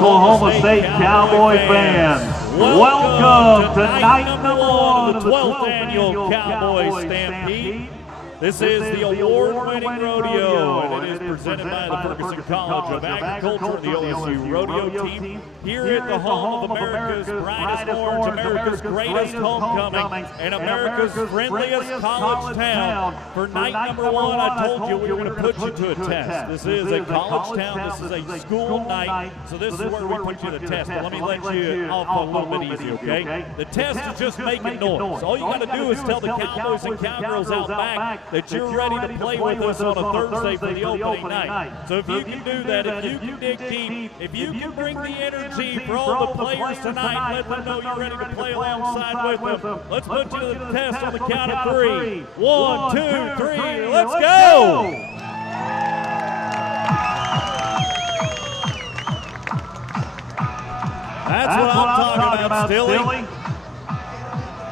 Oklahoma State Cowboy fans. Welcome to night number one of the 12th annual Cowboy Stampede. This is the award-winning rodeo, and it is presented by the Ferguson College of Agriculture and the OSU Rodeo Team here at the home of America's brightest orange, America's greatest homecoming, and America's friendliest college town. For night number one, I told you we were going to put you to a test. This is a college town. This is a school night, so this is where we put you to the test. But let me let you off a little bit easy, okay? The test is just making noise. All you got to do is tell the Cowboys and Cowgirls out back that you're ready to play with us on a Thursday for the opening night. So if you can do that, if you can dig deep, if you can bring the energy for all the players tonight, let them know you're ready to play alongside with them. Let's put you to the test on the count of 3. 1, 2, 3, let's go! That's what I'm talking about, Stilly.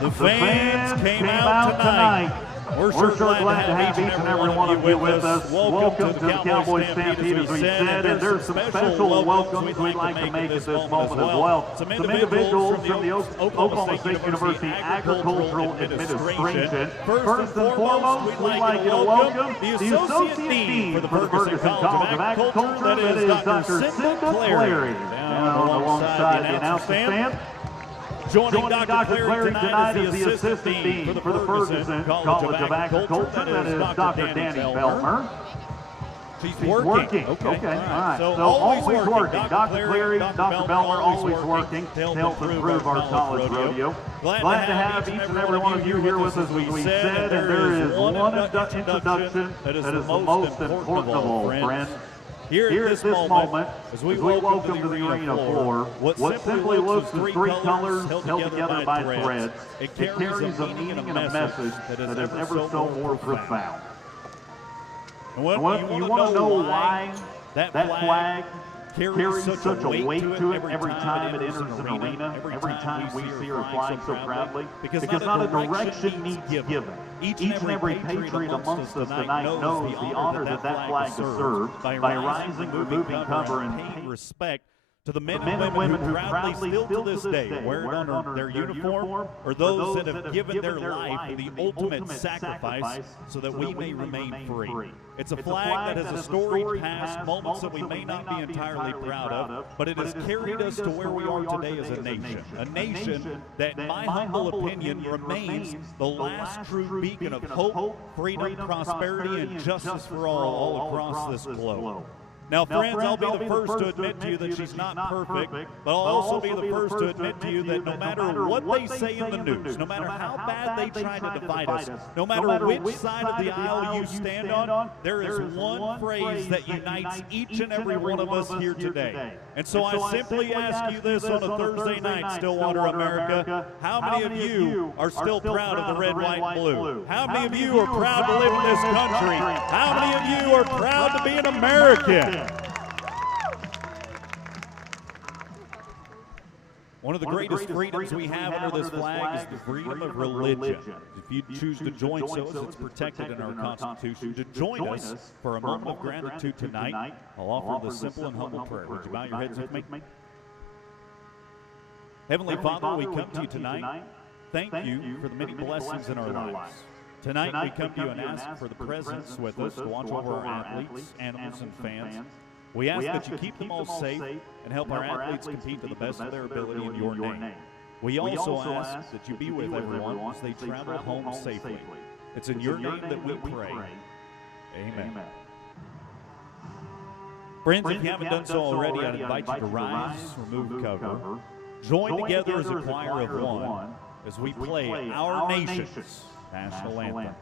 The fans came out tonight. We're sure glad to have each and every one of you with us. Welcome to the Cowboy Stampede, as we said, and there's some special welcomes we'd like to make at this moment as well. Some individuals from the Oklahoma State University Agricultural Administration. First and foremost, we'd like to welcome the Associate Dean for the Ferguson College of Agriculture, that is Dr. Cinda Clary, down alongside the announcement stand. Joining Dr. Clary tonight is the Assistant Dean for the Ferguson College of Agriculture, that is Dr. Danny Belmer. She's working. Okay, all right. So always working. Dr. Clary, Dr. Belmer, always working to help improve our college rodeo. Glad to have each and every one of you here with us, as we said, and there is one introduction that is the most important of all, friends. Here at this moment, as we welcome to the arena floor, what simply looks as 3 colors held together by threads, it carries a meaning and a message that is ever so more profound. And you want to know why that flag carries such a weight to it every time it enters an arena, every time we see her flying so proudly? Because not a direction needs given. Each and every patriot amongst us tonight knows the honor that flag deserves by rising, removing cover, and paying respect to the men and women who proudly, still to this day, wear it on their uniform, or those that have given their life for the ultimate sacrifice so that we may remain free. It's a flag that has a storied past, moments that we may not be entirely proud of, but it has carried us to where we are today as a nation that, in my humble opinion, remains the last true beacon of hope, freedom, prosperity, and justice for all across this globe. Now, friends, I'll be the first to admit to you that she's not perfect, but I'll also be the first to admit to you that no matter what they say in the news, no matter how bad they try to divide us, no matter which side of the aisle you stand on, there is one phrase that unites each and every one of us here today. And so I simply ask you this on a Thursday night, Stillwater, America. How many of you are still proud of the red, white, and blue? How many of you are proud to live in this country? How many of you are proud to be an American? One of the greatest freedoms we have under this flag is the freedom of religion. If you choose to join us, it's protected in our Constitution. To join us for a moment of gratitude tonight, I'll offer the simple and humble prayer. Would you bow your heads with me? Heavenly Father, we come to you tonight. Thank you for the many blessings in our lives. Tonight we come to you and ask for the presence with us to watch over our athletes, animals, and fans. We ask that you keep them all safe and help our athletes compete to the best of their ability in your name. We also ask that you be with everyone as they travel home safely. It's in your name that we pray. Amen. Friends, if you haven't done so already, I'd invite you to rise, remove cover, join together as a choir of one as we play our nation's national anthem.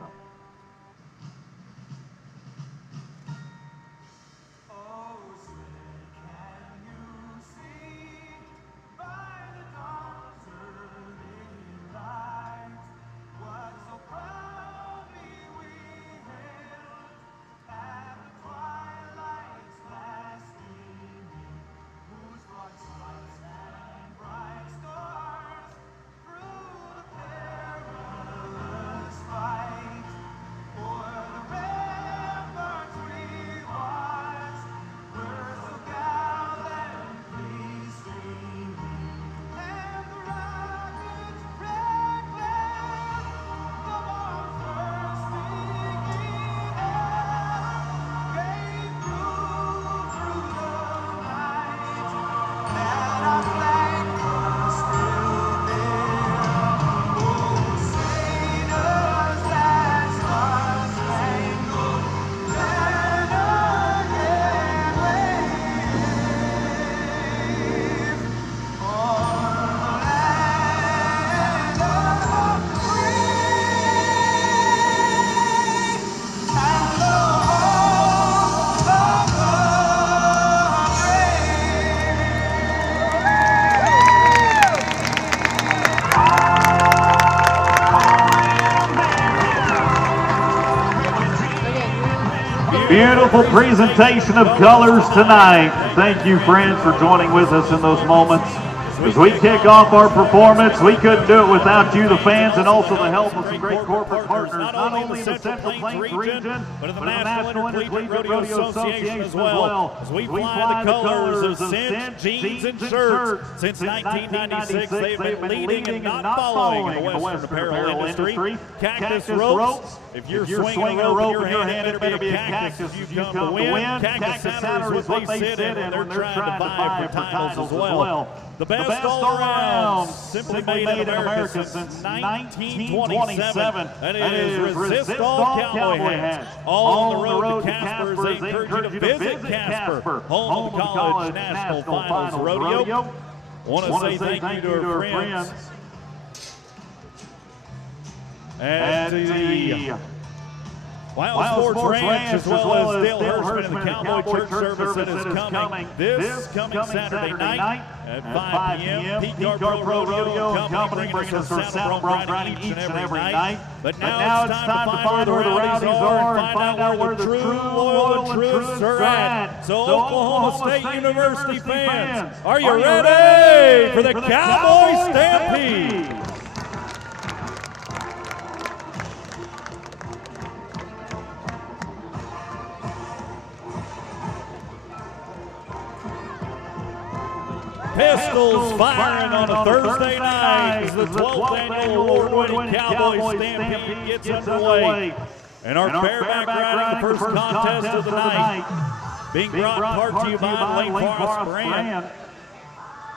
Fight beautiful presentation of colors tonight. Thank you, friends, for joining with us in those moments. As we kick off our performance, we couldn't do it without you, the fans, and also the help of some great corporate partners, not only in the Central Plains region, but in the National Intercollegiate Rodeo Association as well. As we fly the colors of cinched jeans and shirts. Since 1996, they've been leading and not following in the Western apparel industry. Cactus ropes. If you're swinging a rope in your hand, it better be a cactus if you come to win. Cactus Center is what they sit in, and they're trying to vie for titles as well. The best all around, simply made in America since 1927. That is Resist All Cowboy Hats. All on the road to Casper as they encourage you to visit Casper, home of the College National Finals Rodeo. I want to say thank you to our friends at the Wild Sports Ranch, as well as Dale Hirschman and the Cowboy Church service that is coming this coming Saturday night at 5 p.m. Pete Garbo Rodeo Company bringing us our saddle bronc riding each and every night. But now it's time to find where the rowdies are and find out where the true loyal and truths are at. So Oklahoma State University fans, are you ready for the Cowboy Stampede? Pistols firing on a Thursday night as the 12th annual award-winning Cowboy Stampede gets underway. And our bareback riding the first contest of the night, being brought part to you by the Lane Forest brand,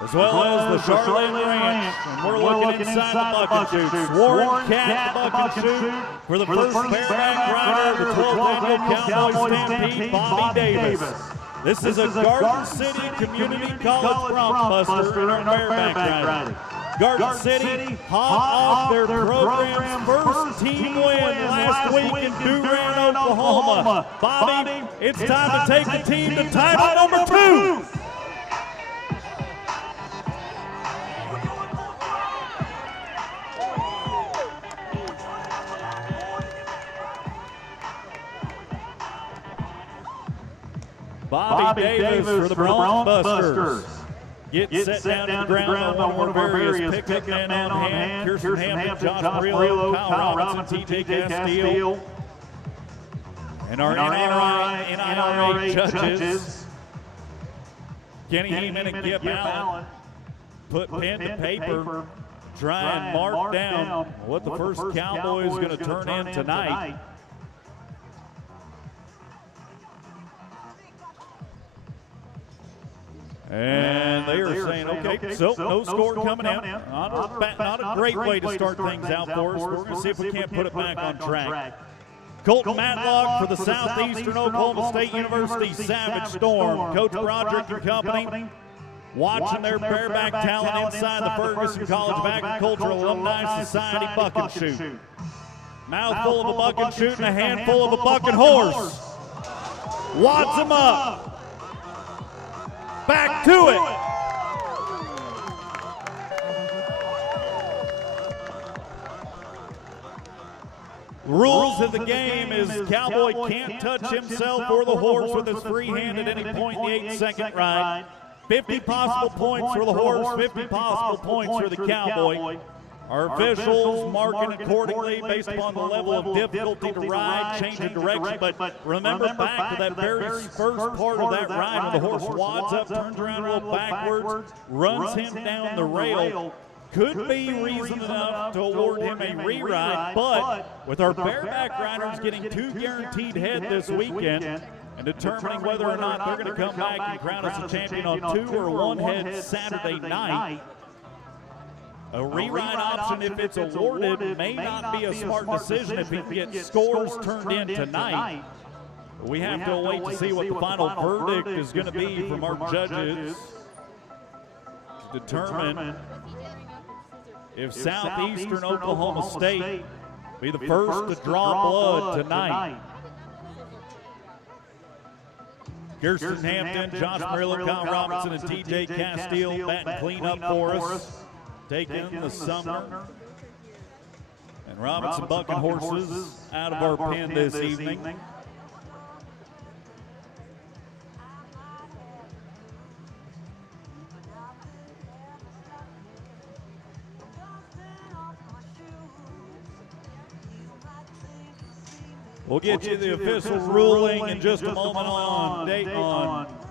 as well as the Charlotte Ranch. And we're looking inside the bucket chute. Warren Cat, the bucket chute, for the first bareback rider of the 12th annual Cowboy Stampede, Bobby Davis. This is a Garden City Community College bronc buster in our bareback riding. Garden City hot off their program's first team win last week in Durant, Oklahoma. Bobby, it's time to take the team to title number 2. Bobby Davis for the Bronc Busters. Get set down to the ground on one of our various pickup men on hand. Kirsten Hampton, Josh Murillo, Kyle Robinson, TJ Castillo. And our NIRA judges, Kenny Heeman and Gip Allen, put pen to paper, try and mark down what the first Cowboy is going to turn in tonight. And they are saying, okay, so no score coming out. Not a great way to start things out for us. We're going to see if we can't put it back on track. Colton Matlock for the Southeastern Oklahoma State University Savage Storm. Coach Broderick and company watching their bareback talent inside the Ferguson College of Agriculture Alumni Society bucket chute. Mouthful of a bucket chute and a handful of a bucket horse. Wads them up. Back to it. Rules of the game is Cowboy can't touch himself or the horse with his free hand at any point in the 8-second ride. 50 possible points for the horse, 50 possible points for the Cowboy. Our officials marking accordingly based upon the level of difficulty to ride, change of direction. But remember back to that very first part of that ride when the horse wads up, turns around a little backwards, runs him down the rail. Could be reason enough to award him a re-ride, but with our bareback riders getting 2 guaranteed head this weekend and determining whether or not they're going to come back and crown us a champion on 2 or 1 head Saturday night, a re-ride option, if it's awarded, may not be a smart decision if we can get scores turned in tonight. We have to wait to see what the final verdict is going to be from our judges to determine if Southeastern Oklahoma State be the first to draw blood tonight. Kirsten Hampton, Josh Murillo, Kyle Robinson, and TJ Castile batting clean up for us. Taking the Sumner and Robinson bucking horses out of our pen this evening. We'll get you the official ruling in just a moment on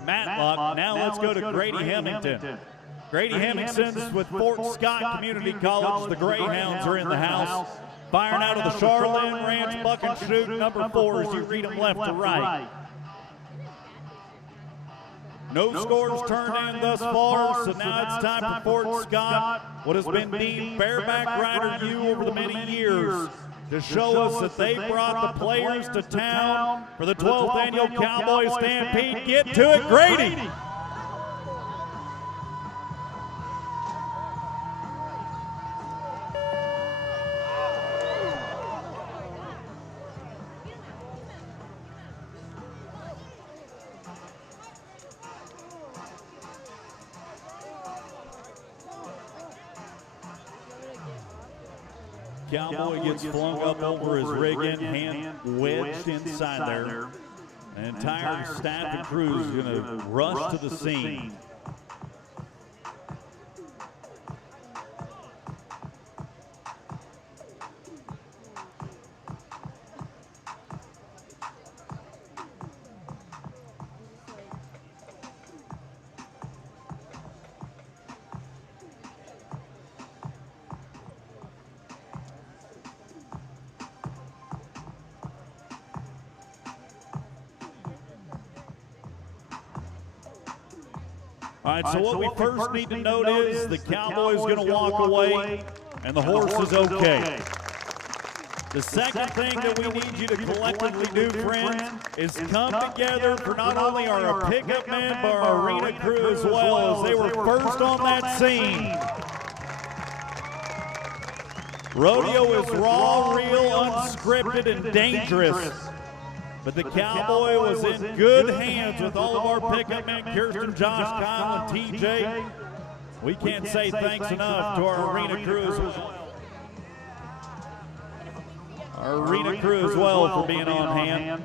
Matlock. Now let's go to Grady Hemington. Grady Hemington's with Fort Scott Community College. The Greyhounds are in the house. Firing out of the Charlene Ranch Buck and Shoot, number 4 as you read them left to right. No scores turned in thus far, so now it's time for Fort Scott, what has been deemed Bareback Rider U over the many years, to show us that they brought the players to town for the 12th annual Cowboy Stampede. Get to it, Grady! Cowboy gets flung up over his rigging, hand wedged inside there. An entire staff and crew is going to rush to the scene. All right, so what we first need to note is the Cowboy's going to walk away, and the horse is okay. The second thing that we need you to collectively do, friends, is come together for not only our pickup men, but our arena crew as well, as they were first on that scene. Rodeo is raw, real, unscripted, and dangerous. But the Cowboy was in good hands with all of our pickup men, Kirsten, Josh, Kyle, and TJ. We can't say thanks enough to our arena crew as well. Our arena crew as well for being on hand.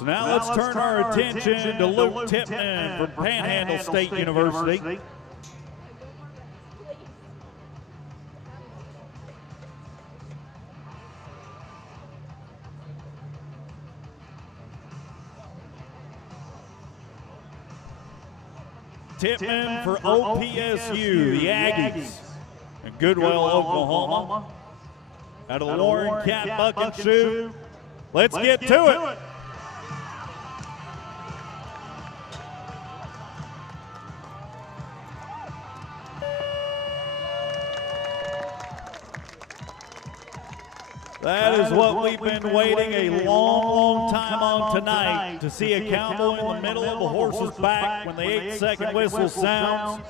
So now let's turn our attention to Luke Tipman from Panhandle State University. Tipman for OPSU, the Aggies, in Goodwell, Oklahoma. Out of the Warren Cat Bucket Shoe. Let's get to it. That is what we've been waiting a long time on tonight, to see a Cowboy in the middle of a horse's back when the 8-second whistle sounds.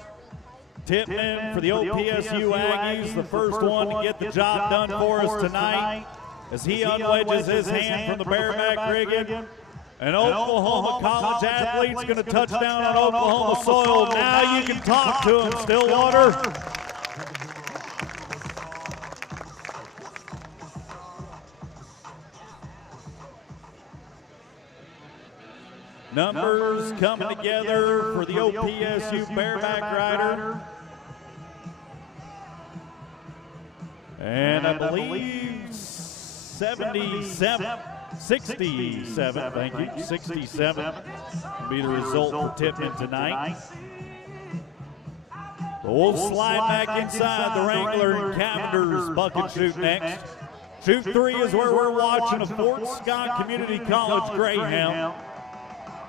Tipman for the OPSU Aggies, the first one to get the job done for us tonight, as he unwedges his hand from the Bareback rigging. An Oklahoma college athlete's going to touch down on Oklahoma soil. Now you can talk to him, Stillwater. Numbers coming together for the OPSU Bareback rider. And I believe 67, thank you, 67 will be the result for Tipman tonight. But we'll slide back inside the Wrangler and Cavender's bucket shoot next. Shoot 3 is where we're watching a Fort Scott Community College Greyhound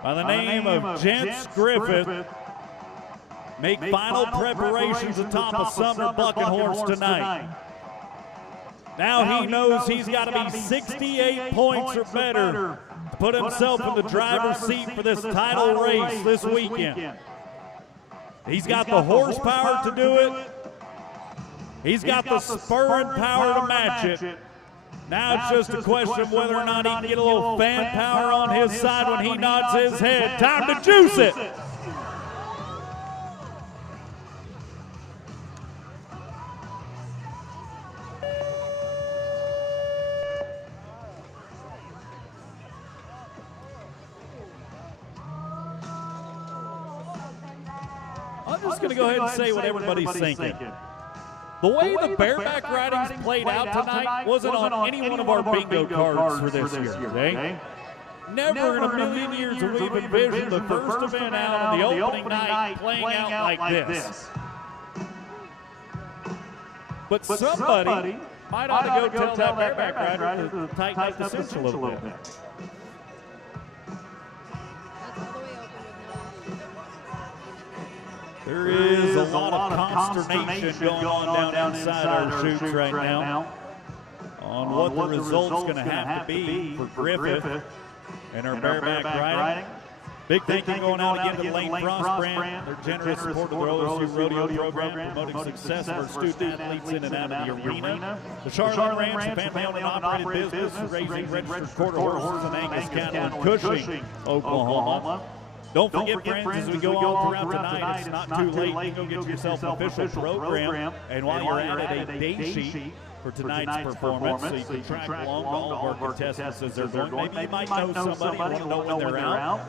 by the name of Gents Griffith make final preparations atop a Sumner bucket horse tonight. Now he knows he's got to be 68 points or better to put himself in the driver's seat for this title race this weekend. He's got the horsepower to do it. He's got the spurring power to match it. Now it's just a question of whether or not he can get a little fan power on his side when he nods his head. Time to juice it. I'm just going to go ahead and say what everybody's thinking. The way the bareback ridings played out tonight wasn't on any one of our bingo cards for this year, okay? Never in a million years have we envisioned the first event out on the opening night playing out like this. But somebody might ought to go tell that bareback rider to tighten up the cinch a little bit. There is a lot of consternation going on down inside our chutes right now on what the result's going to have to be for Griffith and our bareback riding. Big thank you going out again to the Lane Frost brand, their generous support of the OSU Rodeo program, promoting success of our student athletes in and out of the arena. The Charlotte Ranch, a family-owned and operated business, raising registered quarter horses and Angus cattle in Cushing, Oklahoma. Don't forget, friends, as we go on throughout tonight, it's not too late. You can go get yourself an official program, and while you're at it, a date sheet for tonight's performance, so you can track along all of our contestants as they're doing. Maybe you might know somebody you want to know when they're out.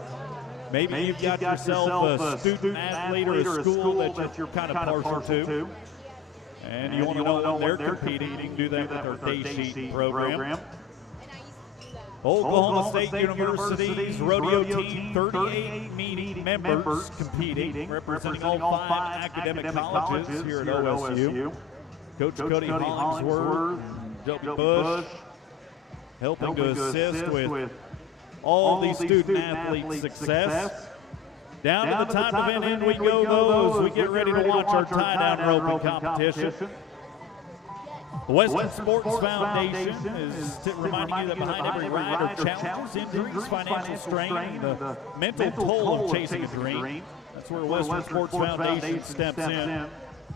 Maybe you've got yourself a student athlete or a school that you're kind of partial to, and you want to know when they're competing. You can do that with our day sheet program. Oklahoma State University's Rodeo Team, 38 meeting members competing, representing all 5 academic colleges here at OSU. Coach Cody Hollingsworth, Joby Bush, helping to assist with all these student athletes' success. Down to the time event end we go, though, as we get ready to watch our tie-down roping competition. The Western Sports Foundation is reminding you that behind every ride are challenges, injuries, financial strain, the mental toll of chasing a dream. That's where Western Sports Foundation steps in.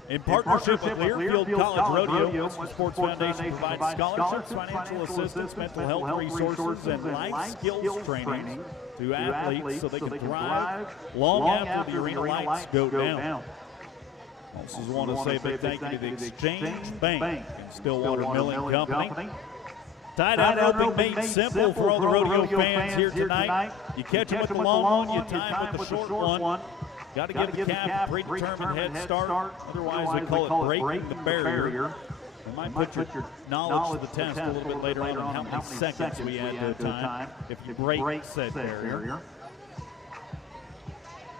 In partnership with Learfield College Rodeo, Western Sports Foundation provides scholarships, financial assistance, mental health resources, and life skills training to athletes so they can thrive long after the arena lights go down. Also want to say a big thank you to the Exchange Bank and Stillwater Milling Company. Tie-down roping made simple for all the rodeo fans here tonight. You catch them with the long one, you time with the short one. Got to give the calf a predetermined head start. Otherwise, we call it breaking the barrier. We might put your knowledge to the test a little bit later on how many seconds we add to the time if you break said barrier.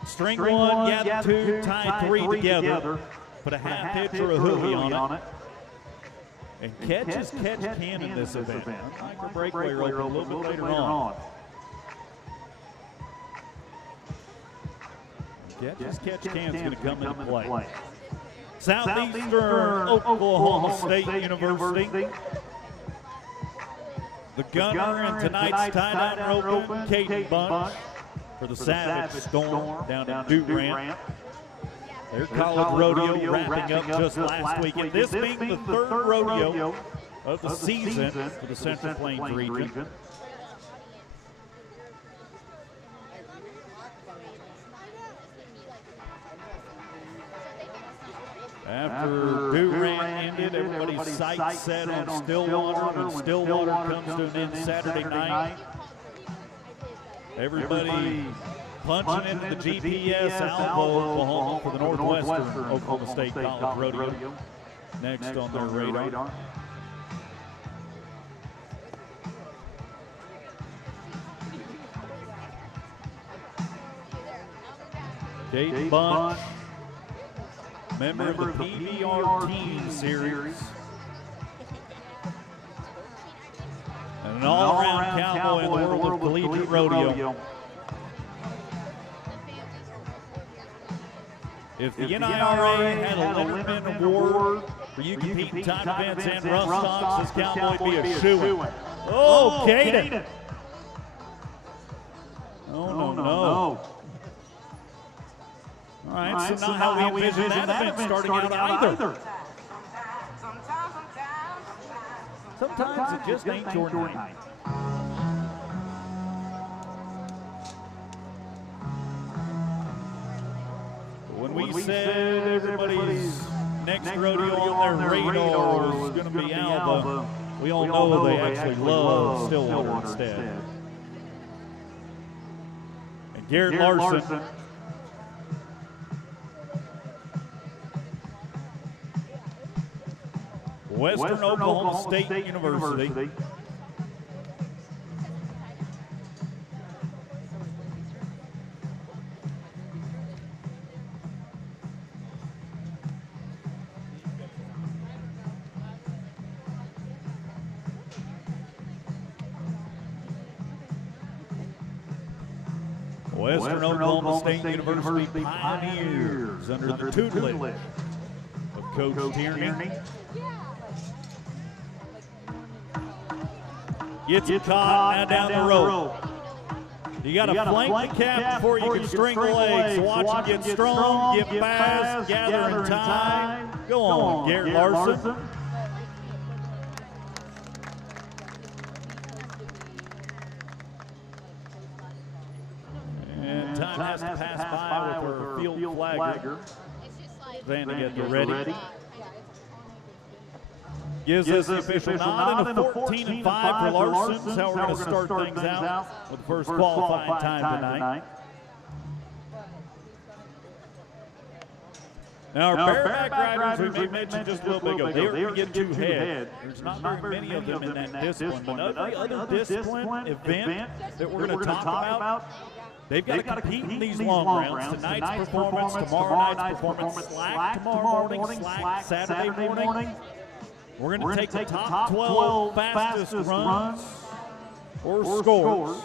String 1, gather 2, tie 3 together. Put a half hitch or a hooey on it. And catch can in this event. Unlike our breakaway rope a little bit later on. Catch can's going to come into play. Southeastern Oklahoma State University. The gunner in tonight's tie-down roping, Caden Bunch, for the Savage Storm down in Durant. Their college rodeo wrapping up just last weekend. This being the 3rd rodeo of the season for the Central Plains region. After Durant ended, everybody's sights set on Stillwater, and Stillwater comes to an end Saturday night. Everybody punching into the GPS, Alva, Oklahoma, for the Northwestern Oklahoma State College Rodeo. Next on their radar. Caden Bunch, member of the PBR Team Series. And an all-around cowboy in the world of collegiate rodeo. If the NIRA had a Letterman Award for you competing time events and rough stocks, this cowboy would be a shoo-in. Oh, Caden! Oh, no. All right, so not how we envision that event starting out either. Sometimes it just ain't your night. When we said everybody's next rodeo on their radar was going to be Alva, we all know they actually love Stillwater instead. And Garrett Larson Western Oklahoma State University. Western Oklahoma State University Pioneers under the tutelage of Coach Tierney. Gets it caught, now down the rope. You got to flank the cap before you can string the legs. Watch him get strong, get fast, gather in time. Go on, Garrett Larson. And time has to pass by with our field flagger. Van to get ready. Gives us the official nod and a 14-5 for Larson. That's how we're going to start things out with the first qualifying time tonight. Now our bareback riders, we mentioned just a little bit ago, they are going to get two head. There's not very many of them in that discipline, but every other discipline event that we're going to talk about, they've got to compete in these long rounds. Tonight's performance, tomorrow night's performance, slack tomorrow morning, slack Saturday morning. We're going to take the top 12 fastest runs or scores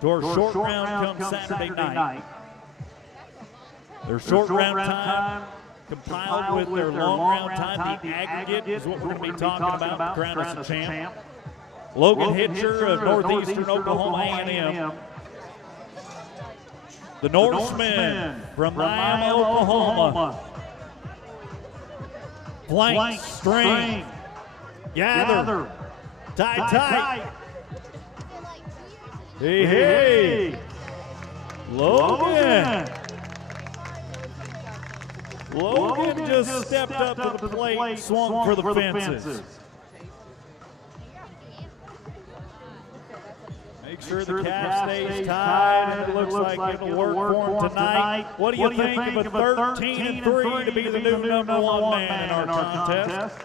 to our short round come Saturday night. Their short round time compiled with their long round time, the aggregate is what we're going to be talking about, crown us a champ. Logan Hitcher of Northeastern Oklahoma A&M. The Norseman from Miami, Oklahoma. Flank, string, gather, tight. Hey, Logan. Logan just stepped up to the plate, swung for the fences. Make sure the calf stays tied, and it looks like it'll work for him tonight. What do you think of a 13-3 to be the new number one man in our contest?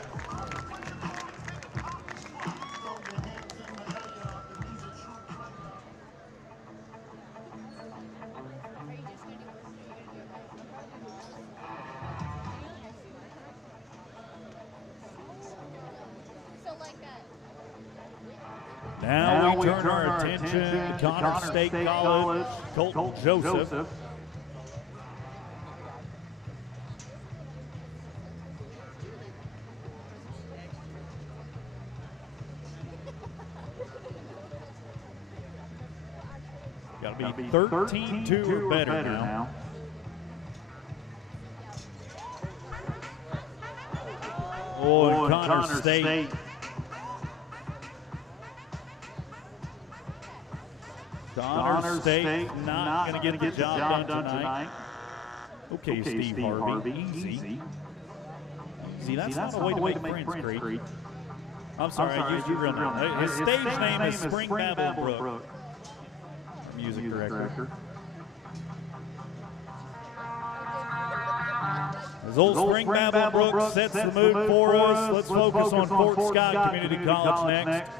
Now we turn our attention to Connor State College, Colton Joseph. Got to be 13-2 or better now. Oh, and Connor State. Connor State not going to get the job done tonight. Okay, Steve Harvey, easy. See, that's not a way to make friends, Creed. I'm sorry, I used your real name. His stage name is Spring Babblebrook. Music director. As old Spring Babblebrook sets the mood for us, let's focus on Fort Scott Community College next.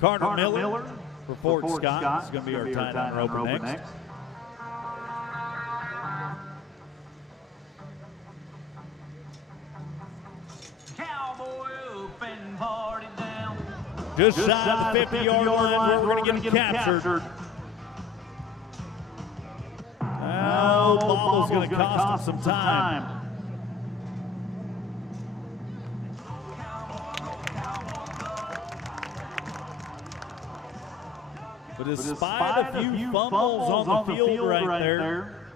Carter Miller for Fort Scott is going to be our tight end roper next. Cowboy up and party down. Just shy of the 50-yard line, we're going to get him captured. Now, Bobbles going to cost him some time. But despite a few fumbles on the field right there,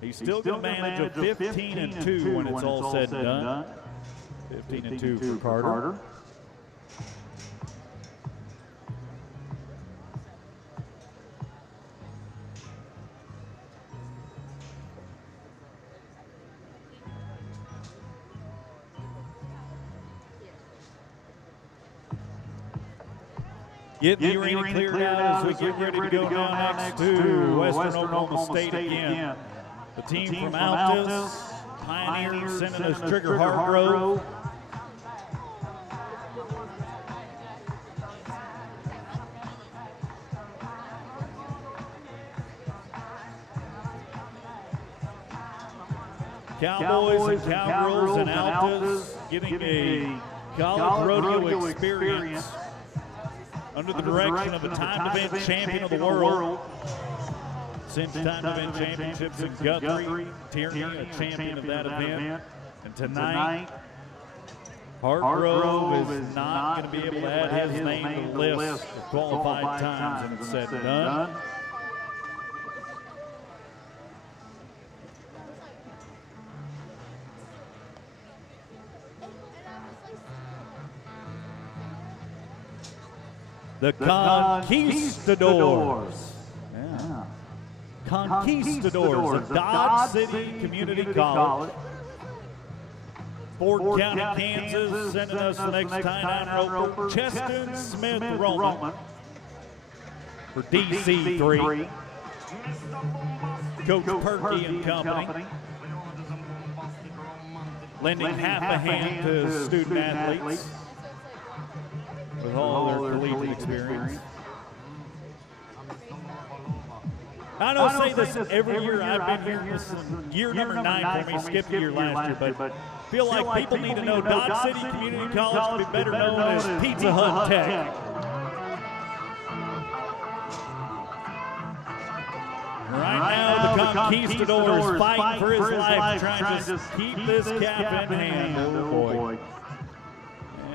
he's still going to manage a 15-2 when it's all said and done. 15-2 for Carter. Getting the arena cleared out as we get ready to go down next to Western Oklahoma State again. The team from Altus, Pioneer sending us Trigger Hargrove. Cowboys and Cowgirls and Altus getting a college rodeo experience under the direction of a timed event champion of the world. Since timed event championships in Guthrie, Tierney, a champion of that event. And tonight, Hargrove is not going to be able to add his name to the list of qualified times, and it's said and done. The Conquistadors. Yeah. Conquistadors of Dodge City Community College. Ford County, Kansas, sending us the next time roper. Cheston Smith Roman for DC3. Coach Perky and company. Lending half a hand to student athletes with all their collegiate experience. I don't say this every year I've been here. This is year number 9 for me, skipped a year last year, but feel like people need to know Dodge City Community College to be better known as Pizza Hut Tech. Right now, the Conquistador is fighting for his life, trying to keep this cap in hand. Oh boy.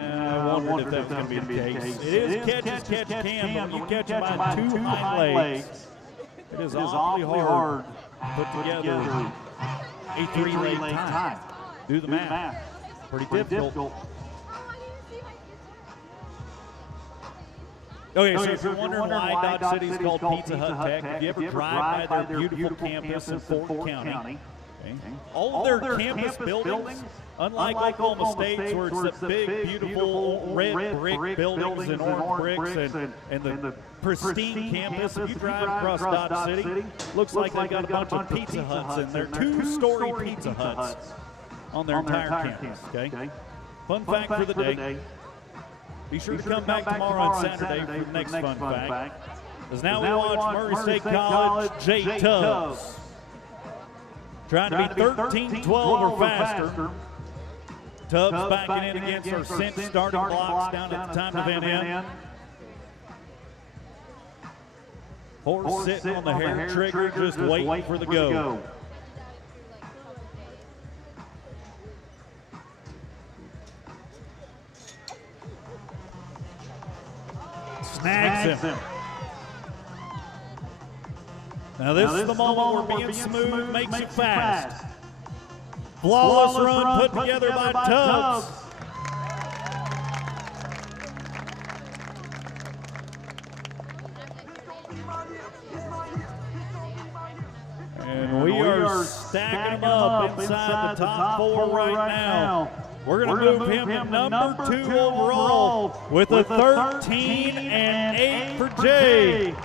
I wondered if that was going to be the case. It is catch as catch can, but when you catch him by 2 hind legs, it is awfully hard to put together a 3-leg time. Do the math. Pretty difficult. Okay, so if you're wondering why Dodge City is called Pizza Hut Tech, if you ever drive by their beautiful campus in Ford County, all of their campus buildings, unlike Oklahoma State's where it's the big, beautiful red brick buildings and orange bricks and the pristine campus, if you drive across Dodge City, looks like they've got a bunch of Pizza Huts in there, 2-story Pizza Huts on their entire campus, okay? Fun fact for the day. Be sure to come back tomorrow on Saturday for the next fun fact. As now we watch Murray State College, Jay Tubbs. Trying to be 13-12 or faster. Tubbs backing in against our cinch starting blocks down at the time event end. Horse sitting on the hair trigger, just waiting for the go. Snags him. Now this is the moment where being smooth makes you fast. Flawless run put together by Tubbs. And we are stacking them up inside the top 4 right now. We're going to move him to number 2 overall with a 13-8 for Jay.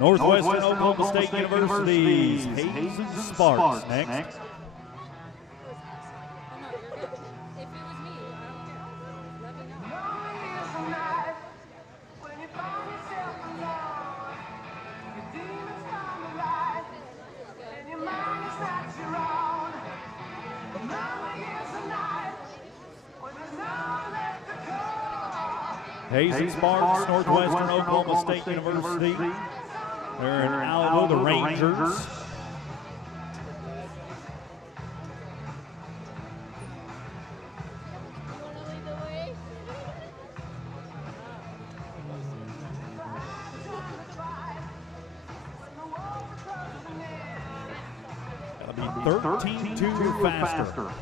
Northwestern Oklahoma State University's Hayes and Sparks next. Hayes and Sparks, Northwestern Oklahoma State University. They're in Alamo, the Rangers. Gotta be 13-2 faster.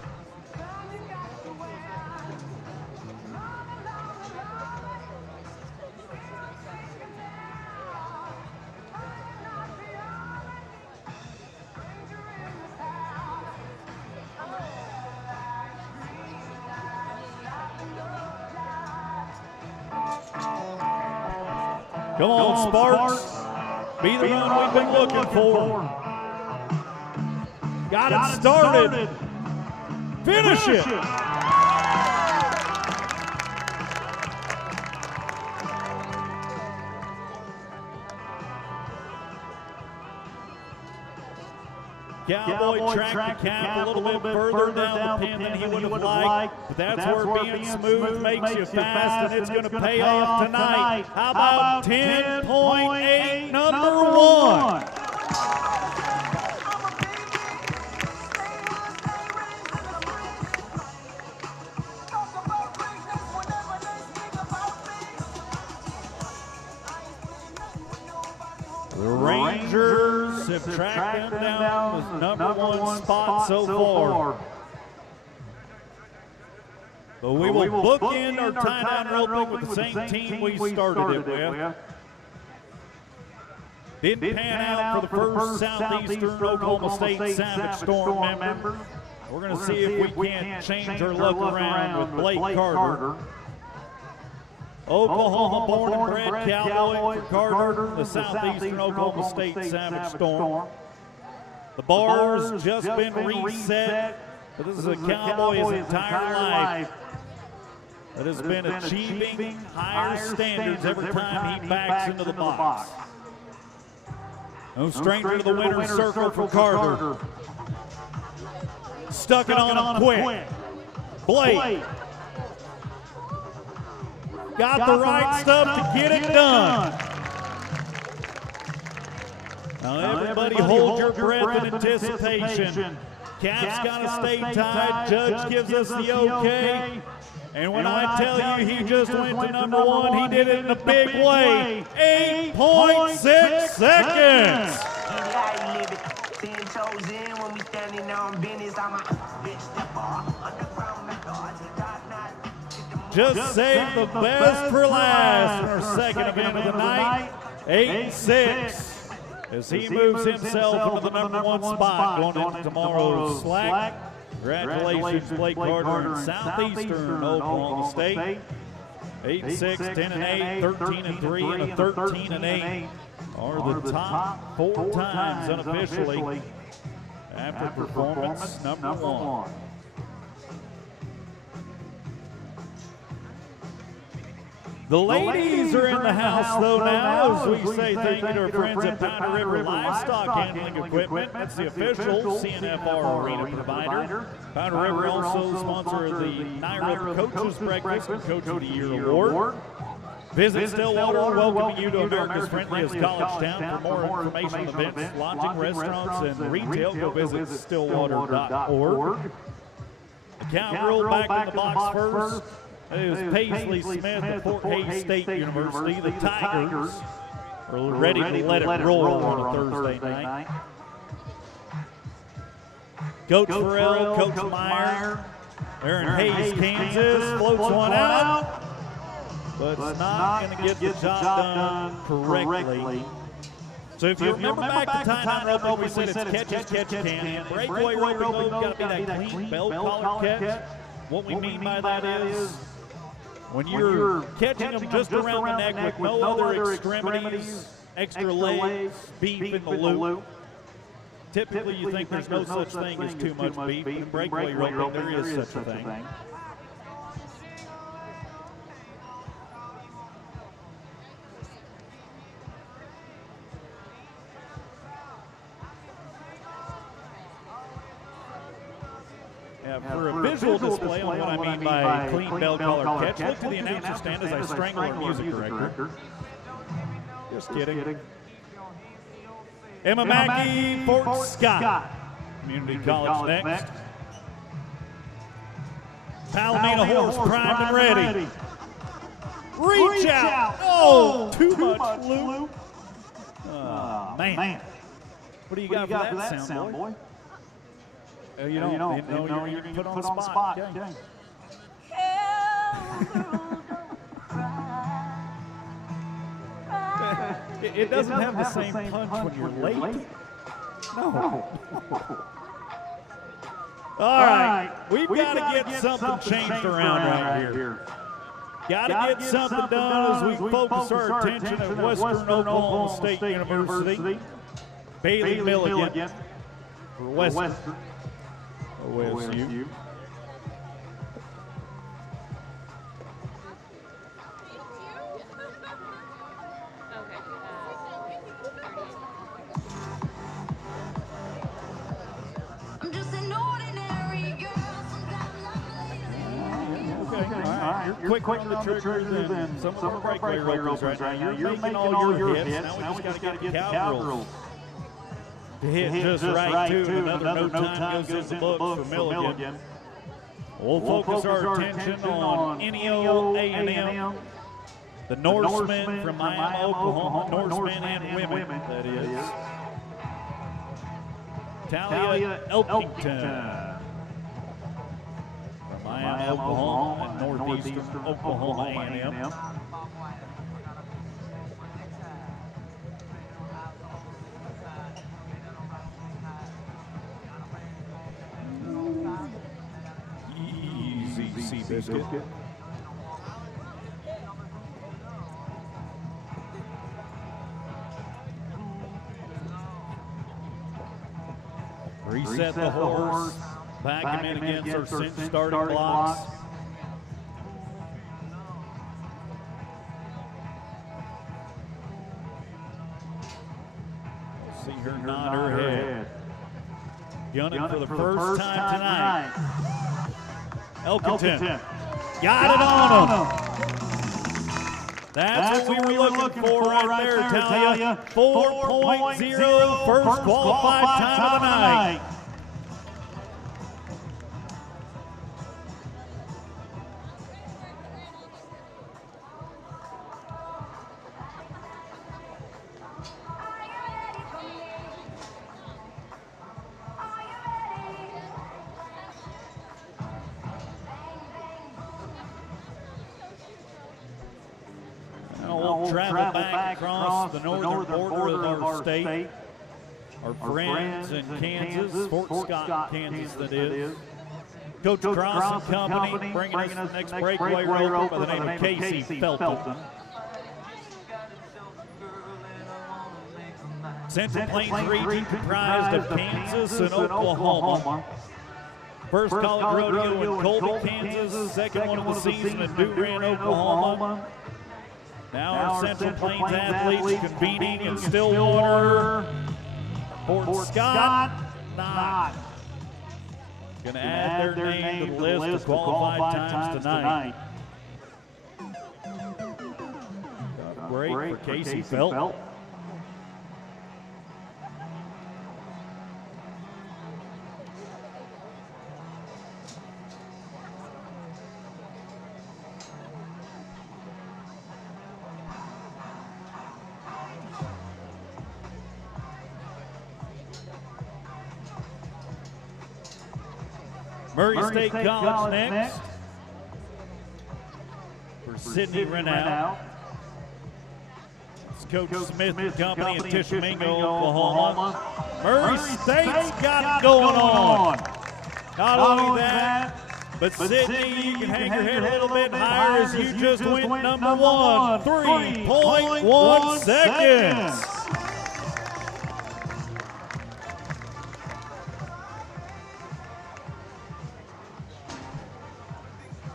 Come on, Sparks. Be the run we've been looking for. Got it started. Finish it. Cowboy tracked the cap a little bit further down the pin than he would have liked, but that's where being smooth makes you fast, and it's going to pay off tonight. How about 10.8, number 1? The Rangers have tracked them down as number 1 spot so far. But we will bookend our tie-down roping with the same team we started it with. Didn't pan out for the first Southeastern Oklahoma State Savage Storm member. We're going to see if we can't change our luck around with Blake Carter. Oklahoma-born and bred Cowboy for Carter, the Southeastern Oklahoma State Savage Storm. The bar's just been reset, but this is a Cowboy his entire life that has been achieving higher standards every time he backs into the box. No stranger to the winner's circle for Carter. Stuck it on him quick. Blake. Got the right stuff to get it done. Now everybody hold your breath in anticipation. Cap's got to stay tied. Judge gives us the okay. And when I tell you he just went to number 1, he did it in a big way. 8.6 seconds. Just save the best for last in our second event of the night. 8.6 as he moves himself into the number 1 spot going into tomorrow's slack. Congratulations, Blake Carter and Southeastern Oklahoma State. 8-6, 10-8, 13-3, and a 13-8 are the top 4 times unofficially after performance number 1. The ladies are in the house, though, now, as we say thank you to our friends at Powder River Livestock Handling Equipment. That's the official CNFR arena provider. Powder River also sponsor the NIRA Coaches Breakfast and Coach of the Year Award. Visit Stillwater, welcoming you to America's friendliest college town. For more information on events, lodging, restaurants, and retail, go visit stillwater.org. The Cowgirl back in the box first. It is Paisley Smith of Fort Hays State University. The Tigers are ready to let it roll on a Thursday night. Coach Farrell, Coach Meyer, they're in Hays, Kansas, floats one out, but it's not going to get the job done correctly. So if you remember back to tie-down roping, we said it's catch as catch can. And breakaway roping, though, got to be that clean belt collar catch. What we mean by that is when you're catching them just around the neck with no other extremities, extra legs, beef in the loop. Typically, you think there's no such thing as too much beef, but in breakaway roping, there is such a thing. For a visual display on what I mean by clean bell collar catch, look to the announcer stand as I strangle our music director. Just kidding. Emma Mackey, Fort Scott Community College next. Palomino horse primed and ready. Reach out. Oh, too much loop. Man. What do you got for that sound, boy? You don't know you're put on the spot. Okay. It doesn't have the same punch when you're late. No. All right. We've got to get something changed around right here. Got to get something done as we focus our attention at Western Oklahoma State University. Bailey Milligan for Western OSU. Quick on the trigger than some of our breakaway ropers right now. You're making all your hits. Now we just got to get the cowgirls to hit just right, too. Another no time goes in the books for Milligan. We'll focus our attention on NEO A&M, the Norsemen from Miami, Oklahoma, Norsemen and women, that is. Talia Elkington. Miami, Oklahoma, and Northeastern Oklahoma A&M. Easy Seabiscuit. Reset the horse. Back him in against our cinch starting blocks. See her nod her head. Gunning for the first time tonight. Elkington got it on him. That's what we were looking for right there, Talia. 4.0, first qualified time of the night. Travel back across the northern border of our state. Our friends in Kansas, Fort Scott, Kansas, that is. Coach Cross and Company bringing us the next breakaway roper by the name of Casey Felton. Central Plains region comprised of Kansas and Oklahoma. First college rodeo in Colby, Kansas. Second one of the season in Durant, Oklahoma. Now our Central Plains athletes convening in Stillwater. Fort Scott, not. Going to add their name to the list of qualified times tonight. Got a break for Casey Felt. Murray State College next for Sydney Renaud. It's Coach Smith and Company in Tishomingo, Oklahoma. Murray State's got it going on. Not only that, but Sydney, you can hang your head a little bit higher as you just went number one. 3.1 seconds.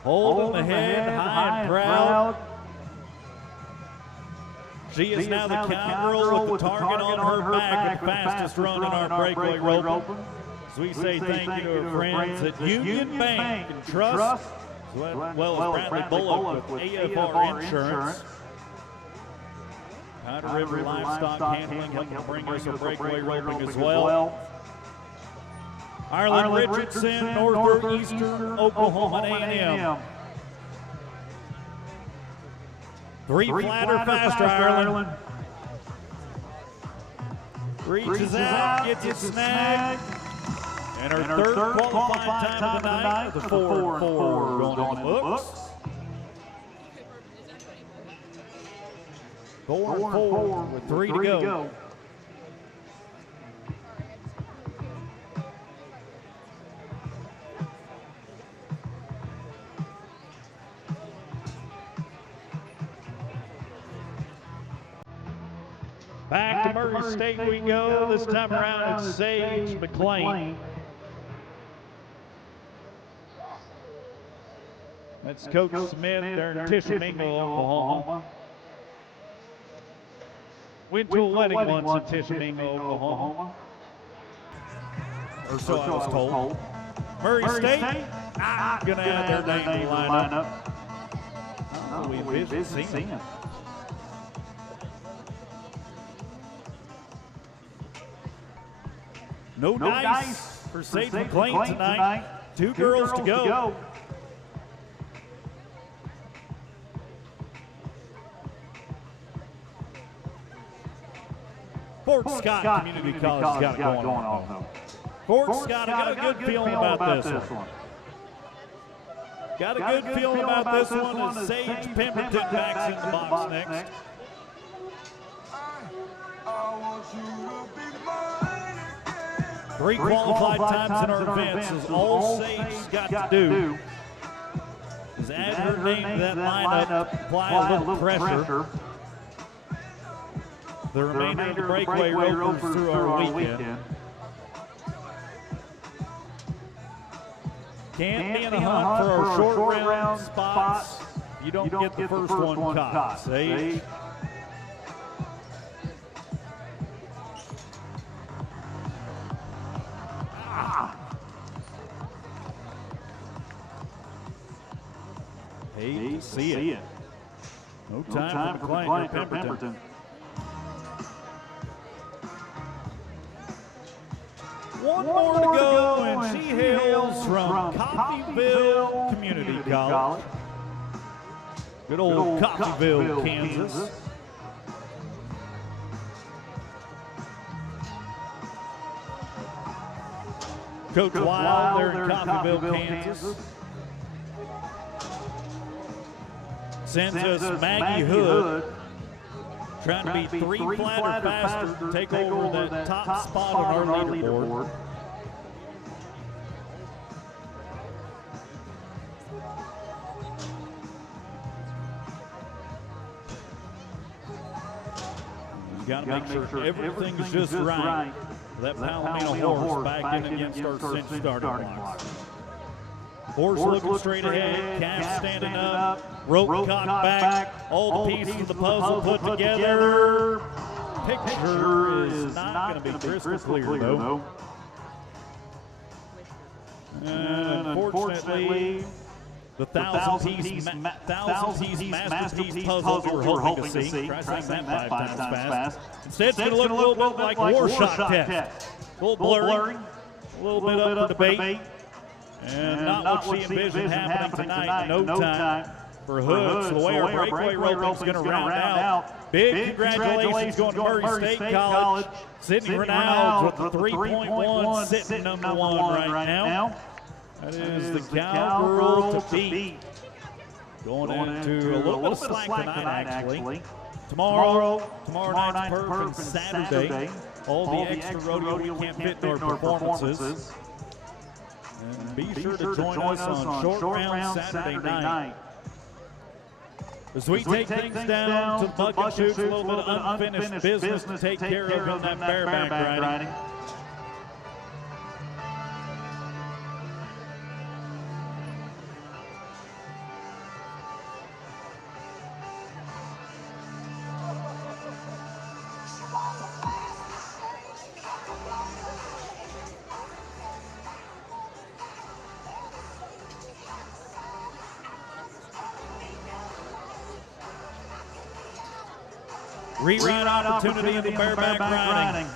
Holding the head high and proud. She is now the cowgirl with the target on her back and the fastest run in our breakaway rope. So we say thank you to our friends at Union Bank and Trust, as well as Bradley Bullock with AFR Insurance. Powder River Livestock Handling helping bring us our breakaway roping as well. Ireland Richardson, Northeastern Oklahoma A&M. Three flatter, faster, Ireland. Reaches out, gets it snagged. And our third qualified time of the night with a 4-4 going on the books. 4-4 with 3 to go. back to Murray State we go. This time around it's Sage McLean. That's Coach Smith there in Tishomingo, Oklahoma. Went to a wedding once in Tishomingo, Oklahoma. Or so I was told. Murray State, not going to add their name to the lineup. Oh, we envisioned seeing it. No dice for Sage McLean tonight. Two girls to go. Fort Scott Community College has got it going on. Fort Scott, I got a good feeling about this one. Got a good feeling about this one as Sage Pemberton backs in the box next. Three qualified times in our events is all Sage's got to do is add her name to that lineup, apply a little pressure. The remainder of the breakaway ropers through our weekend. Can't be in the hunt for our short round spots. You don't get the first one caught. Sage. Hate to see it. No time for McLean or Pemberton. One more to go, and she hails from Coffeyville Community College. Good old Coffeyville, Kansas. Coach Wild there in Coffeyville, Kansas. Sends us Maggie Hood, trying to be three flat or faster to take over that top spot on our leaderboard. You got to make sure everything's just right. That Palomino horse back in against our cinch starting blocks. Horse looking straight ahead, calf standing up, rope cocked back, all the pieces of the puzzle put together. Picture is not going to be crystal clear, though. And unfortunately, the thousand-piece masterpiece puzzle we were hoping to see. Try saying that 5 times fast. Instead, it's going to look a little bit like a Warshot test. A little blurry, a little bit up for debate. And not what she envisioned happening tonight in no time for Hood. So the way our breakaway roping is going to round out. Big congratulations going to Murray State College. Sydney Reynolds with the 3.1 sitting number 1 right now. That is the cowgirl to beat. Going into a little bit of slack tonight, actually. Tomorrow night's perf and Saturday. All the extra rodeo we can't fit in our performances. And be sure to join us on Short Round Saturday night. As we take things down to the bucket chutes, a little bit of unfinished business to take care of in that bareback riding. Reride opportunity in the bareback riding.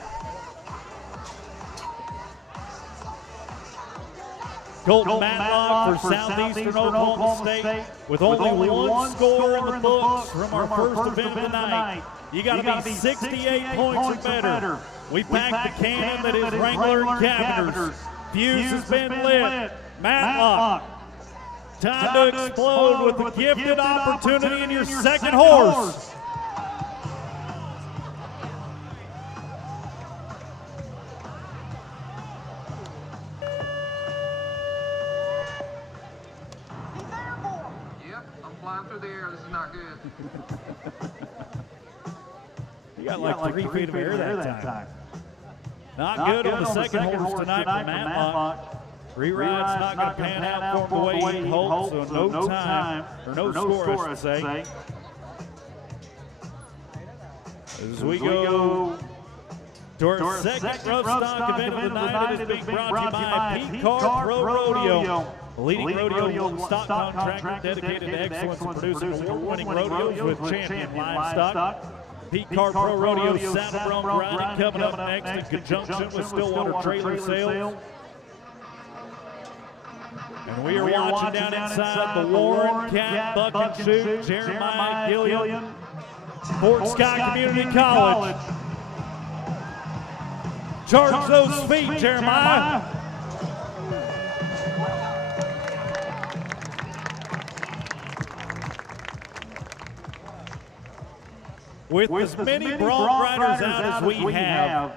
Colton Matlock for Southeastern Oklahoma State with only one score in the books from our first event of the night. You got to be 68 points or better. We packed the cannon that is Wrangler and Cavenders. Fuse has been lit. Matlock, time to explode with the gifted opportunity in your second horse. You got like 3 feet of air that time. Not good on the second horse tonight for Matlock. Reride's not going to pan out for him the way he hopes, so no time, or no score, I should say. As we go to our second rough stock event of the night, it is being brought to you by Payne Pro Rodeo. The leading rodeo stock contractor dedicated to excellence in producing award-winning rodeos with champion livestock. Payne Pro Rodeo saddle bronc riding coming up next in conjunction with Stillwater Trailer Sales. And we are watching down inside the Warren Cat Buck and Shoot, Jeremiah Gilliam, Fort Scott Community College. Charge those feet, Jeremiah. With as many bronc riders out as we have,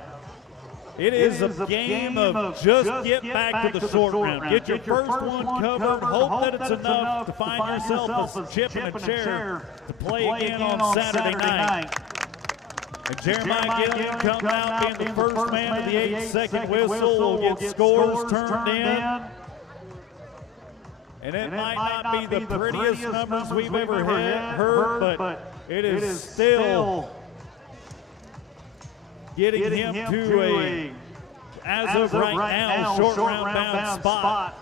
it is a game of just get back to the short round. Get your first one covered. Hope that it's enough to find yourself a chip and a chair to play again on Saturday night. And Jeremiah Gilliam comes out being the first man of the 8-second whistle. Will get scores turned in. And it might not be the prettiest numbers we've ever heard, but it is still getting him to a, as of right now, short round bound spot.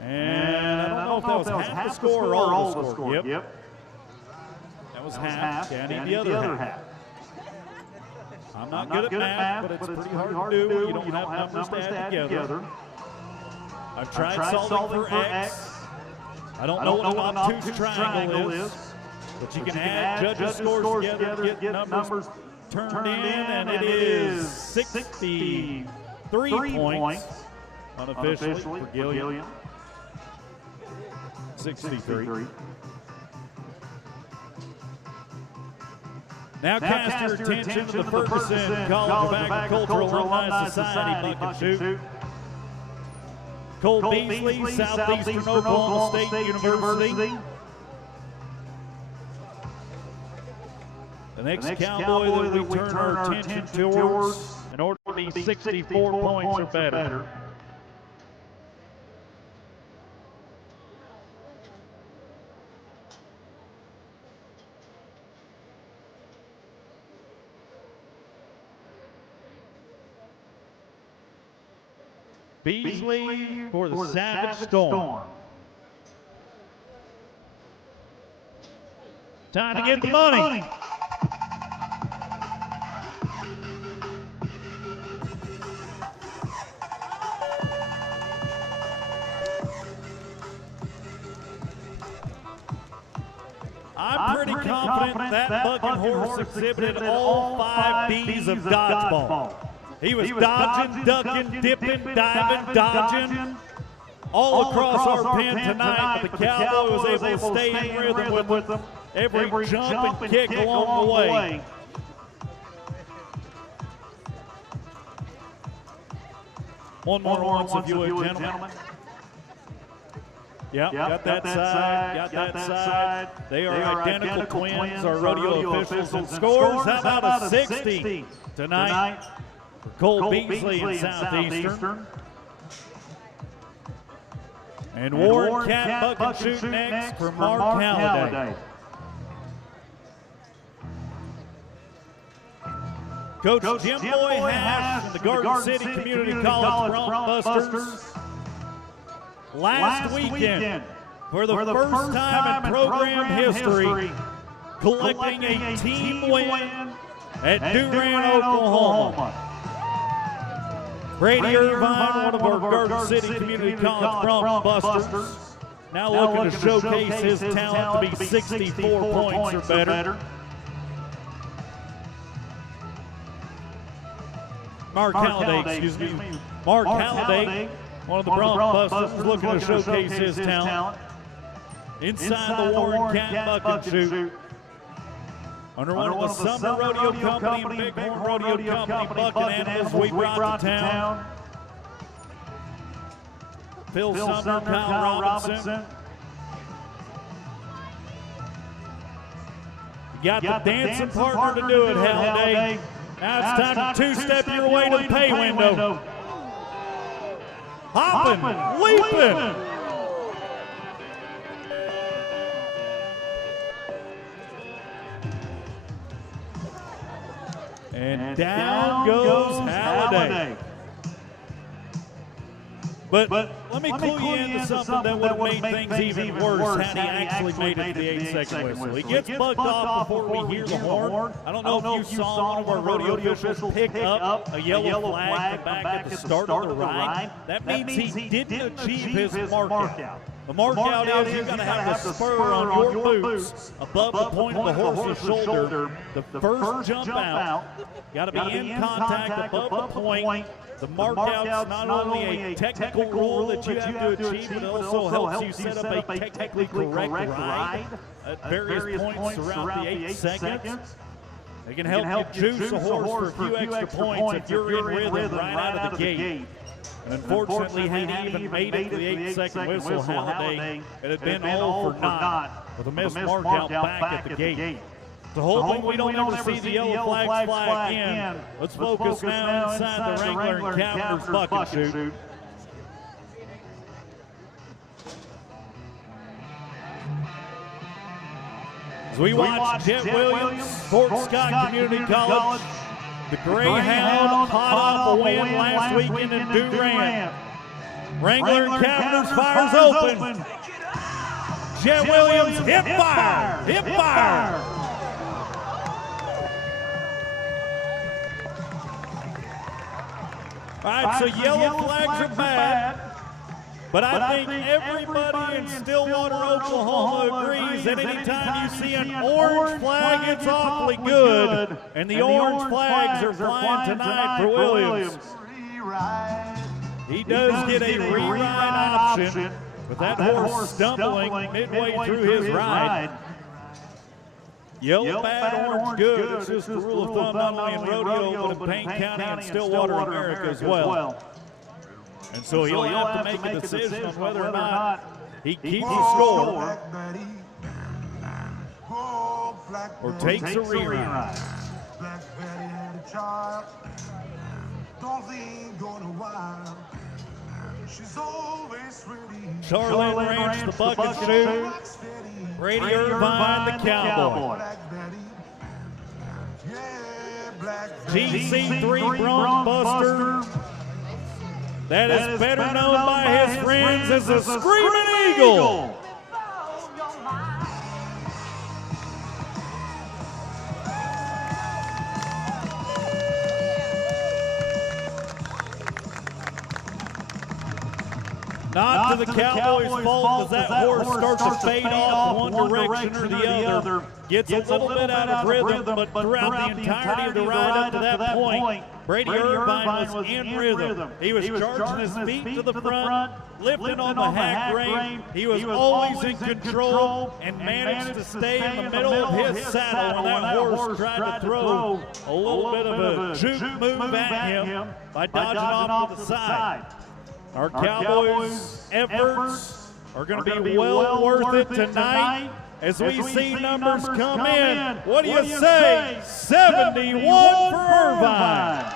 And I don't know if that was half the score or all the score. Yep. That was half. Yeah, I need the other half. I'm not good at math, but it's pretty hard to do when you don't have numbers to add together. I've tried solving for X. I don't know what an obtuse triangle is, but you can add judges' scores together, get numbers turned in, and it is 63 points unofficially for Gilliam. 63. Now cast your attention to the Ferguson College of Agriculture Alumni Society Buck and Shoot. Cole Beasley, Southeastern Oklahoma State University. The next cowboy that we turn our attention towards in order to be 64 points or better. Beasley for the Savage Storm. Time to get the money. I'm pretty confident that bucking horse exhibited all 5 B's of dodgeball. He was dodging, ducking, dipping, diving, dodging all across our pen tonight, but the cowboy was able to stay in rhythm with them every jump and kick along the way. One more once, if you would, gentlemen. Yep, got that side. They are identical twins, our rodeo officials. And scores, how about a 60 tonight? Cole Beasley in Southeastern. And Warren Cat Buck and Shoot next for Mark Halliday. Coach Jim Boy Hash and the Garden City Community College Bronc Busters. Last weekend, for the first time in program history, collecting a team win at Durant, Oklahoma. Brady Irvine, one of our Garden City Community College Bronc Busters, now looking to showcase his talent to be 64 points or better. Mark Halliday, Mark Halliday, one of the Bronc Busters, looking to showcase his talent inside the Warren Cat Buck and Shoot. Under one of the Summer Rodeo Company and Bighorn Rodeo Company bucking animals we brought to town. Phil Sumner, Kyle Robinson. got the dancing partner to do it, Halliday. Now it's time to two-step your way to the pay window. Hopping, leaping. And down goes Halliday. But let me clue you into something that would have made things even worse had he actually made it to the 8-second whistle. He gets bugged off before we hear the horn. I don't know if you saw one of our rodeo officials pick up a yellow flag back at the start of the ride. That means he didn't achieve his mark out. The mark out is you've got to have the spur on your boots above the point of the horse's shoulder. The first jump out, got to be in contact above the point. The mark out's not only a technical rule that you have to achieve, but it also helps you set up a technically correct ride at various points throughout the 8 seconds. It can help you juice a horse for a few extra points if you're in rhythm right out of the gate. And unfortunately, had he even made it to the 8-second whistle, Halliday, it had been all for naught with a missed mark out back at the gate. So hoping we don't ever see the yellow flags fly again. Let's focus now inside the Wrangler and Cavender's bucket chute. As we watch Jet Williams, Fort Scott Community College, the Greyhound hot off a win last weekend in Durant. Wrangler and Cavender's fires open. Jet Williams hip fire, hip fire. All right, so yellow flags are bad, but I think everybody in Stillwater, Oklahoma agrees that anytime you see an orange flag, it's awfully good, and the orange flags are flying tonight for Williams. He does get a re-ride option with that horse stumbling midway through his ride. Yellow bad, orange good. It's just the rule of thumb not only in rodeo, but in Payne County and Stillwater, America as well. And so he'll have to make a decision on whether or not he keeps the score or takes a reride. Charlotte Ranch, the bucket chute. Brady Irvine, the Cowboy. GC3 Bronc Buster. That is better known by his friends as the Screaming Eagle. Not to the Cowboys' fault as that horse starts to fade off one direction or the other. Gets a little bit out of rhythm, but throughout the entirety of the ride up to that point, Brady Irvine was in rhythm. He was charging his feet to the front, lifting on the hack rein. He was always in control and managed to stay in the middle of his saddle when that horse tried to throw a little bit of a juke move at him by dodging off to the side. Our Cowboys' efforts are going to be well worth it tonight as we see numbers come in. What do you say? 71 for Irvine.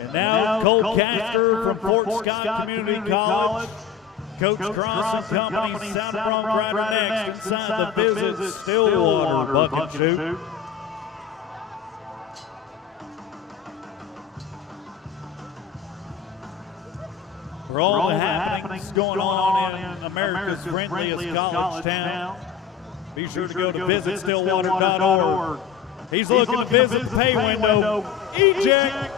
And now Cole Castor from Fort Scott Community College. Coach Cross and company, Sound Bronc rider next inside the Visit Stillwater bucket chute. For all the happenings going on in America's friendliest college town, be sure to go to visitstillwater.org. He's looking to visit the pay window. Eject.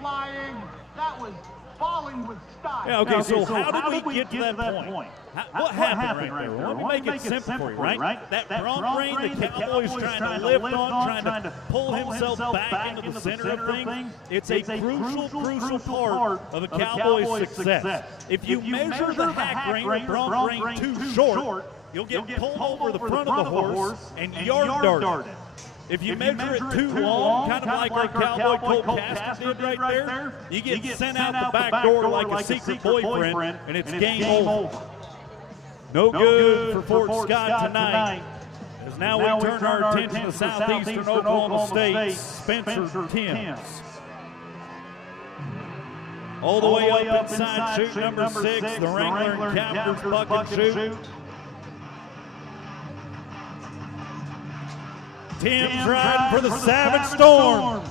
Flying, that was falling with style. Yeah, okay, so how did we get to that point? What happened right there? Well, let me make it simple for you, right? That bronc rein the Cowboy's trying to lift on, trying to pull himself back into the center of things, it's a crucial part of a Cowboy's success. If you measure the hack rein or bronc rein too short, you'll get pulled over the front of the horse and yard darted. If you measure it too long, kind of like our Cowboy Cole Caston did right there, you get sent out the back door like a secret boyfriend, and it's game over. No good for Fort Scott tonight, as now we turn our attention to southeastern Oklahoma State, Spencer Timms. All the way up inside chute number 6, the Wrangler and Cavaliers buck and shoot. Timms riding for the Savage Storm.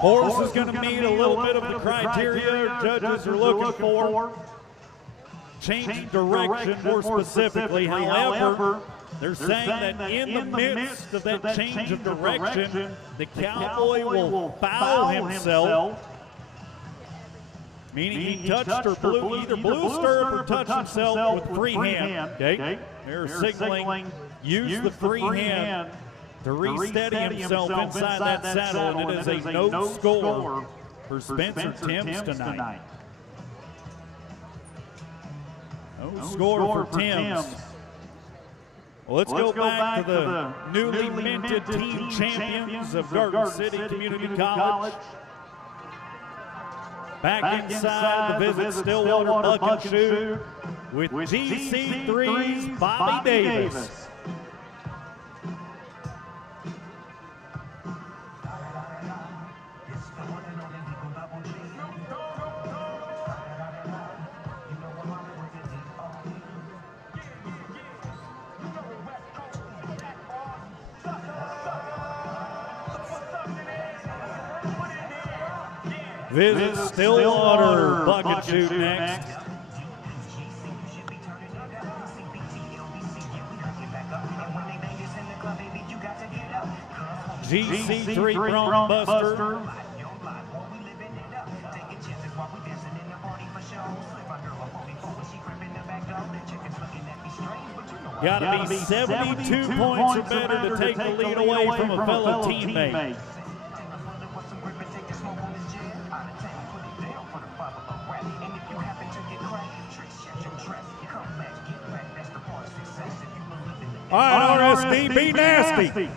Horse is going to meet a little bit of the criteria judges are looking for. Change direction more specifically. However, they're saying that in the midst of that change of direction, the Cowboy will foul himself. Meaning he touched or blew, either blew a stirrup or touched himself with free hand. Okay? They're signaling use the free hand to resteady himself inside that saddle, and it is a no score for Spencer Timms tonight. No score for Timms. Well, let's go back to the newly minted team champions of Garden City Community College. Back inside the Visit Stillwater Buck and Shoot with GC3's Bobby Davis. Visit Stillwater Buck and Shoot next. GC3 Bronc Buster. Got to be 72 points or better to take the lead away from a fellow teammate. All right, RSD, be nasty.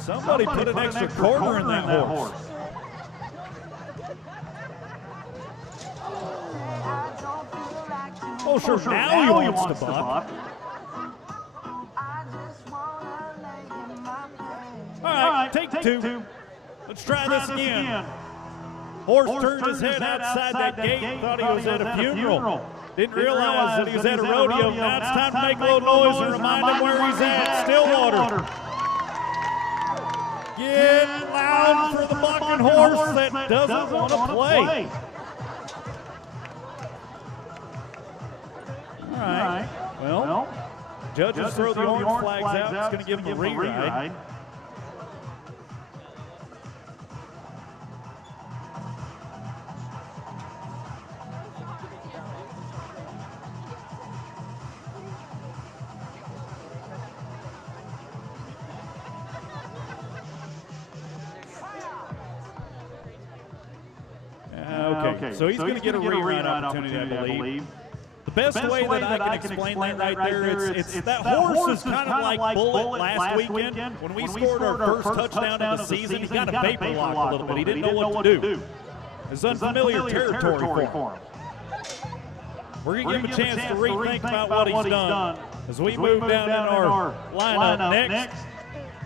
Somebody put an extra quarter in that horse. Oh, sure, now he wants to buck. All right, take two. Let's try this again. Horse turned his head outside that gate and thought he was at a funeral. Didn't realize that he was at a rodeo. Now it's time to make a little noise and remind him where he's at. Stillwater. Get loud for the bucking horse that doesn't want to play. All right. Well, judges throw the orange flags out. It's going to give him a reride. Okay, so he's going to get a reride opportunity, I believe. The best way that I can explain that right there, it's that horse is kind of like Bullet last weekend. When we scored our first touchdown of the season, he got a vapor lock a little bit. He didn't know what to do. It's unfamiliar territory for him. We're going to give him a chance to rethink about what he's done. As we move down in our lineup next,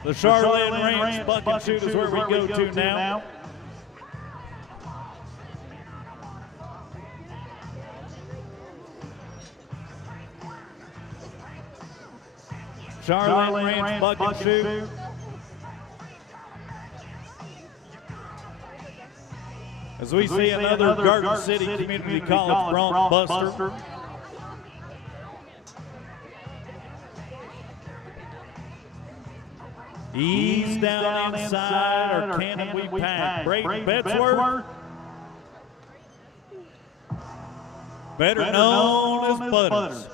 the Charlotte Ranch Buck and Shoot is where we go to now. Charlotte Ranch Buck and Shoot. As we see another Garden City Community College Bronc Buster. Ease down inside, or can we pack? Brayton Bedsworth, better known as Butters.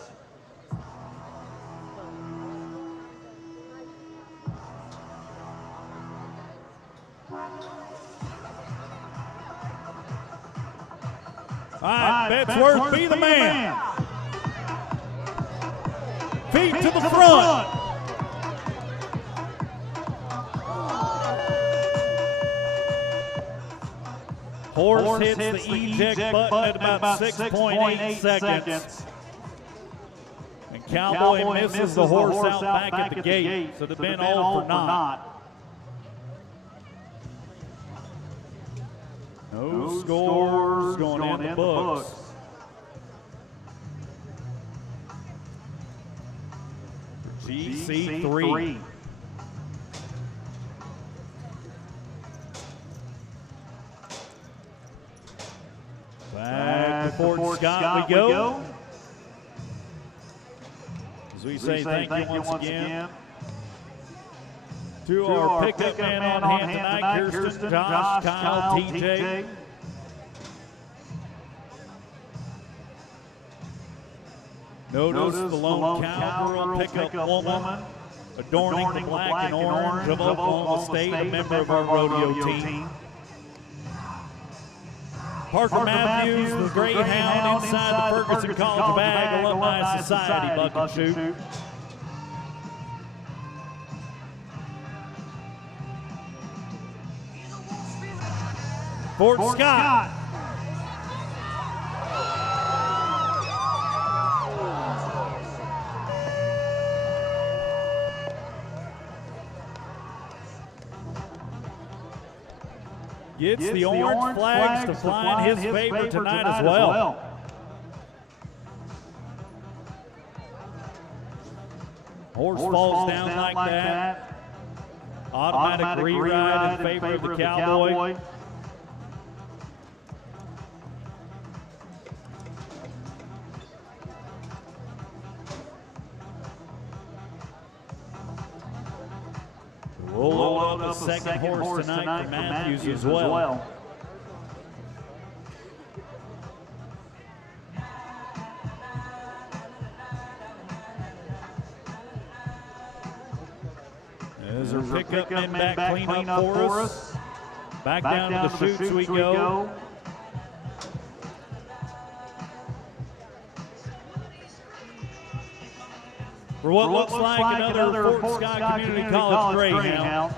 All right, Bedsworth, be the man. Feet to the front. Horse hits the eject button at about 6.8 seconds. And Cowboy misses the horse out back at the gate, so they've been all for naught. No scores going in the books. GC3. Back to Fort Scott we go. As we say thank you once again to our pickup men on hand tonight, Kirsten, Josh, Kyle, TJ. Notice the lone cowgirl pickup woman adorning the black and orange of Oklahoma State, a member of our rodeo team. Parker Matthews, the greyhound inside the Ferguson College of Ag Alumni Society buck and shoot. Fort Scott. Gets the orange flags to fly in his favor tonight as well. Horse falls down like that. Automatic re-ride in favor of the Cowboy. We'll load up the second horse tonight for Matthews as well. As our pickup men back clean up for us. Back down to the chutes we go. For what looks like another Fort Scott Community College greyhound.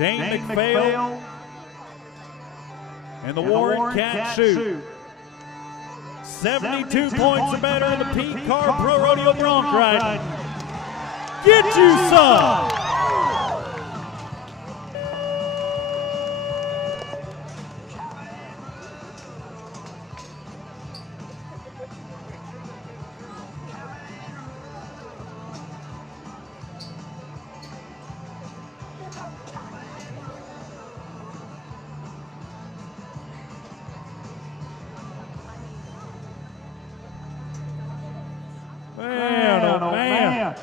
Dane McPhail and the Warren Cat Shoot. 72 points or better in the Pete Carr Pro Rodeo bronc riding. Get you some! Man.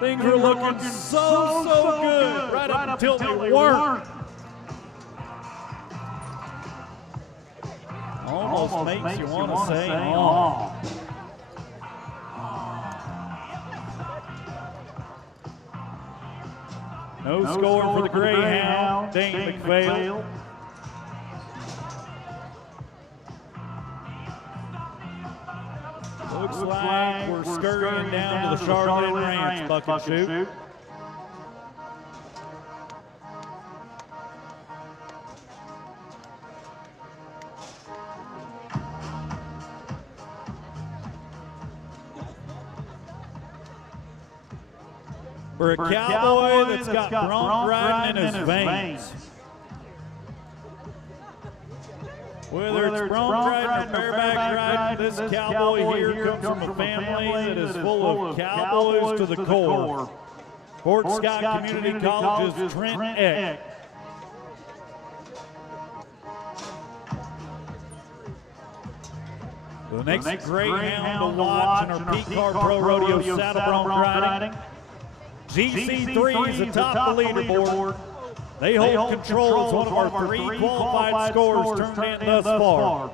Things were looking so good right up until they weren't. Almost makes you want to say, oh. No score for the greyhound, Dane McPhail. Looks like we're scurrying down to the Charlotte Ranch buck and shoot. For a cowboy that's got bronc riding in his veins. Whether it's bronc riding or bareback riding, this cowboy here comes from a family that is full of cowboys to the core. Fort Scott Community College's Trent Eck. The next greyhound to watch in our P-Card Pro Rodeo saddle bronc riding. GC3 is atop the leaderboard. They hold control as one of our 3 qualified scores turned in thus far.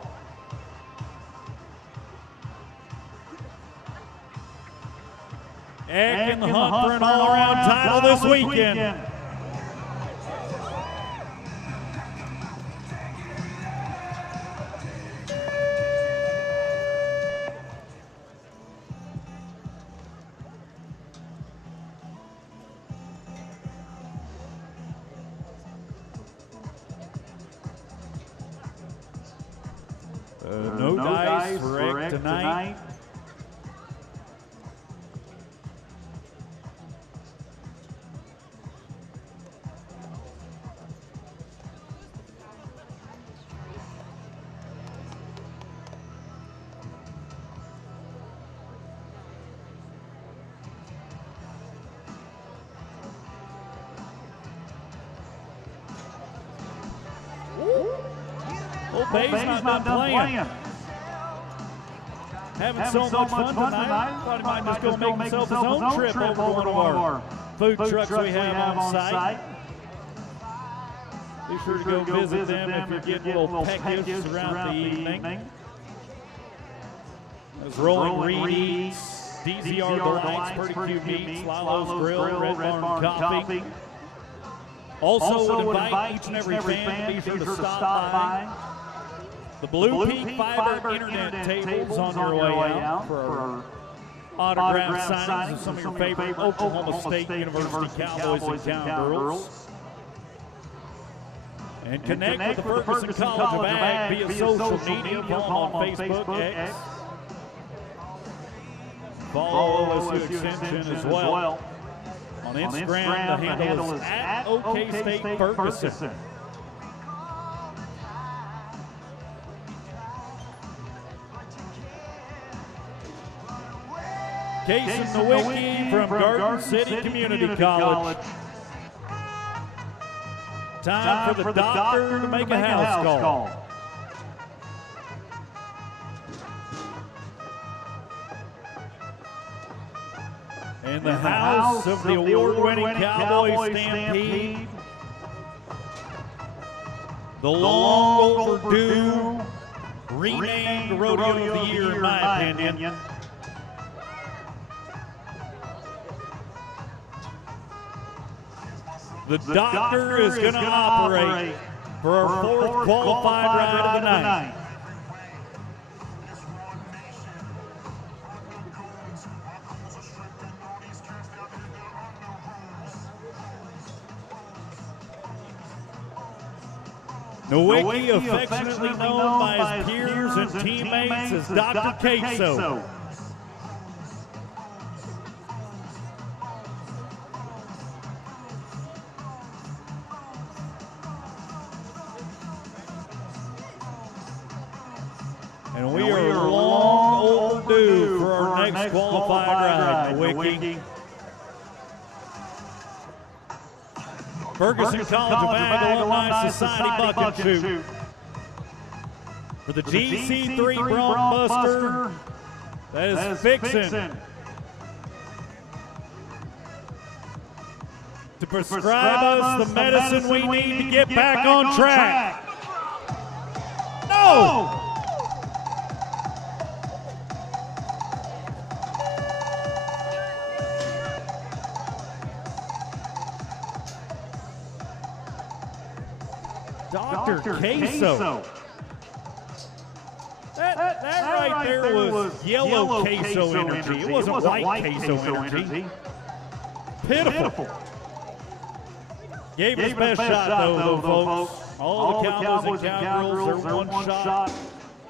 Eck in the hunt for an all-around title this weekend. No dice for Eck tonight. Payne's not done playing. Having so much fun tonight. Thought he might just go make himself his own trip over to one of our food trucks we have on site. Be sure to go visit them if you're getting a little package throughout the evening. There's Rolling Reeds, DZR Delights, Pretty Cute Meats, Lalo's Grill, Red Barn Coffee. Also would invite each and every fan to be sure to stop by the Blue Peak Fiber Internet tables on your way out for autograph signings of some of your favorite Oklahoma State University Cowboys and Cowgirls. And connect with the Ferguson College of Ag via social media, follow them on Facebook, X. Follow OSU Extension as well. On Instagram, the handle is at OK State Ferguson. Casey Nowicki from Garden City Community College. Time for the doctor to make a house call. In the house of the award-winning Cowboy Stampede, the long overdue renamed Rodeo of the Year, in my opinion. The doctor is going to operate for our 4th qualified ride of the night. Nowicki, affectionately known by his peers and teammates as Dr. Queso. And we are long overdue for our next qualified ride, Nowicki. Ferguson College of Ag Alumni Society Bucket Shoot. For the GC3 Bronc Buster, that is Fixin'. To prescribe us the medicine we need to get back on track. No! Dr. Queso. That right there was yellow queso energy. It wasn't white queso energy. Pitiful. Gave his best shot, though, folks. All the Cowboys and Cowgirls, their one shot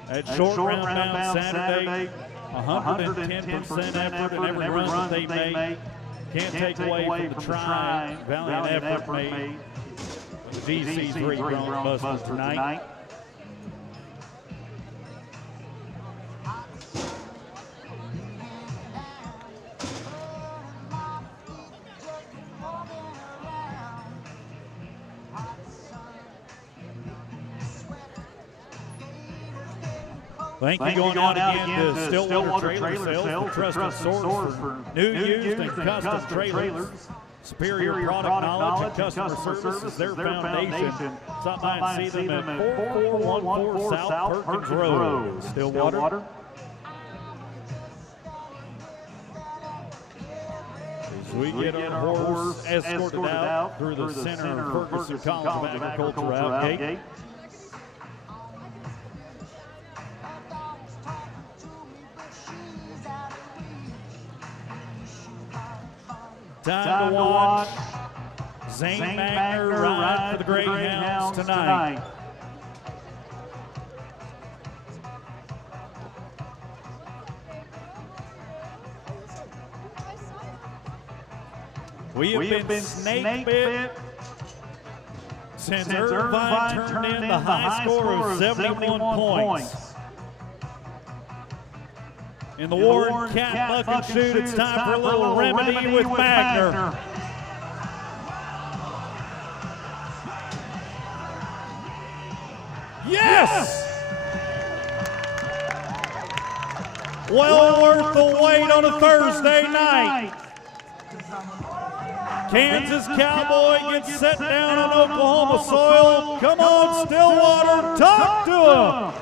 at short round bound Saturday. 110% effort in every run that they made. Can't take away from the trying, valiant effort made. GC3 Bronc Busters tonight. Thank you going out again to Stillwater Trailer Sales for trusted source for new, used, and custom trailers. Superior product knowledge and customer service is their foundation. Stop by and see them at 4414 South Perkins Road, Stillwater. As we get our horse escorted out through the center of Ferguson College of Agriculture outgate. Time to watch Zane Magner ride for the Greyhounds tonight. We have been snake bit since Irvine turned in the high score of 71 points. In the Warren Cat Buck and Shoot, it's time for a little remedy with Magner. Yes! Well worth the wait on a Thursday night. Kansas Cowboy gets set down on Oklahoma soil. Come on, Stillwater, talk to him.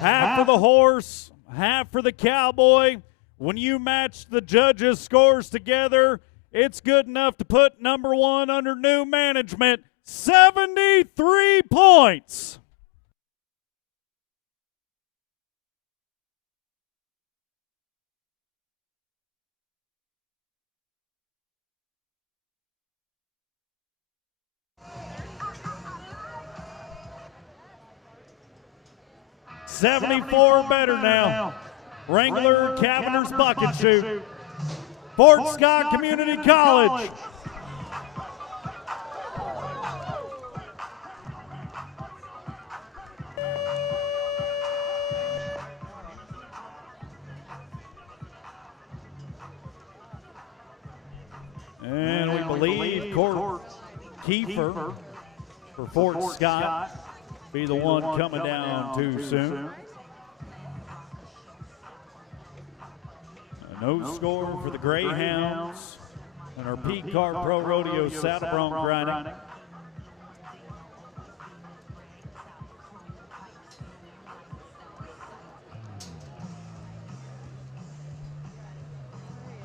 Half for the horse, half for the Cowboy. When you match the judges' scores together, it's good enough to put number one under new management. 73 points. $74 better now. Wrangler, Cavender's Buck and Shoot. Fort Scott Community College. And we believe Court Kiefer for Fort Scott be the one coming down too soon. A no score for the Greyhounds and our P-Card Pro Rodeo saddle bronc riding.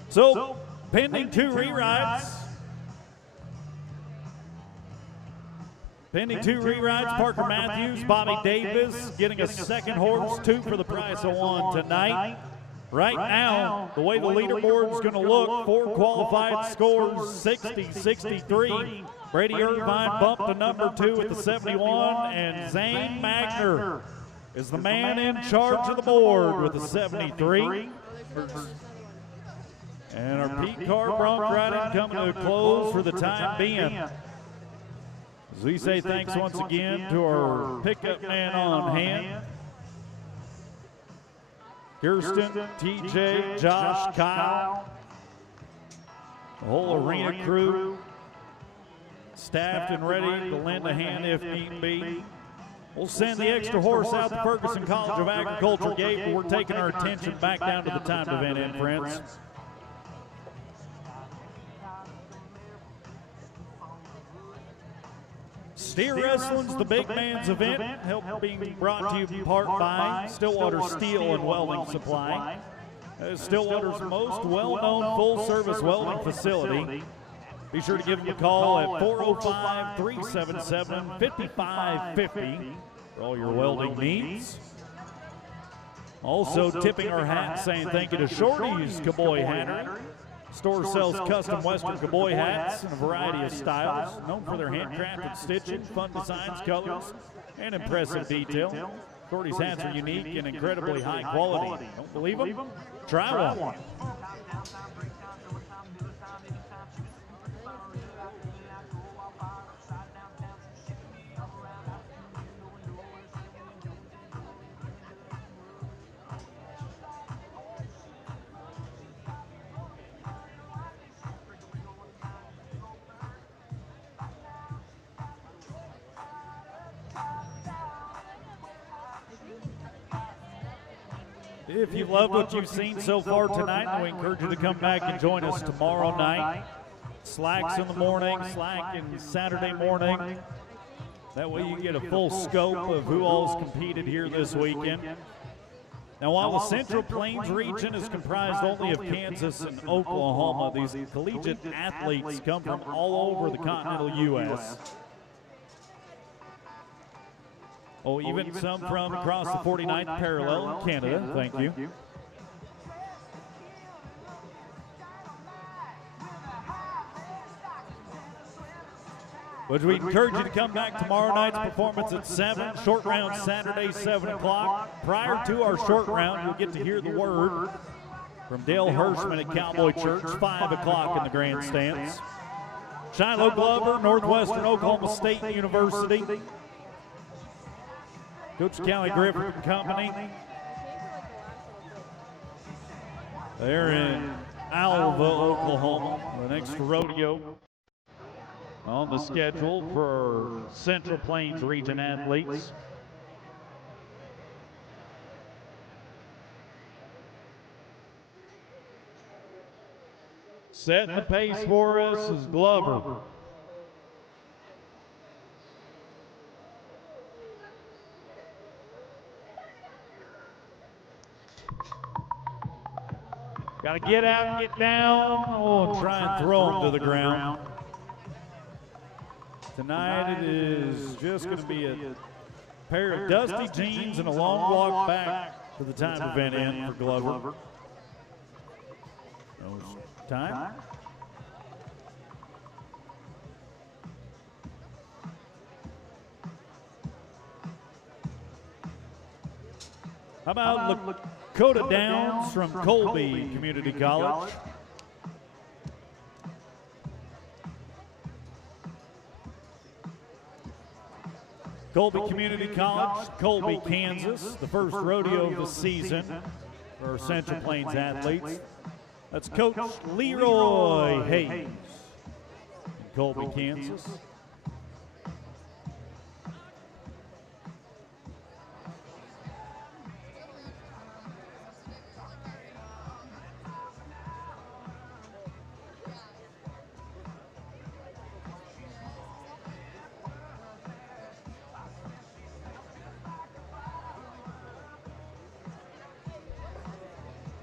So, pending two rerides. Pending two rerides, Parker Matthews, Bobby Davis getting a second horse, 2 for the price of 1 tonight. Right now, the way the leaderboard is going to look, 4 qualified scores, 60-63. Brady Irvine bumped to number 2 at the 71, and Zane Magner is the man in charge of the board with the 73. And our P-Card bronc riding coming to a close for the time being. As we say thanks once again to our pickup man on hand. Kirsten, TJ, Josh, Kyle, the whole arena crew, staffed and ready to lend a hand if need be. We'll send the extra horse out to Ferguson College of Agriculture gate, but we're taking our attention back down to the timed event entrance. Steer Wrestling's the big man's event, being brought to you in part by Stillwater Steel and Welding Supply. Stillwater's most well-known full-service welding facility. Be sure to give them a call at 405-377-5550 for all your welding needs. Also tipping our hat, saying thank you to Shorty's Cowboy Hattery. Store sells custom Western cowboy hats in a variety of styles, known for their handcrafted stitching, fun designs, colors, and impressive detail. Shorty's hats are unique and incredibly high quality. Don't believe them? Try one. If you've loved what you've seen so far tonight, we encourage you to come back and join us tomorrow night. Slacks in the morning, slack in Saturday morning. That way you get a full scope of who all's competed here this weekend. Now, while the Central Plains region is comprised only of Kansas and Oklahoma, these collegiate athletes come from all over the continental U.S. Oh, even some from across the 49th parallel in Canada. Thank you. But we encourage you to come back tomorrow night's performance at 7, short round Saturday, 7 o'clock. Prior to our short round, you'll get to hear the word from Dale Hirschman at Cowboy Church, 5 o'clock in the grandstands. Shiloh Glover, Northwestern Oklahoma State University. Coach Callie Griffith and company. They're in Alva, Oklahoma, the next rodeo on the schedule for Central Plains region athletes. Setting the pace for us is Glover. Got to get out and get down. Oh, try and throw them to the ground. Tonight it is just going to be a pair of dusty jeans and a long walk back to the time event in for Glover. Time. How about Lakota Downs from Colby Community College? Colby Community College, Colby, Kansas, the first rodeo of the season for our Central Plains athletes. That's Coach Leroy Hayes in Colby, Kansas.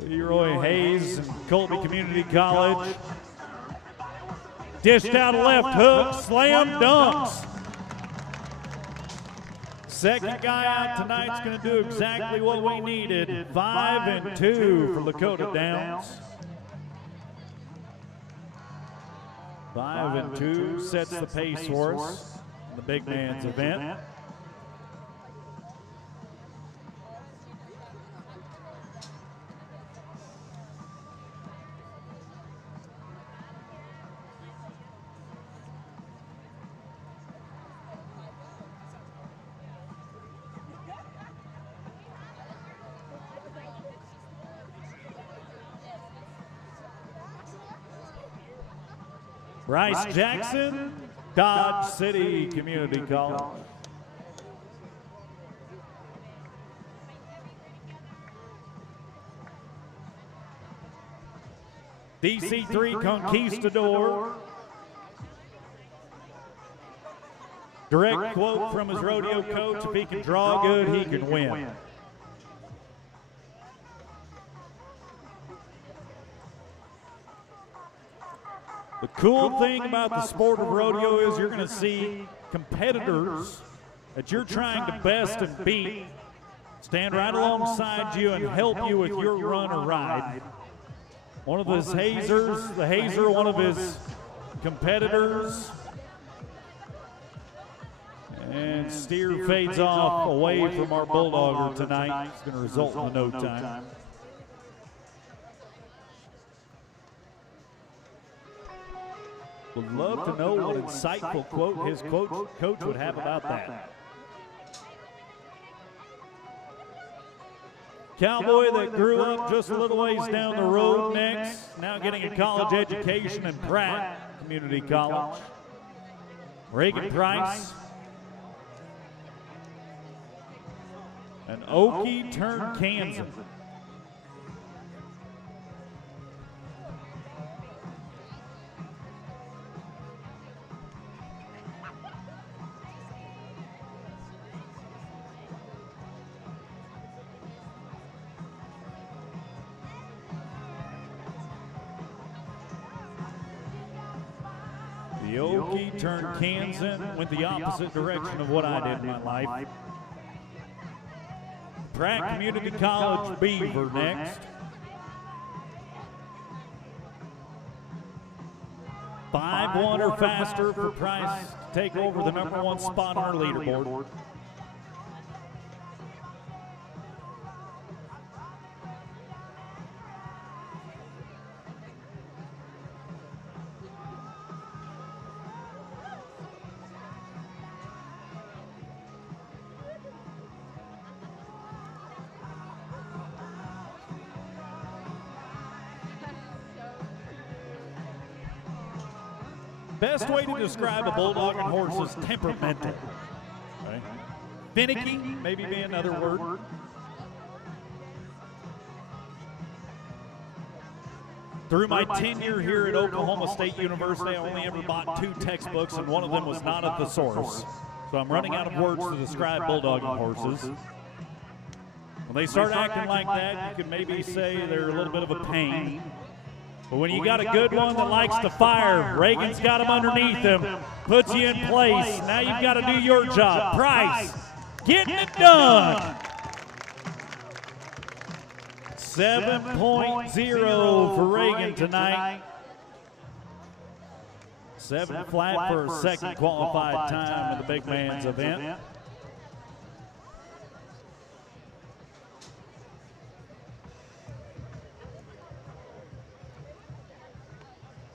Leroy Hayes and Colby Community College. Dished out a left hook, slam dunks. Second guy out tonight's going to do exactly what we needed. 5 and 2 for Lakota Downs. 5 and 2 sets the pace for us in the big man's event. Bryce Jackson, Dodge City Community College. DC3 Conquistador. Direct quote from his rodeo coach, if he can draw good, he can win. The cool thing about the sport of rodeo is you're going to see competitors that you're trying to best and beat stand right alongside you and help you with your run or ride. One of his hazers, the hazer, one of his competitors. And steer fades off away from our bulldogger tonight. It's going to result in a no time. Would love to know what insightful quote his coach would have about that. Cowboy that grew up just a little ways down the road next, now getting a college education in Pratt Community College. Reagan Price. An Okie turned Kansan. Okie turned Kansan, went the opposite direction of what I did in my life. Pratt Community College Beaver next. 5-1 or faster for Price to take over the #1 spot on our leaderboard. Best way to describe a bulldog and horse is temperamental. Okay. Finicky, maybe be another word. Through my tenure here at Oklahoma State University, I only ever bought 2 textbooks, and one of them was not a thesaurus. So I'm running out of words to describe bulldogging horses. When they start acting like that, you can maybe say they're a little bit of a pain. But when you got a good one that likes to fire, Reagan's got him underneath him, puts you in place. Now you've got to do your job. Price, getting it done. 7.0 for Reagan tonight. 7 flat for a second qualified time in the big man's event.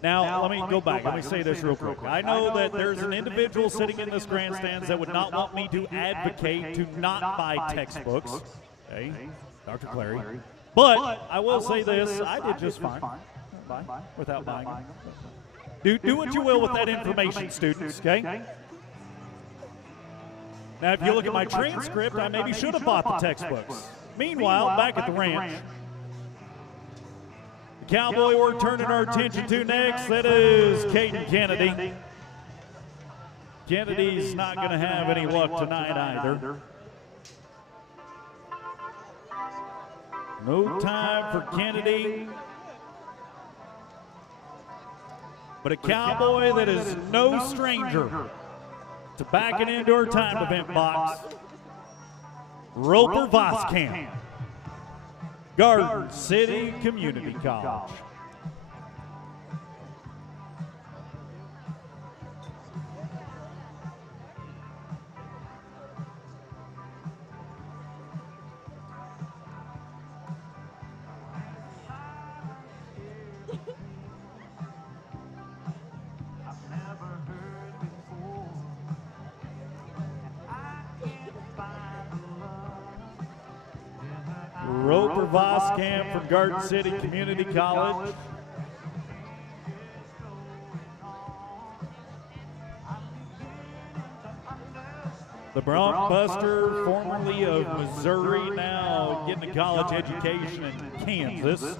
Now, let me go back. Let me say this real quick. I know that there's an individual sitting in this grandstands that would not want me to advocate to not buy textbooks. Okay, Dr. Clary. But I will say this, I did just fine without buying them. Do what you will with that information, students, okay? Now, if you look at my transcript, I maybe should have bought the textbooks. Meanwhile, back at the ranch, the cowboy we're turning our attention to next, that is Caden Kennedy. Kennedy's not going to have any luck tonight either. No time for Kennedy. But a cowboy that is no stranger to backing into our time event box. Roper Voskamp, Garden City Community College. Roper Voskamp from Garden City Community College. The Bronc Buster, formerly of Missouri, now getting a college education in Kansas.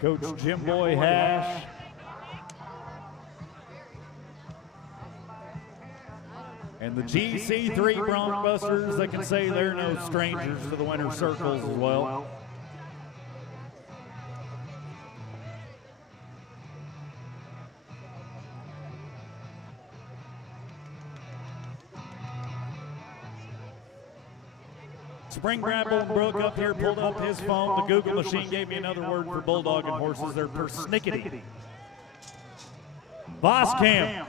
Coach Jim Boy Hash. And the GC3 Bronc Busters that can say they're no strangers to the winner's circles as well. Spring Grapple Brook up here pulled up his phone. The Google machine gave me another word for bulldog and horses. They're persnickety. Voskamp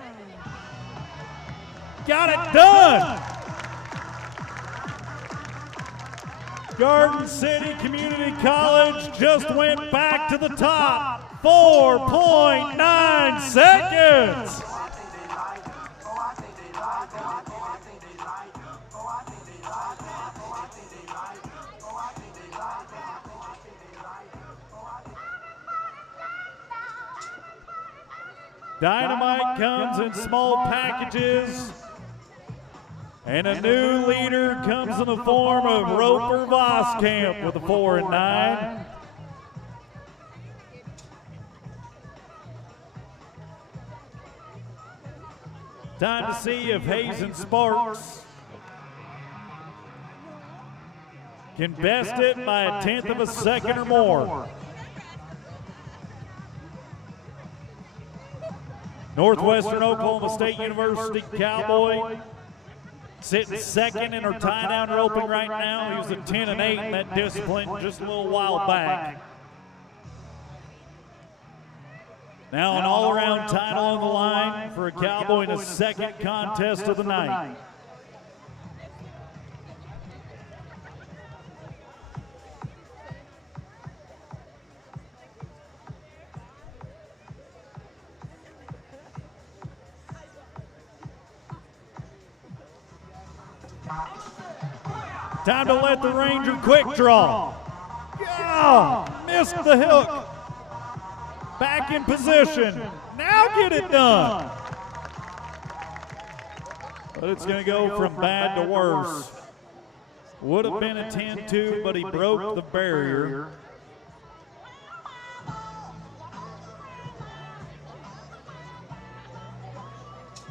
got it done. Garden City Community College just went back to the top. 4.9 seconds. Dynamite comes in small packages, and a new leader comes in the form of Roper Voskamp with a 4 and 9. Time to see if Hazen Sparks can best it by a 1/10 of a second or more. Northwestern Oklahoma State University Cowboy sitting second in our tie-down roping right now. He was a 10-8 in that discipline just a little while back. Now an all-around title on the line for a Cowboy in his second contest of the night. Time to let the Ranger quick draw. Oh, missed the hook. Back in position. Now get it done. But it's going to go from bad to worse. Would have been a 10-2, but he broke the barrier.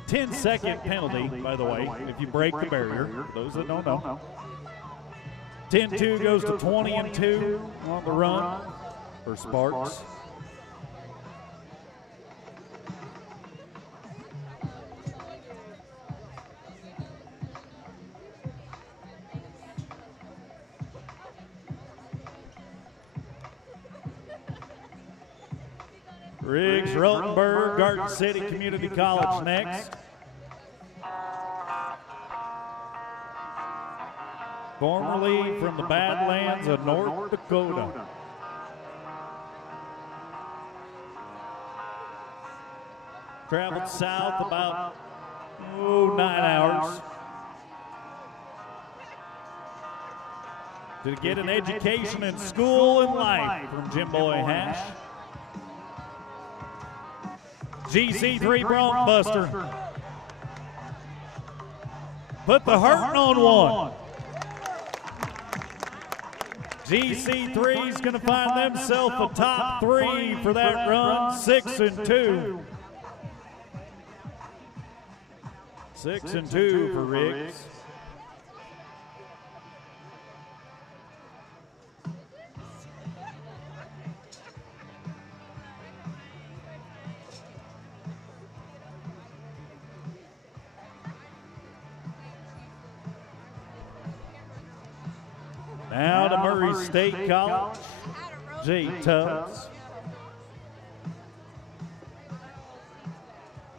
Ten-second penalty, by the way, if you break the barrier, for those that don't know. 10-2 goes to 20-2 on the run for Sparks. Riggs, Rotenberg, Garden City Community College next. Formerly from the Badlands of North Dakota. Traveled south about 9 hours to get an education in school and life from Jim Boy Hash. GC3 Bronc Buster. Put the hurting on one. GC3 is going to find themselves a top 3 for that run, 6-2. 6-2 for Riggs. Now to Murray State College, Jay Tubbs.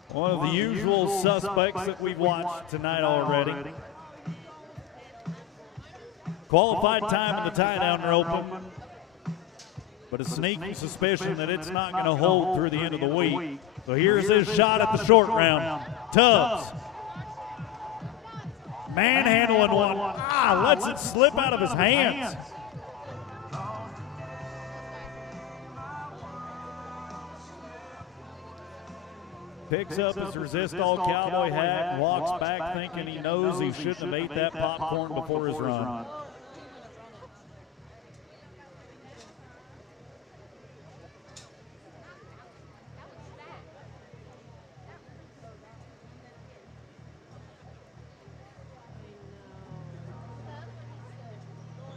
One of the usual suspects that we've watched tonight already. Qualified time in the tie-down roping, but a sneaking suspicion that it's not going to hold through the end of the week. So here's his shot at the short round. Tubbs. Manhandling one. Lets it slip out of his hands. Picks up his resist all cowboy hat and walks back thinking he knows he shouldn't have ate that popcorn before his run.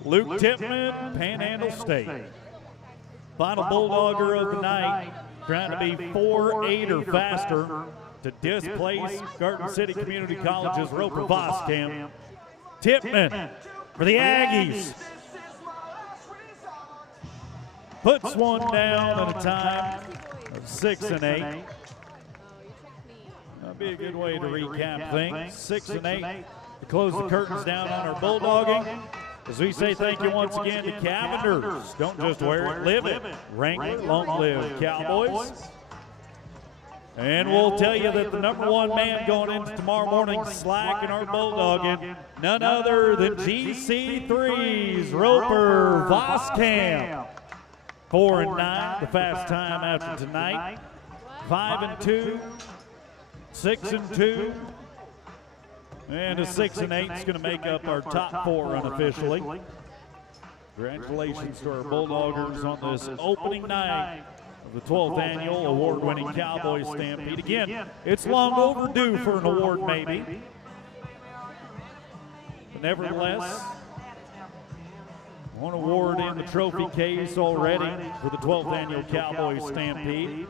Luke Tipman, Panhandle State. Final Bulldogger of the night, trying to be 4.8 or faster to displace Garden City Community College's Roper Voskamp. Tipman for the Aggies. Puts one down at a time of 6-8. That'd be a good way to recap things. 6-8 to close the curtains down on our bulldogging. As we say thank you once again to Cavenders. Don't just wear it, live it. Wrangler, long live Cowboys. And we'll tell you that the #1 man going into tomorrow morning's slack in our bulldogging, none other than GC3's Roper Voskamp. 4-9, the fast time after tonight. 5-2, 6-2. And a 6-8 is going to make up our top 4 unofficially. Congratulations to our Bulldoggers on this opening night of the 12th annual award-winning Cowboy Stampede. Again, it's long overdue for an award maybe. But nevertheless, One award in the trophy case already for the 12th annual Cowboy Stampede.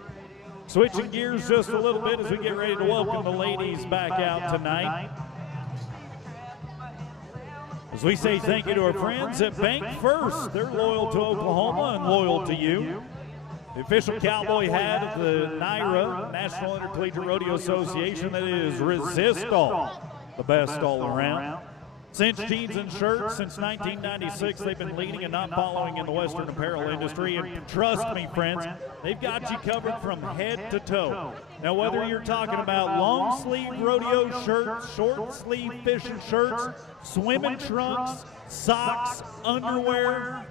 Switching gears just a little bit as we get ready to welcome the ladies back out tonight. As we say thank you to our friends at Bank First. They're loyal to Oklahoma and loyal to you. The official cowboy hat of the NIRA, National Intercollegiate Rodeo Association, that is Resist All, the best all around. Cinch jeans and shirts since 1996, they've been leading and not following in the Western apparel industry. And trust me, friends, they've got you covered from head to toe. Now, whether you're talking about long sleeve rodeo shirts, short sleeve fishing shirts, swimming trunks, socks, underwear,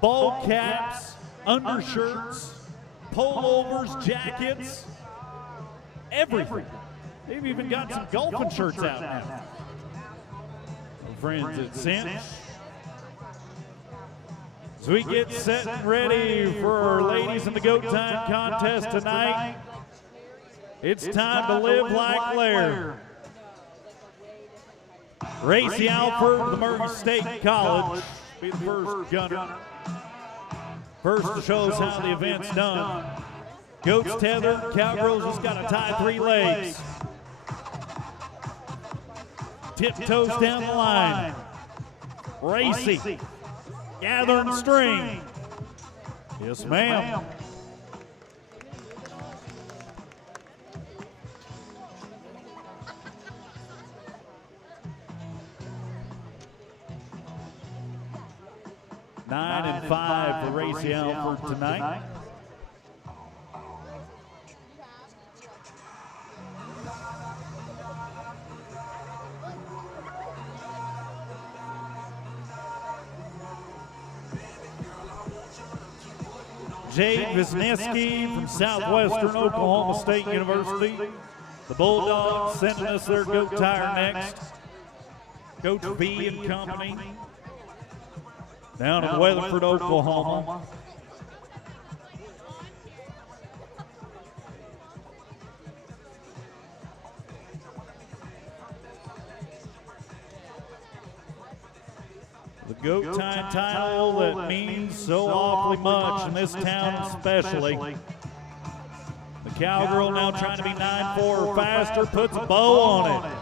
ball caps, undershirts, pullovers, jackets, everything. They've even got some golfing shirts out now. Friends at Cinch. As we get set and ready for our ladies in the Goat Time contest tonight, it's time to live like Lair. Racy Alford, the Murray State College, be the first gunner. First to show us how the event's done. Goats tethered, cowgirls just got to tie 3 legs. Tiptoes down the line. Racy. Gathering string. Yes, ma'am. Nine and 5 for Racy Alford tonight. Jade Wisniewski from Southwestern Oklahoma State University. The Bulldogs sending us their goat tire next. Coach B and company down in Weatherford, Oklahoma. The goat tie title that means so awfully much in this town especially. The cowgirl now trying to be 9-4 or faster, puts a bow on it.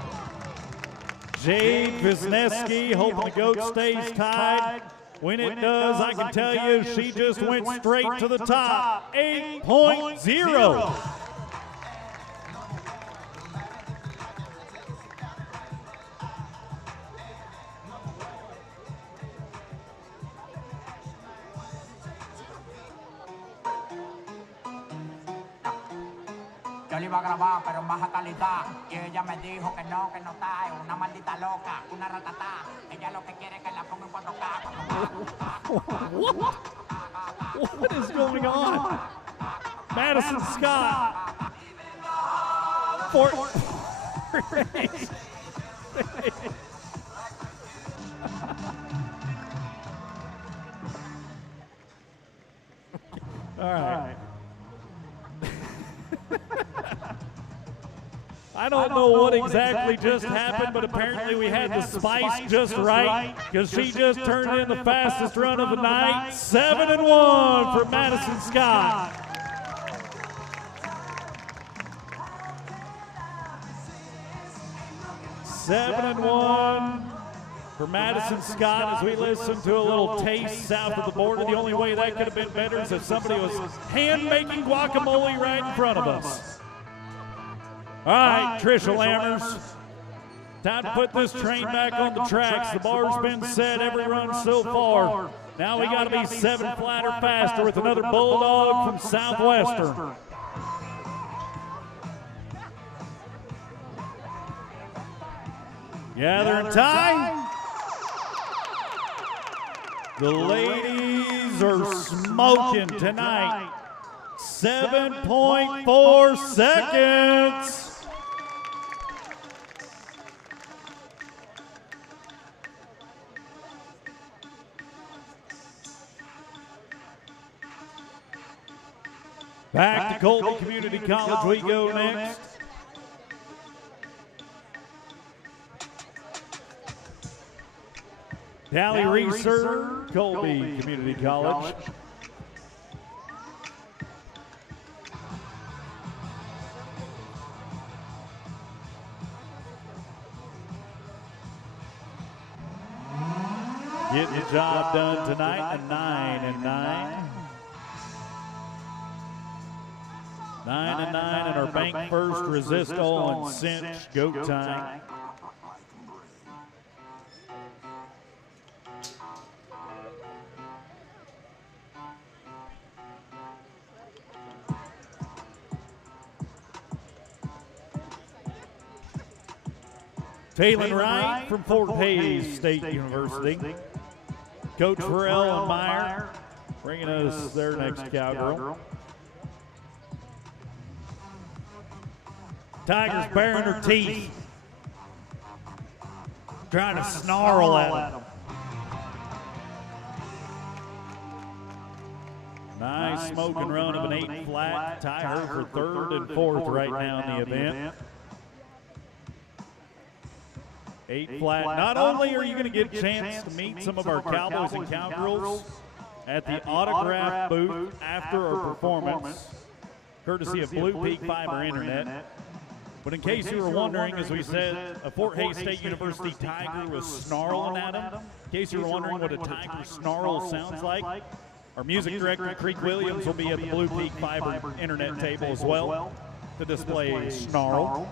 Jade Wisniewski hoping the goat stays tied. When it does, I can tell you she just went straight to the top. 8.0. Yo le iba a grabar, pero en baja calidad. Y ella me dijo que no está. Es una maldita loca, una ratatá. Ella lo que quiere es que la ponga en 4K. What is going on? Madison Scott. All right. I don't know what exactly just happened, but apparently we had the spice just right because she just turned in the fastest run of the night. 7-1 for Madison Scott. Seven and 1 for Madison Scott as we listen to a little taste south of the border. The only way that could have been better is if somebody was hand-making guacamole right in front of us. All right, Trisha Lammers, time to put this train back on the tracks. The bar's been set every run so far. Now we got to be 7 flat or faster with another Bulldog from Southwestern. Gathering time. The ladies are smoking tonight. 7.4 seconds. Back to Colby Community College we go next. Dally Reeser, Colby Community College. Getting the job done tonight, a 9 and 9. 9 and 9 in our bank first, Resisto and Cinch goat time. Taylon Wright from Fort Hays State University. Coach Farrell and Meyer bringing us their next cowgirl. Tigers baring her teeth, trying to snarl at them. Nice smoking run of an 8 flat. Tie her for 3rd and 4th right now in the event. 8 flat. Not only are you going to get a chance to meet some of our cowboys and cowgirls at the autograph booth after our performance, courtesy of Blue Peak Fiber Internet, but in case you were wondering, as we said, a Fort Hays State University Tiger was snarling at him. In case you were wondering what a Tiger snarl sounds like, our music director, Creek Williams, will be at the Blue Peak Fiber Internet table as well to display a snarl.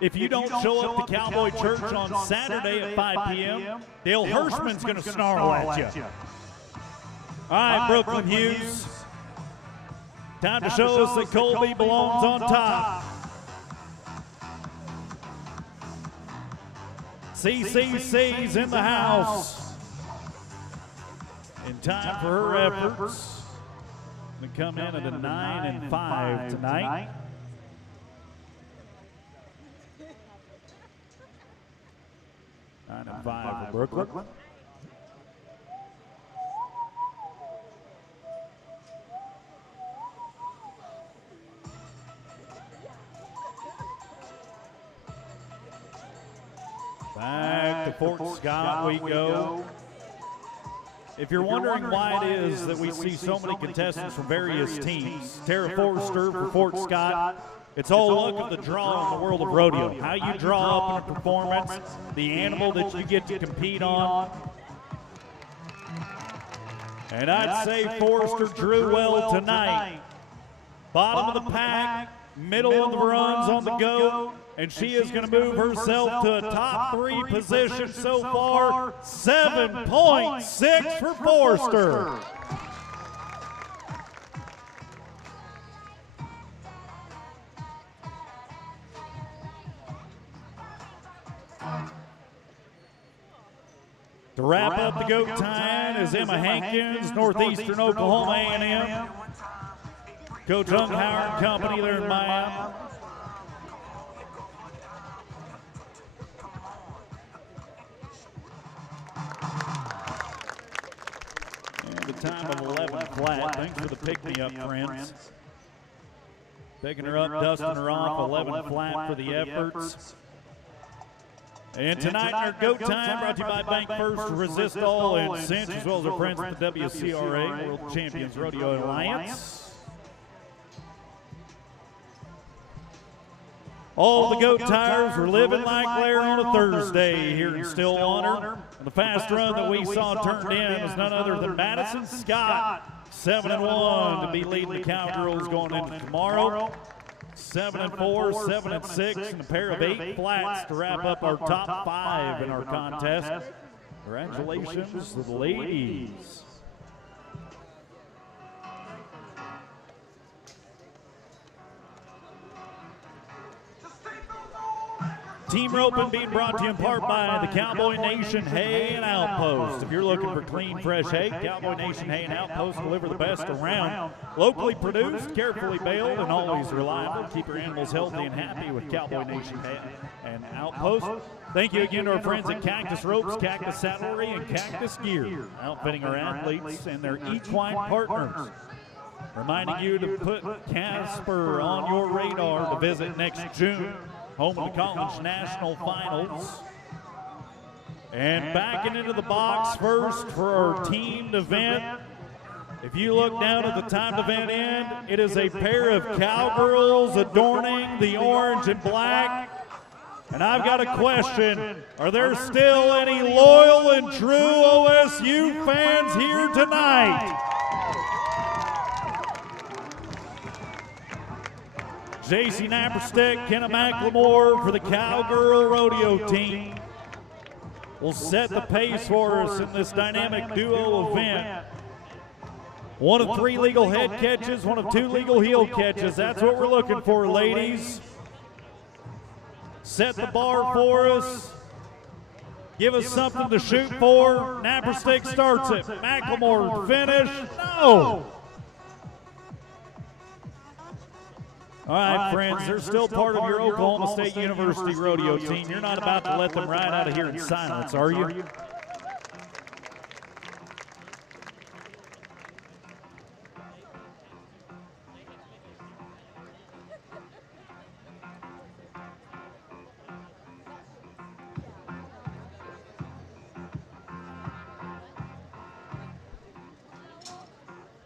If you don't show up to Cowboy Church on Saturday at 5 p.m., Dale Hirschman's going to snarl at you. All right, Brooklyn Hughes. Time to show us that Colby belongs on top. CCC's in the house. In time for her efforts. We come in at a 9 and 5 tonight. Nine and 5 for Brooklyn. Back to Fort Scott we go. If you're wondering why it is that we see so many contestants from various teams, Tara Forrester for Fort Scott, it's all luck of the draw in the world of rodeo. How you draw up in a performance, the animal that you get to compete on. And I'd say Forrester drew well tonight. Bottom of the pack, middle of the runs on the go, and she is going to move herself to a top 3 position so far. 7.6 for Forrester. To wrap up the goat time is Emma Hankins, Northeastern Oklahoma A&M. Coach Unghauer and company there in Miami. And the time of 11 flat. Thanks for the pick-me-up, friends. Picking her up, dusting her off, 11 flat for the efforts. And tonight, our GOAT Time brought to you by Bank First, Resist All, and Cinch, as well as our friends at the WCRA, World Champions Rodeo Alliance. All the GOAT Tires were living like Blair on a Thursday here in Stillwater. And the fast run that we saw turned in is none other than Madison Scott, 7-1 to be leading the Cowgirls going into tomorrow. 7-4, 7-6, and a pair of 8 flats to wrap up our top 5 in our contest. Congratulations to the ladies. Team Roping being brought to you in part by the Cowboy Nation Hay and Outpost. If you're looking for clean, fresh hay, Cowboy Nation Hay and Outpost deliver the best around. Locally produced, carefully baled, and always reliable. Keep your animals healthy and happy with Cowboy Nation Hay and Outpost. Thank you again to our friends at Cactus Ropes, Cactus Saddlery, and Cactus Gear, outfitting our athletes and their equine partners. Reminding you to put Casper on your radar to visit next June. home of the College National Finals. And backing into the box first for our teamed event. If you look down at the timed event end, it is a pair of cowgirls adorning the orange and black. And I've got a question. Are there still any loyal and true OSU fans here tonight? J.C. Napperstick, Kenna McLemore for the Cowgirl Rodeo Team will set the pace for us in this dynamic duo event. One of 3 legal head catches, one of 2 legal heel catches. That's what we're looking for, ladies. Set the bar for us. Give us something to shoot for. Napperstick starts it. McLemore finish. No! All right, friends, they're still part of your Oklahoma State University rodeo team. You're not about to let them ride out of here in silence, are you?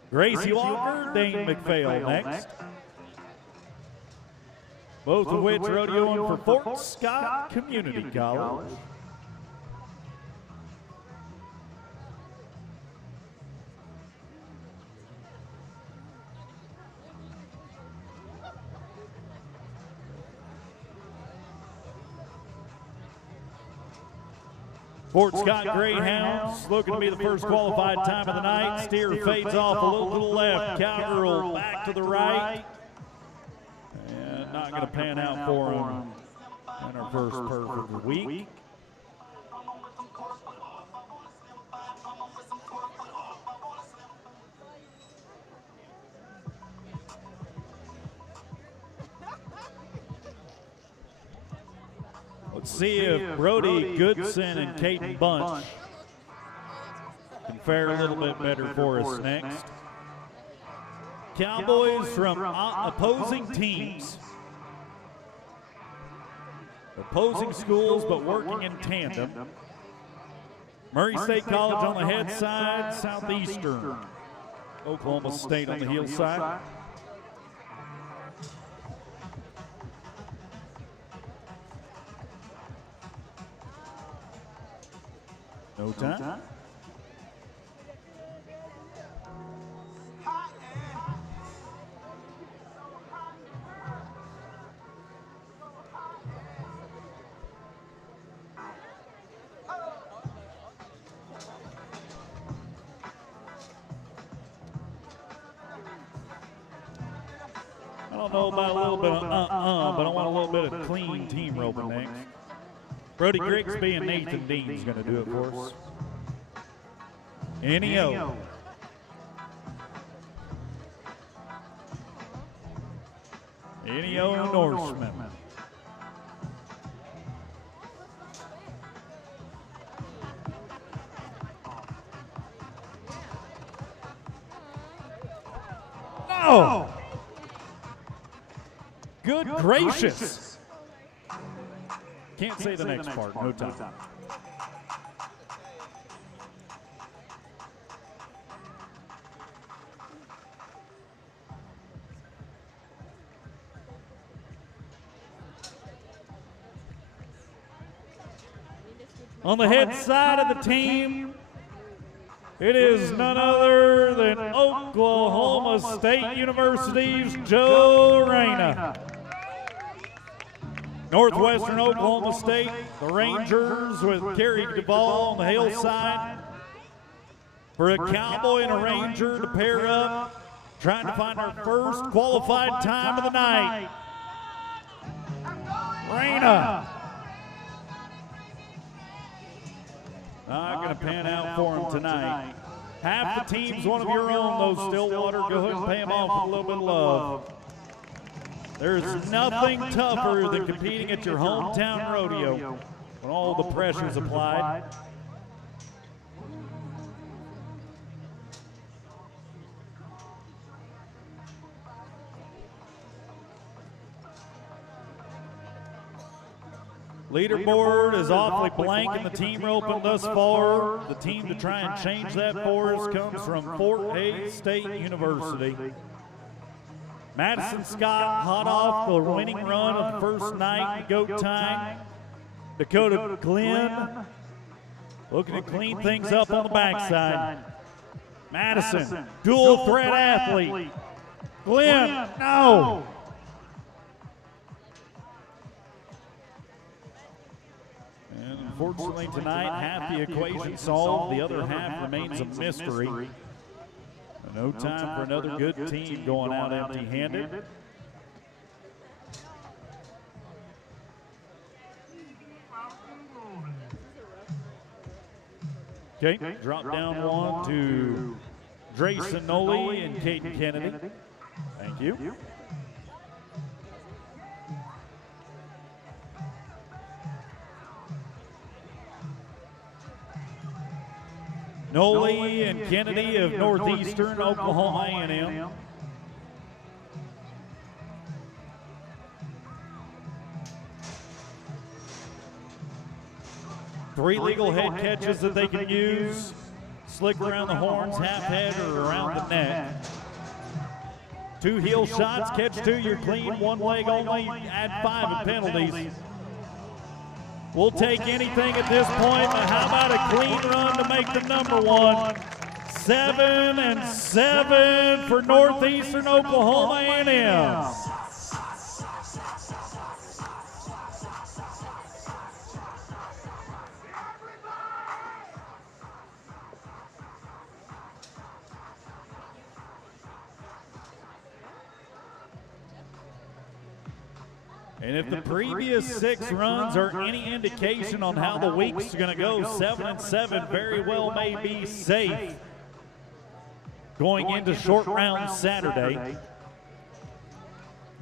Gracie Walker, Dane McPhail next. Both of which rodeoing for Fort Scott Community College. Fort Scott Greyhounds looking to be the first qualified time of the night. Steer fades off a little to the left. Cowgirl back to the right. And not going to pan out for him in our first perfect of the week. Let's see if Brody Goodson and Caden Bunch can fare a little bit better for us next. Cowboys from opposing teams. Opposing schools, but working in tandem. Murray State College on the head side, Southeastern. Oklahoma State on the heel side. No time. I don't know about a little bit of but I want a little bit of clean team roping next. Brody Grigsby and Nathan Dean's going to do it for us. NEO. NEO Norseman. No! Good gracious. Can't say the next part, no time. On the head side of the team, it is none other than Oklahoma State University's Joe Reyna. Northwestern Oklahoma State, the Rangers with Kerry Duvall on the hill side. For a Cowboy and a Ranger to pair up, trying to find our first qualified time of the night. Reyna. Not going to pan out for him tonight. Half the team's one of your own, though, Stillwater. Go ahead and pay them off with a little bit of love. There's nothing tougher than competing at your hometown rodeo when all the pressure's applied. Leaderboard is awfully blank in the team roping thus far. The team to try and change that for us comes from Fort Hays State University. Madison Scott, hot off the winning run of the first night in goat time. Dakota Glenn looking to clean things up on the backside. Madison, dual threat athlete. Glenn, no. And unfortunately tonight, half the equation solved, the other half remains a mystery. No time for another good team going out empty-handed. Okay, drop down one to Drayson Noley and Caden Kennedy. Thank you. Noley and Kennedy of Northeastern Oklahoma A&M. Three legal head catches that they can use. Slick around the horns, half head, or around the neck. Two heel shots, catch two, you're clean. One leg only, add 5 in penalties. We'll take anything at this point, but how about a clean run to make the number one? 7-7 for Northeastern Oklahoma A&M. And if the previous 6 runs are any indication on how the week's going to go, 7-7 very well may be safe going into short round Saturday.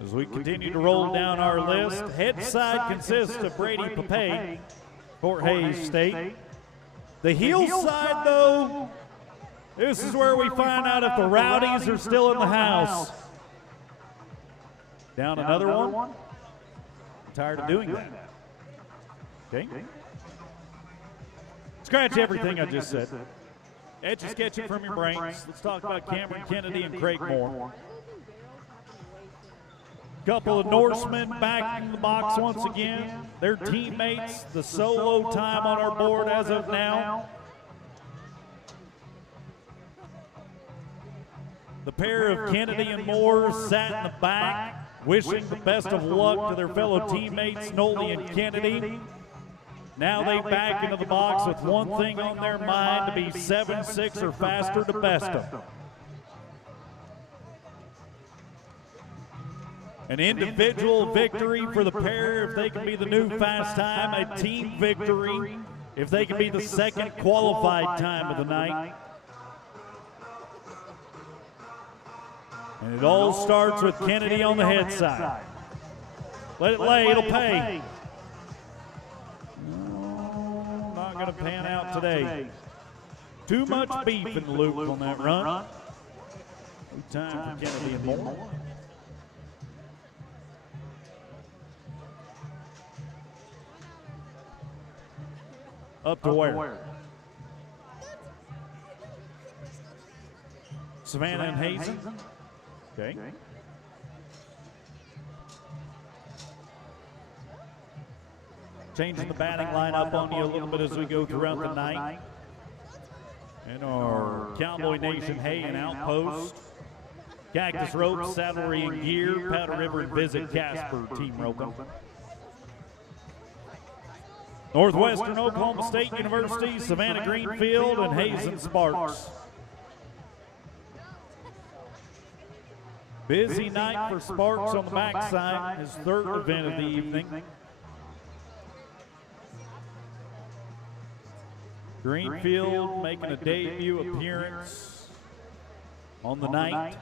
As we continue to roll down our list, head side consists of Brady Pape, Fort Hays State. The heel side, though, this is where we find out if the Rowdies are still in the house. Down another one. Tired of doing that. Okay. Scratch everything I just said. Etch and sketch it from your brains. Let's talk about Cameron Kennedy and Craig Moore. Couple of Norsemen back in the box once again. Their teammates, the solo time on our board as of now. The pair of Kennedy and Moore sat in the back, wishing the best of luck to their fellow teammates, Noley and Kennedy. Now they back into the box with one thing on their mind, to be 7-6 or faster to best them. An individual victory for the pair if they can be the new fast time, a team victory if they can be the second qualified time of the night. And it all starts with Kennedy on the head side. Let it lay, it'll pay. No, not going to pan out today. Too much beef in the loop on that run. Good time for Kennedy and Moore. Up to where? Savannah and Hazen. Okay. Changing the batting lineup on you a little bit as we go throughout the night. And our Cowboy Nation hay and outpost. Cactus ropes, saddlery and gear, Powder River and Visit Casper team roping. Northwestern Oklahoma State University, Savannah Greenfield, and Hazen Sparks. Busy night for Sparks on the backside, his third event of the evening. Greenfield making a debut appearance on the night.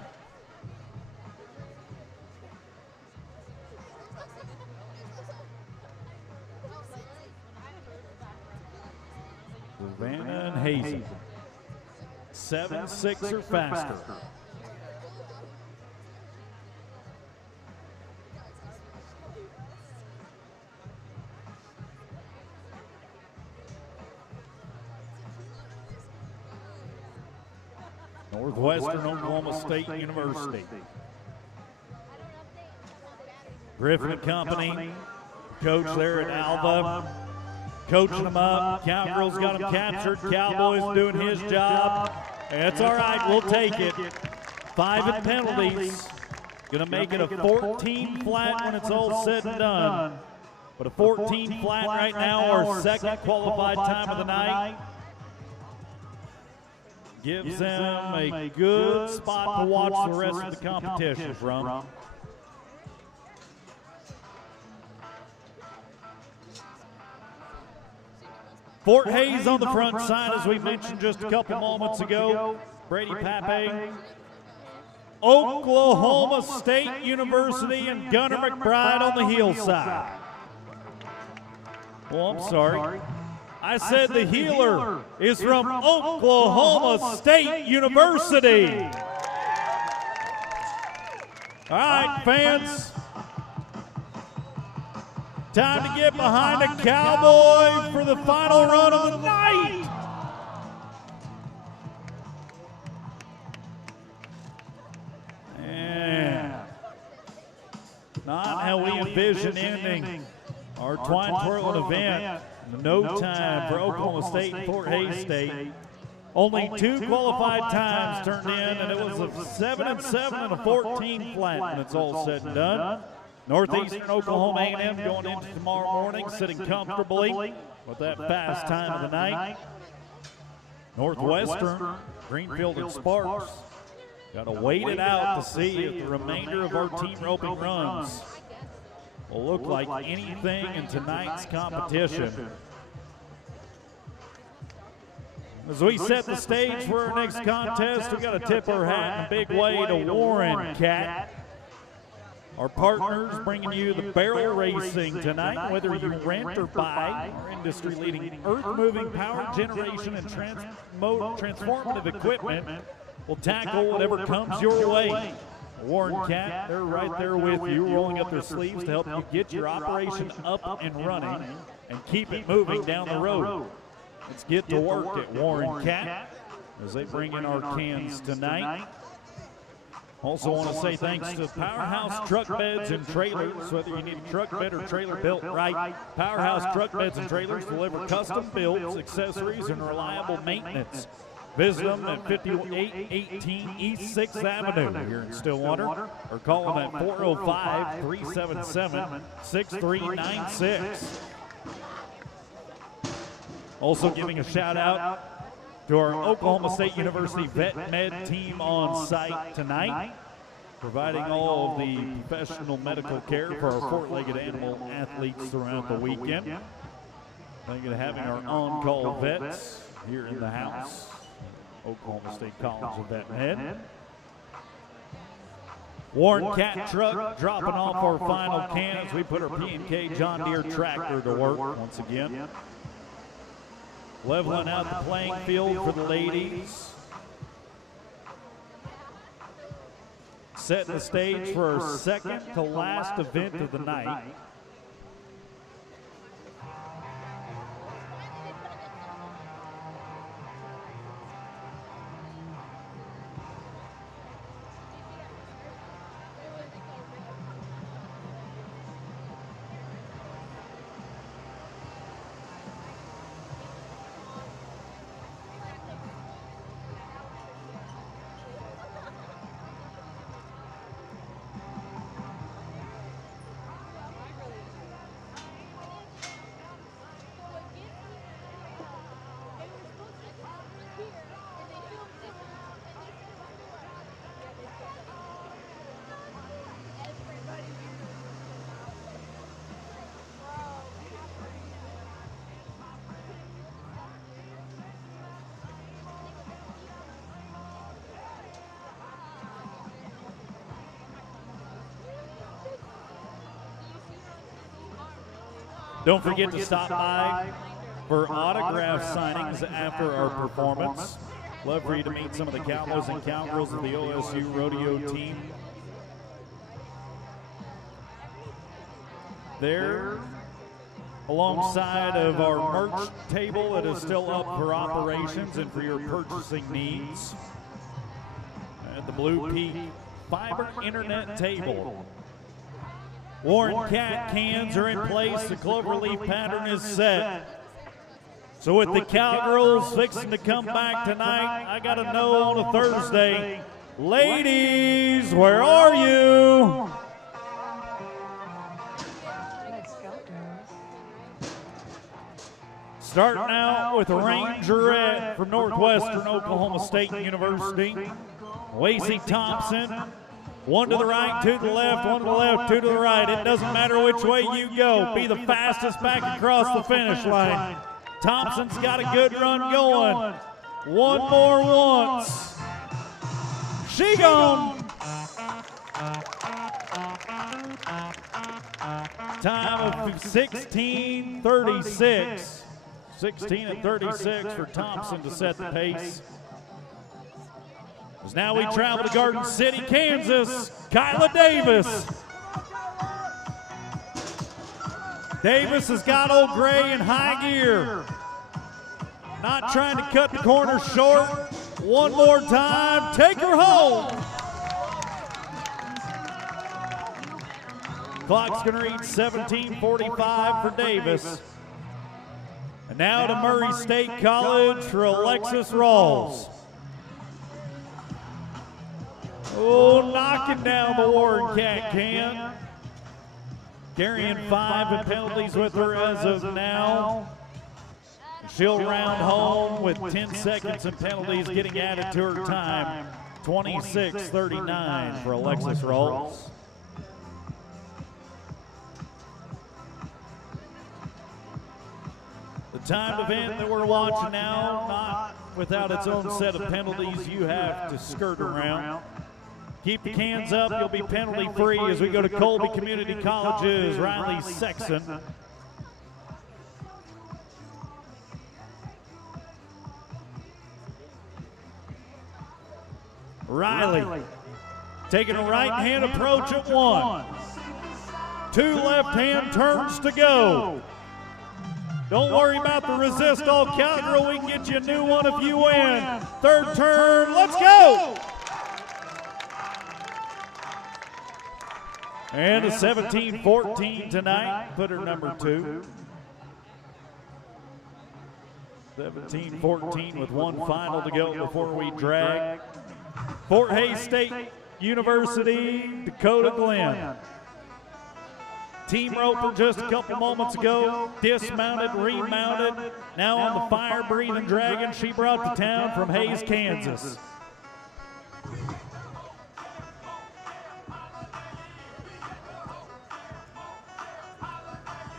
Savannah and Hazen, 7-6 or faster. Northwestern Oklahoma State University. Griffin and Company, coach there at Alva, coaching them up. Cowgirls got them captured. Cowboys doing his job. That's all right, we'll take it. 5 in penalties. Gonna make it a 14 flat when it's all said and done. But a 14 flat right now, our second qualified time of the night. Gives them a good spot to watch the rest of the competition from. Fort Hays on the front side, as we mentioned just a couple moments ago. Brady Pape, Oklahoma State University, and Gunnar McBride on the heel side. Well, I'm sorry. I said the healer is from Oklahoma State University. All right, fans. Time to get behind a Cowboy for the final run of the night. And not how we envision ending our twine twirling event. No time for Oklahoma State and Fort Hays State. Only 2 qualified times turned in, and it was a 7-7 and a 14 flat when it's all said and done. Northeastern Oklahoma A&M going into tomorrow morning, sitting comfortably with that fast time of the night. Northwestern, Greenfield, and Sparks got to wait it out to see if the remainder of our team roping runs will look like anything in tonight's competition. As we set the stage for our next contest, we got to tip our hat in a big way to Warren Cat. Our partners bringing you the barrel racing tonight, whether you rent or buy. Our industry-leading earth-moving power generation and transformative equipment will tackle whatever comes your way. Warren Cat, they're right there with you, rolling up their sleeves to help you get your operation up and running and keep it moving down the road. Let's get to work at Warren Cat as they bring in our cans tonight. Also want to say thanks to Powerhouse Truck Beds and Trailers. Whether you need a truck bed or trailer built right, Powerhouse Truck Beds and Trailers deliver custom builds, accessories, and reliable maintenance. Visit them at 5818 East 6th Avenue here in Stillwater, or call them at 405-377-6396. Also giving a shout out to our Oklahoma State University Vet Med team on site tonight, providing all of the professional medical care for our four-legged animal athletes throughout the weekend. Thank you to having our on-call vets here in the house. Oklahoma State College of Vet Med. Warren Cat truck dropping off our final can as we put our P&K John Deere tractor to work once again. Leveling out the playing field for the ladies. Setting the stage for our second to last event of the night. Don't forget to stop by for autograph signings after our performance. Love for you to meet some of the Cowboys and Cowgirls of the OSU Rodeo Team. There, alongside of our merch table that is still up for operations and for your purchasing needs. the Blue Peak Fiber Internet table. Warren Cat cans are in place. The cloverleaf pattern is set. So with the Cowgirls fixing to come back tonight, I got to know on a Thursday, ladies, where are you? Starting out with a Rangerette from Northwestern Oklahoma State University. Lacey Thompson, one to the right, two to the left, one to the left, two to the right. It doesn't matter which way you go. Be the fastest back across the finish line. Thompson's got a good run going. One more once. She gone. Time of 16:36. 16:36 for Thompson to set the pace. As now we travel to Garden City, Kansas, Kyla Davis. Davis has got old Gray in high gear. Not trying to cut the corner short. One more time, take her home. Clock's gonna read 17:45 for Davis. And now to Murray State College for Alexis Rawls. Oh, knocking down the Warren Cat can. Carrying 5 in penalties with her as of now. She'll round home with 10 seconds in penalties getting added to her time. 26:39 for Alexis Rawls. The timed event that we're watching now, not without its own set of penalties you have to skirt around. Keep the cans up, you'll be penalty free as we go to Colby Community College's Riley Sexton. Riley taking a right-hand approach at 1. 2 left-hand turns to go. Don't worry about the resist all cowgirl. We can get you a new one if you win. 3rd turn, let's go! And a 17-14 tonight, put her number 2. 17-14 with one final to go before we drag. Fort Hays State University, Dakota Glen. Team roper just a couple moments ago, dismounted, remounted, now on the fire-breathing dragon she brought to town from Hays, Kansas.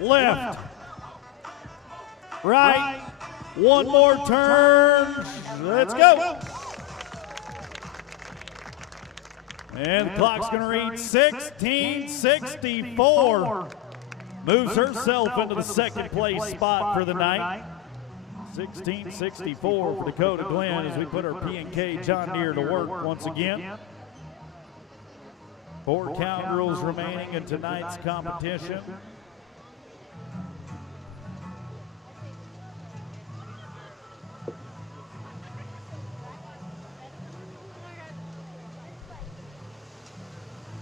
Left, right, one more turn, let's go. And the clock's going to read 16:64. Moves herself into the 2nd place spot for the night. 16:64 for Dakota Glen as we put our P&K John Deere to work once again. 4 cowgirls remaining in tonight's competition.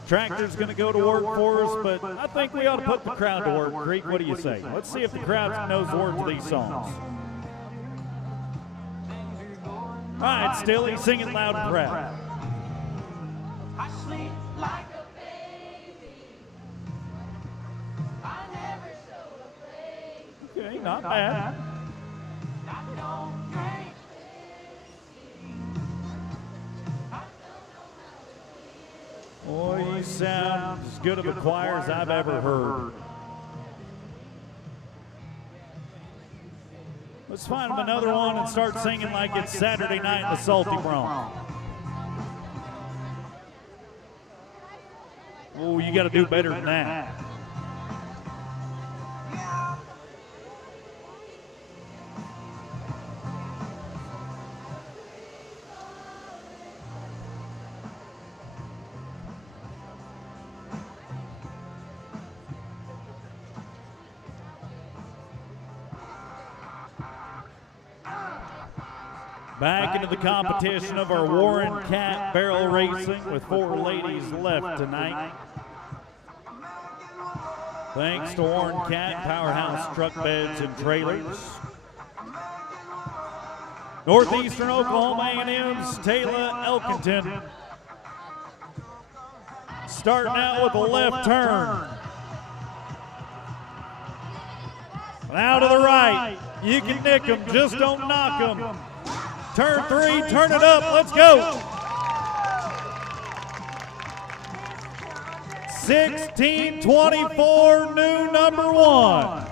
Tractor's going to go to work for us, but I think we ought to put the crowd to work, Creek. What do you say? Let's see if the crowd knows the words of these songs. All right, Stilly, sing it loud and proud. I sleep like a baby. I never showed a Okay, not bad. I don't drink. Boy, you sound as good of a choir as I've ever heard. Let's find them another one and start singing like it's Saturday night in the Salty Bronc. Oh, you got to do better than that. Back into the competition of our Warren Cat barrel racing with 4 ladies left tonight. Thanks to Warren Cat, Powerhouse Truck Beds and Trailers. Northeastern Oklahoma A&M's Taylor Elkington. Starting out with a left turn. Now to the right. You can nick them, just don't knock them. Turn 3, turn it up, let's go. 16:24, new number 1.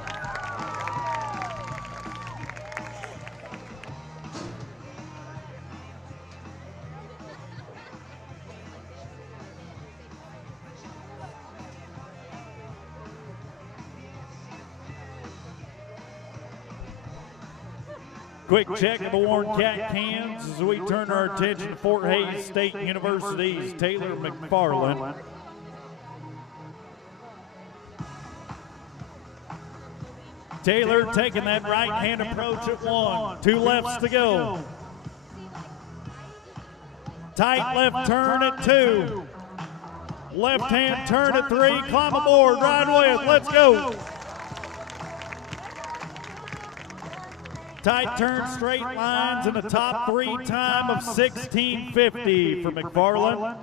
Quick check of the Warren Cat cans as we turn our attention to Fort Hays State University's Taylor McFarland. Taylor taking that right-hand approach at 1. 2 lefts to go. Tight left turn at 2. Left-hand turn at 3. Climb aboard, ride with, let's go. Tight turn, straight lines, and a top 3 time of 16:50 for McFarland.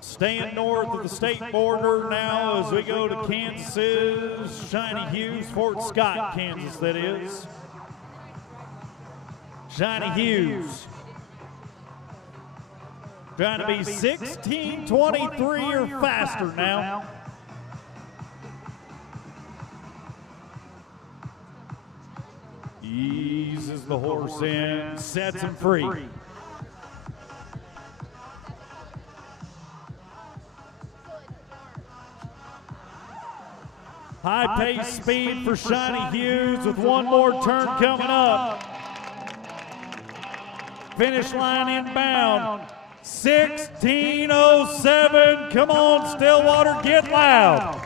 Staying north of the state border now as we go to Kansas's Shiny Hughes, Fort Scott, Kansas, that is. Shiny Hughes. Trying to be 16:23 or faster now. Eases the horse in, sets him free. High-paced speed for Shiny Hughes with 1 more turn coming up. Finish line inbound, 16:07. Come on, Stillwater, get loud.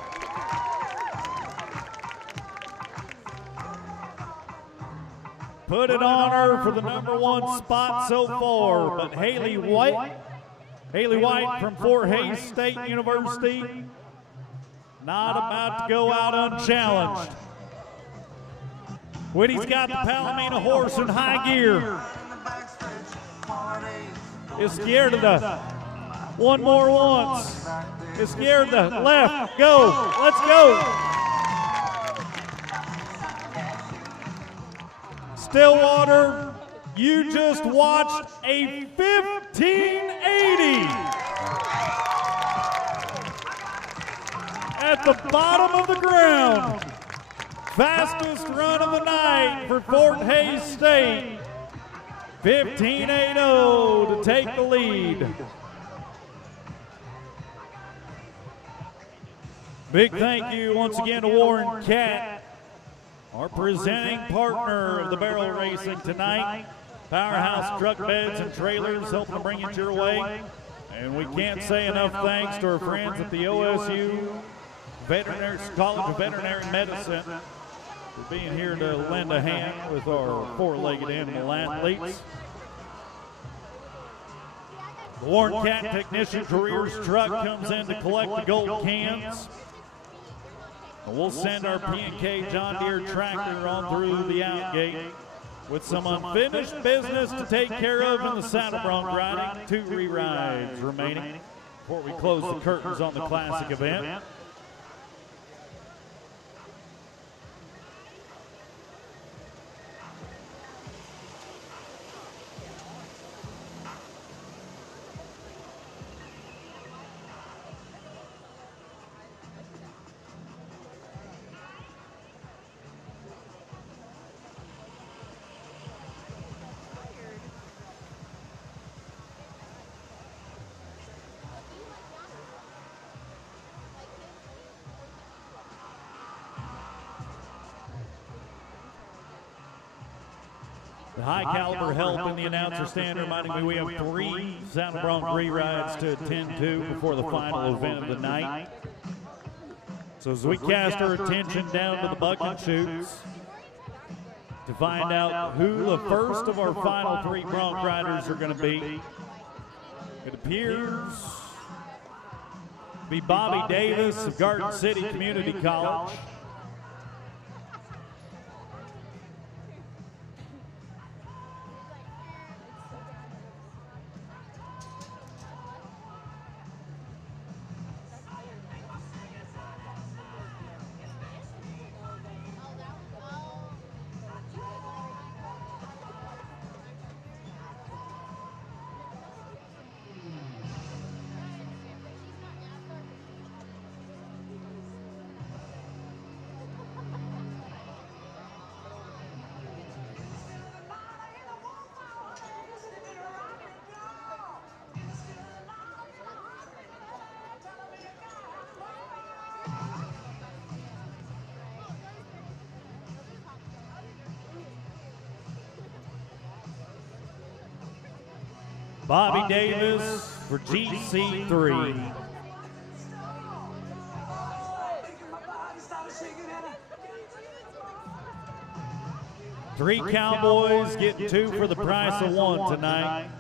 Put it on her for the number 1 spot so far, but Haley White from Fort Hays State University, not about to go out unchallenged. Whitty's got the Palomino horse in high gear. Izquierda, 1 more once. Izquierda, left, go, let's go. Stillwater, you just watched a 1580 at the bottom of the ground. Fastest run of the night for Fort Hays State. 1580 to take the lead. Big thank you once again to Warren Cat, our presenting partner of the barrel racing tonight. Powerhouse Truck Beds and Trailers helping to bring it your way. And we can't say enough thanks to our friends at the OSU College of Veterinary Medicine for being here to lend a hand with our 4-legged animal athletes. The Warren Cat Technician Careers truck comes in to collect the gold cans. We'll send our P&K John Deere tractor on through the outgate with some unfinished business to take care of in the saddle bronc riding. 2 re-rides remaining before we close the curtains on the classic event. The high caliber help in the announcer stand reminding me we have 3 saddle bronc re-rides to attend to before the final event of the night. So as we cast our attention down to the buck and shoots, to find out who the first of our final 3 bronc riders are going to be. It appears to be Bobby Davis of Garden City Community College. Bobby Davis for GC3. Three Cowboys getting 2 for the price of 1 tonight.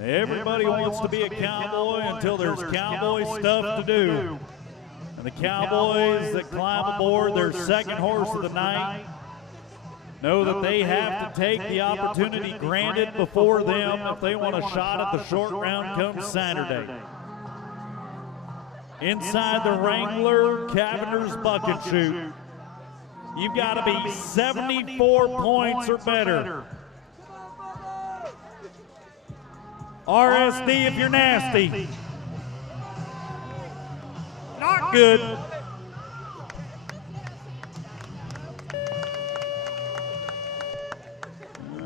Everybody wants to be a cowboy until there's cowboy stuff to do. And the Cowboys that climb aboard their second horse of the night know that they have to take the opportunity granted before them if they want a shot at the short round come Saturday. Inside the Wrangler Cavender's bucket chute, you've got to be 74 points or better. RSD if you're nasty. Not good.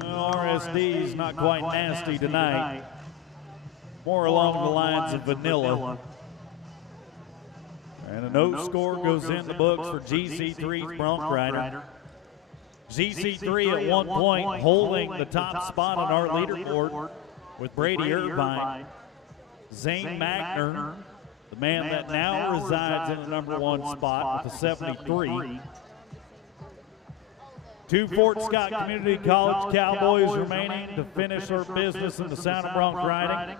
RSD's not quite nasty tonight. More along the lines of vanilla. And a no score goes in the books for GC3's bronc rider. GC3 at one point holding the top spot on our leaderboard with Brady Irvine. Zane Magner, the man that now resides in the #1 spot with a 73. 2 Fort Scott Community College Cowboys remaining to finish our business in the Sound of Bronc riding.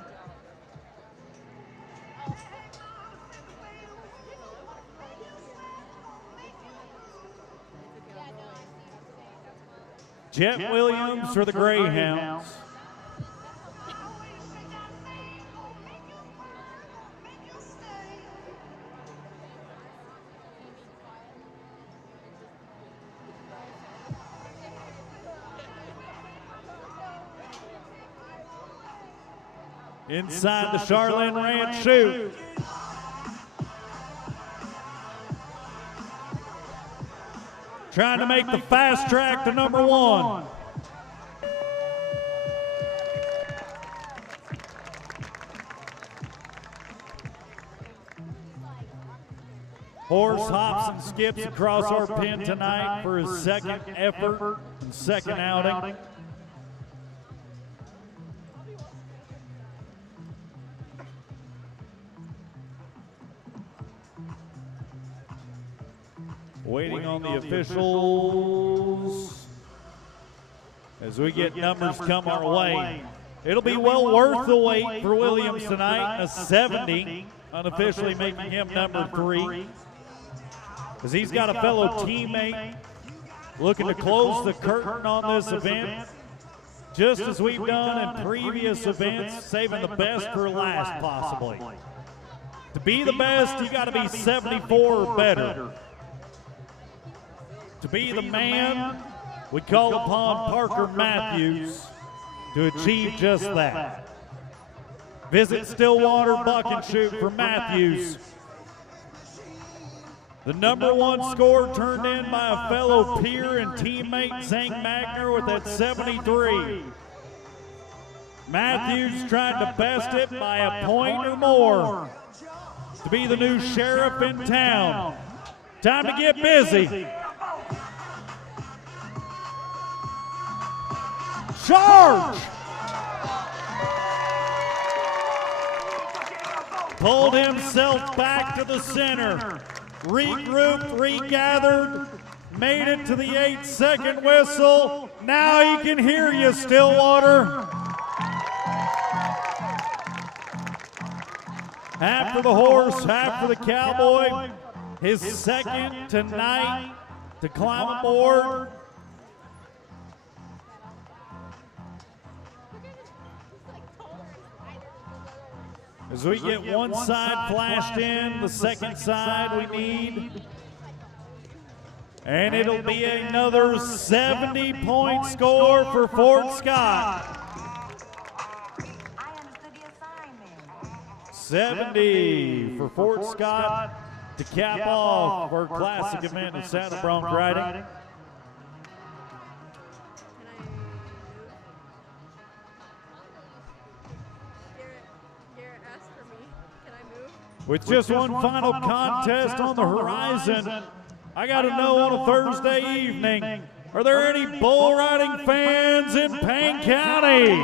Jet Williams for the Greyhounds. Inside the Charlene Ranch chute. Trying to make the fast track to #1. Horse hops and skips across our pin tonight for his second effort and second outing. Waiting on the officials as we get numbers come our way. It'll be well worth the wait for Williams tonight. A 70, unofficially making him #3. As he's got a fellow teammate looking to close the curtain on this event. Just as we've done in previous events, saving the best for last possibly. To be the best, you got to be 74 or better. To be the man, we call upon Parker Matthews to achieve just that. Visit Stillwater Bucket Chute for Matthews. The #1 score turned in by a fellow peer and teammate, Zane Magner, with that 73. Matthews tried to best it by a point or more to be the new sheriff in town. Time to get busy. Charge! Pulled himself back to the center. regrouped, regathered, made it to the 8-second whistle. Now he can hear you, Stillwater. Half for the horse, half for the cowboy. His second tonight to climb aboard. As we get one side flashed in, the second side we need. And it'll be another 70-point score for Fort Scott. 70 for Fort Scott to cap off our classic event of saddle bronc riding. With just one final contest on the horizon, I got to know on a Thursday evening, are there any bull riding fans in Payne County?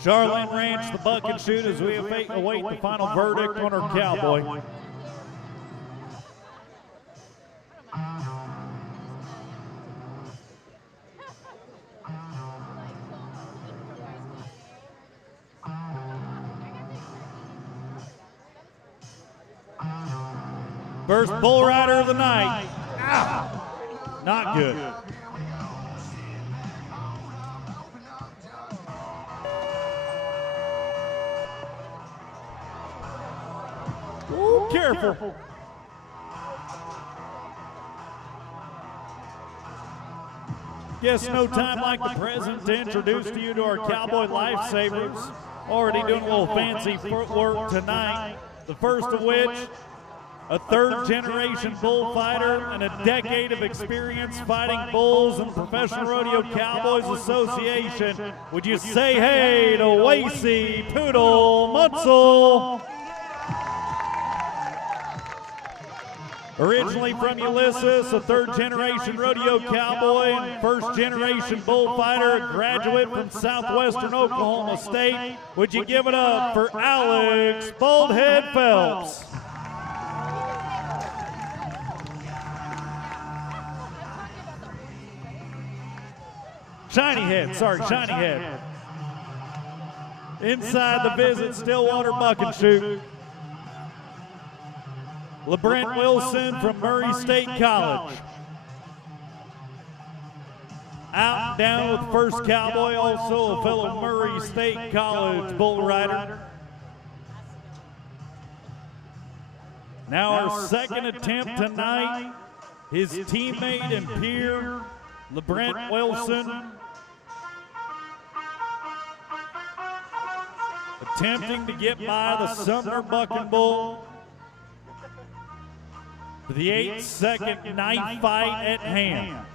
Charlene Ranch, the buck and shoot as we await the final verdict on our cowboy. First bull rider of the night. Ow. Not good. Ooh, careful. Guess no time like the present to introduce to you to our cowboy lifesavers. Already doing a little fancy footwork tonight. The first of which, a third-generation bullfighter and a decade of experience fighting bulls in the Professional Rodeo Cowboys Association. Would you say hey to Wasey Poodle Munsell? Originally from Ulysses, a third-generation rodeo cowboy and first-generation bullfighter, a graduate from southwestern Oklahoma State. Would you give it up for Alex Baldhead Phelps? Shiny Head. Inside the Visit Stillwater Buck and Shoot, LeBrent Wilson from Murray State College. Out and down with First Cowboy, also a fellow Murray State College bull rider. Now our second attempt tonight, his teammate and peer, LeBrent Wilson, attempting to get by the Sumner Bucking Bull for the 8-second knife fight at hand.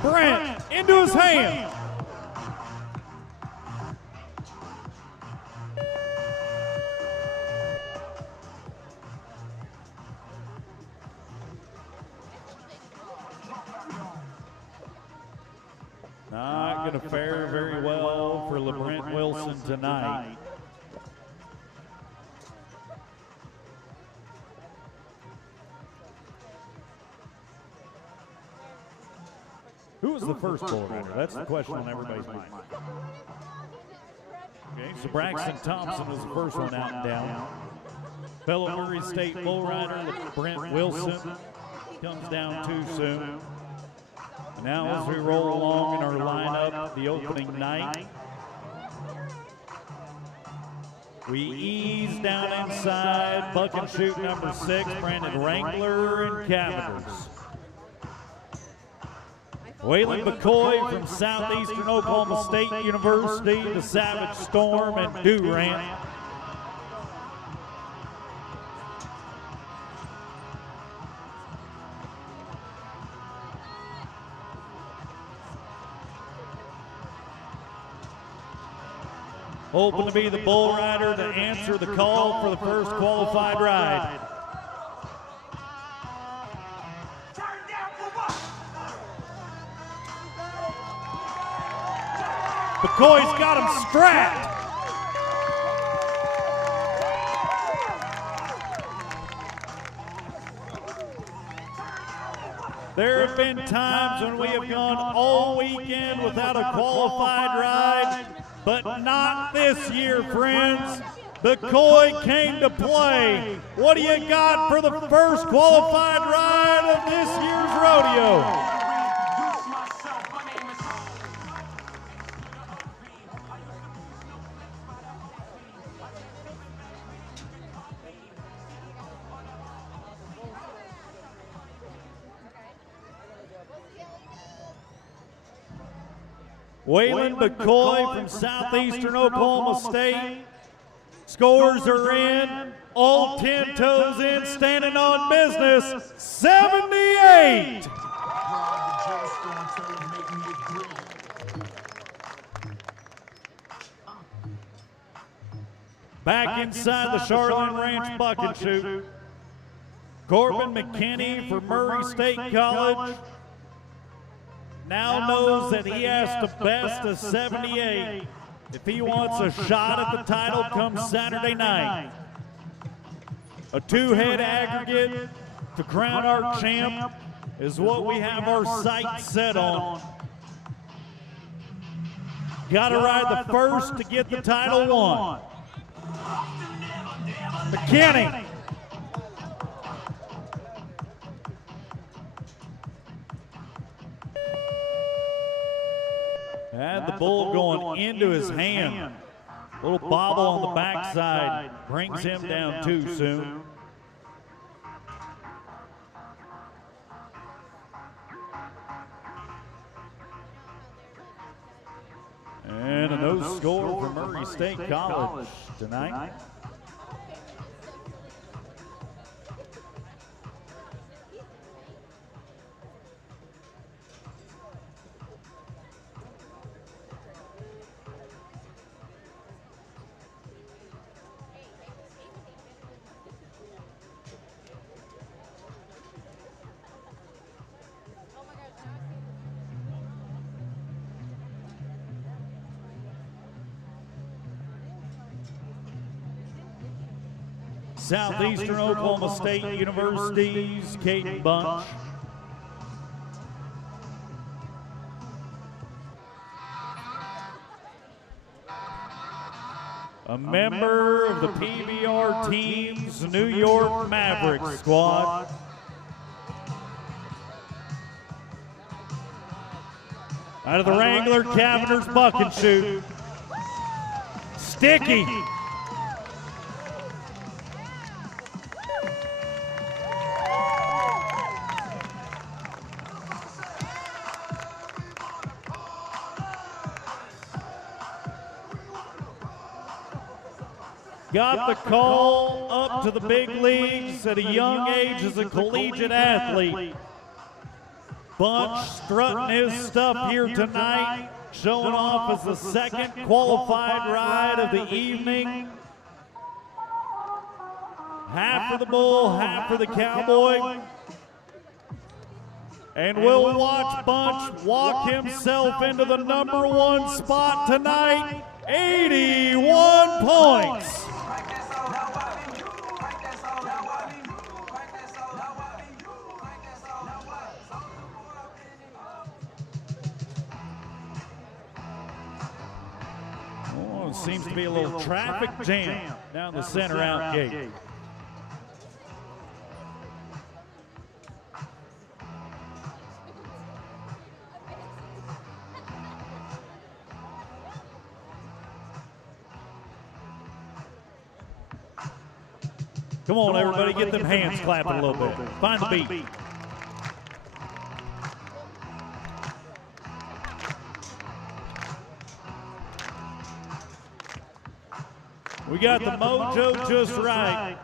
Brent into his hand. Not going to fare very well for LeBrent Wilson tonight. Who was the first bull rider? That's the question on everybody's mind. Okay, so Braxton Thompson was the first one out and down. Fellow Murray State bull rider, Brent Wilson, comes down too soon. And now as we roll along in our lineup, the opening night, we ease down inside Buck and Shoot number 6, Brandon Wrangler and Cavenders. Waylon McCoy from Southeastern Oklahoma State University, the Savage Storm and Durant. hoping to be the bull rider to answer the call for the first qualified ride. McCoy's got him strapped. There have been times when we have gone all weekend without a qualified ride, but not this year, friends. McCoy came to play. What do you got for the first qualified ride of this year's rodeo? Waylon McCoy from Southeastern Oklahoma State. Scores are in. All 10 toes in, standing on business. 78. Back inside the Charlotte Ranch buck and shoot. Corbin McKinney for Murray State College now knows that he has to best a 78 if he wants a shot at the title come Saturday night. A two-head aggregate to crown our champ is what we have our sights set on. Got to ride the first to get the title won. McKinney. Had the bull going into his hand. Little bobble on the backside brings him down too soon. And a no score for Murray State College tonight. Southeastern Oklahoma State University's Caden Bunch. A member of the PBR team's New York Mavericks squad. Out of the Wrangler Cavender's buck and shoot. Sticky. Got the call up to the big leagues at a young age as a collegiate athlete. Bunch strutting his stuff here tonight, showing off as the second qualified ride of the evening. Half for the bull, half for the cowboy. And we'll watch Bunch walk himself into the #1 spot tonight. 81 points. Seems to be a little traffic jam down the center out gate. Come on, everybody, get them hands clapping a little bit. Find the beat. We got the mojo just right.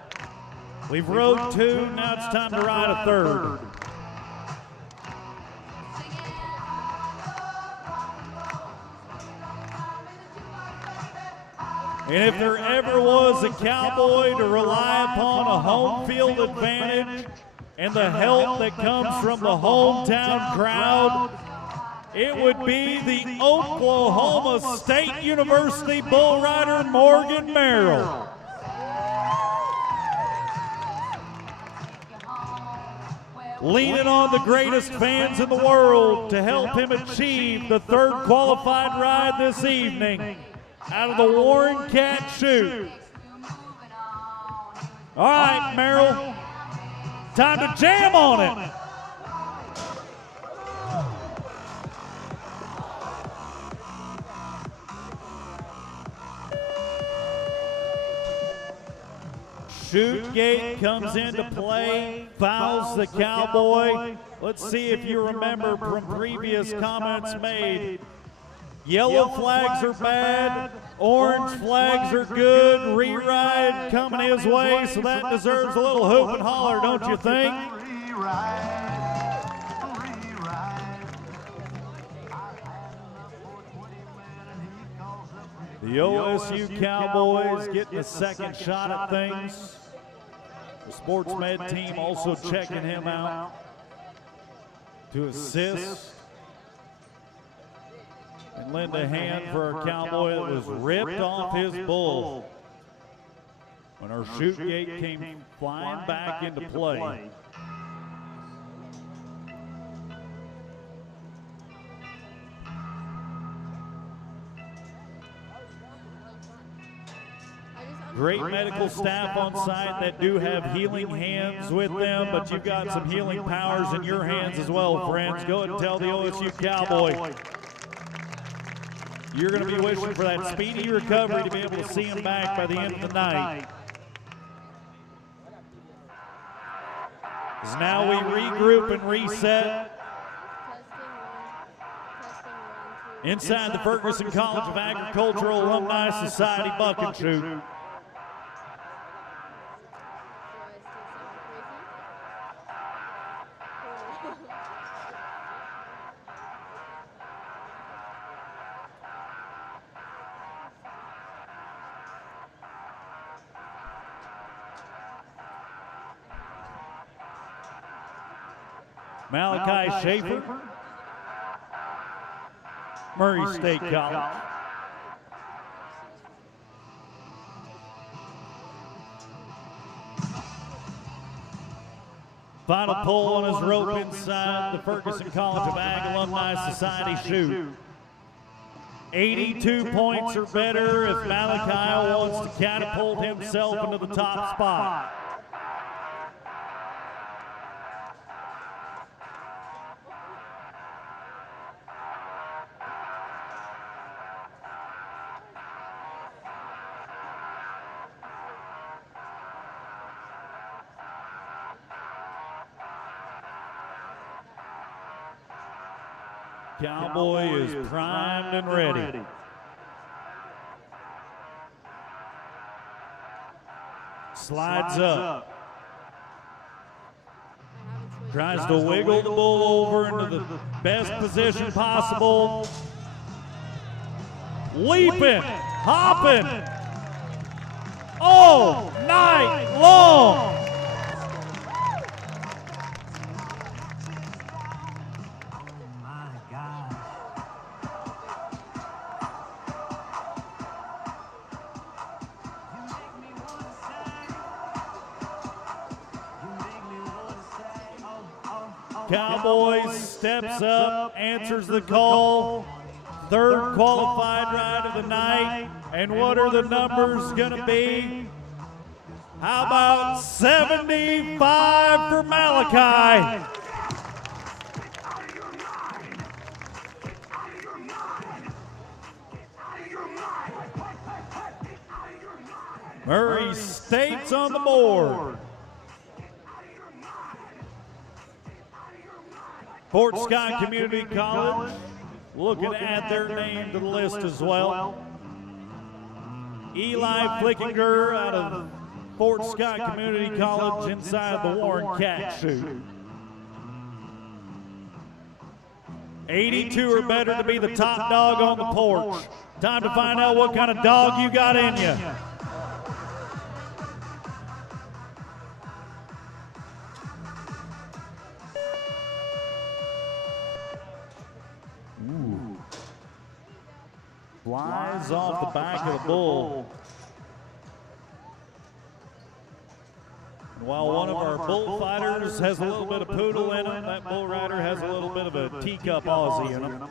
We've rode 2, now it's time to ride a 3rd. And if there ever was a cowboy to rely upon a home field advantage and the help that comes from the hometown crowd, it would be the Oklahoma State University bull rider Morgan Merrill. Leaning on the greatest fans in the world to help him achieve the third qualified ride this evening out of the Warren Cat Chute. All right, Merrill, time to jam on it. Chute gate comes into play, fouls the cowboy. Let's see if you remember from previous comments made. Yellow flags are bad, orange flags are good, re-ride coming his way, so that deserves a little hoop and holler, don't you think? The OSU Cowboys getting a second shot at things. The sports med team also checking him out to assist and lend a hand for a cowboy that was ripped off his bull when our chute gate came flying back into play. Great medical staff on site that do have healing hands with them, but you've got some healing powers in your hands as well, friends. Go ahead and tell the OSU Cowboy you're going to be wishing for that speedy recovery to be able to see him back by the end of the night. As now we regroup and reset inside the Ferguson College of Agriculture Alumni Society bucket chute. Malachi Schaefer, Murray State College. Final pull on his rope inside the Ferguson College of Ag Alumni Society chute. 82 points or better if Malachi wants to catapult himself into the top spot. Cowboy is primed and ready. Slides up. Tries to wiggle the bull over into the best position possible. Leaping, hopping, all night long. Cowboy steps up, answers the call. Third qualified ride of the night. And what are the numbers going to be? How about 75 for Malachi? Murray State's on the board. Fort Scott Community College looking to add their name to the list as well. Eli Flickinger out of Fort Scott Community College inside the Warren Cat chute. 82 or better to be the top dog on the porch. Time to find out what kind of dog you got in you. Ooh. Flies off the back of the bull. And while one of our bullfighters has a little bit of poodle in him, that bull rider has a little bit of a teacup Aussie in him.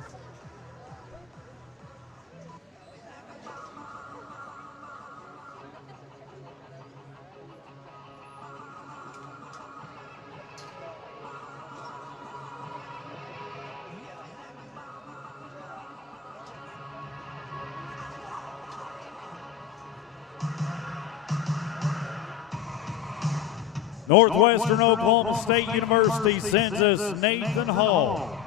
Northwestern Oklahoma State University sends us Nathan Hall.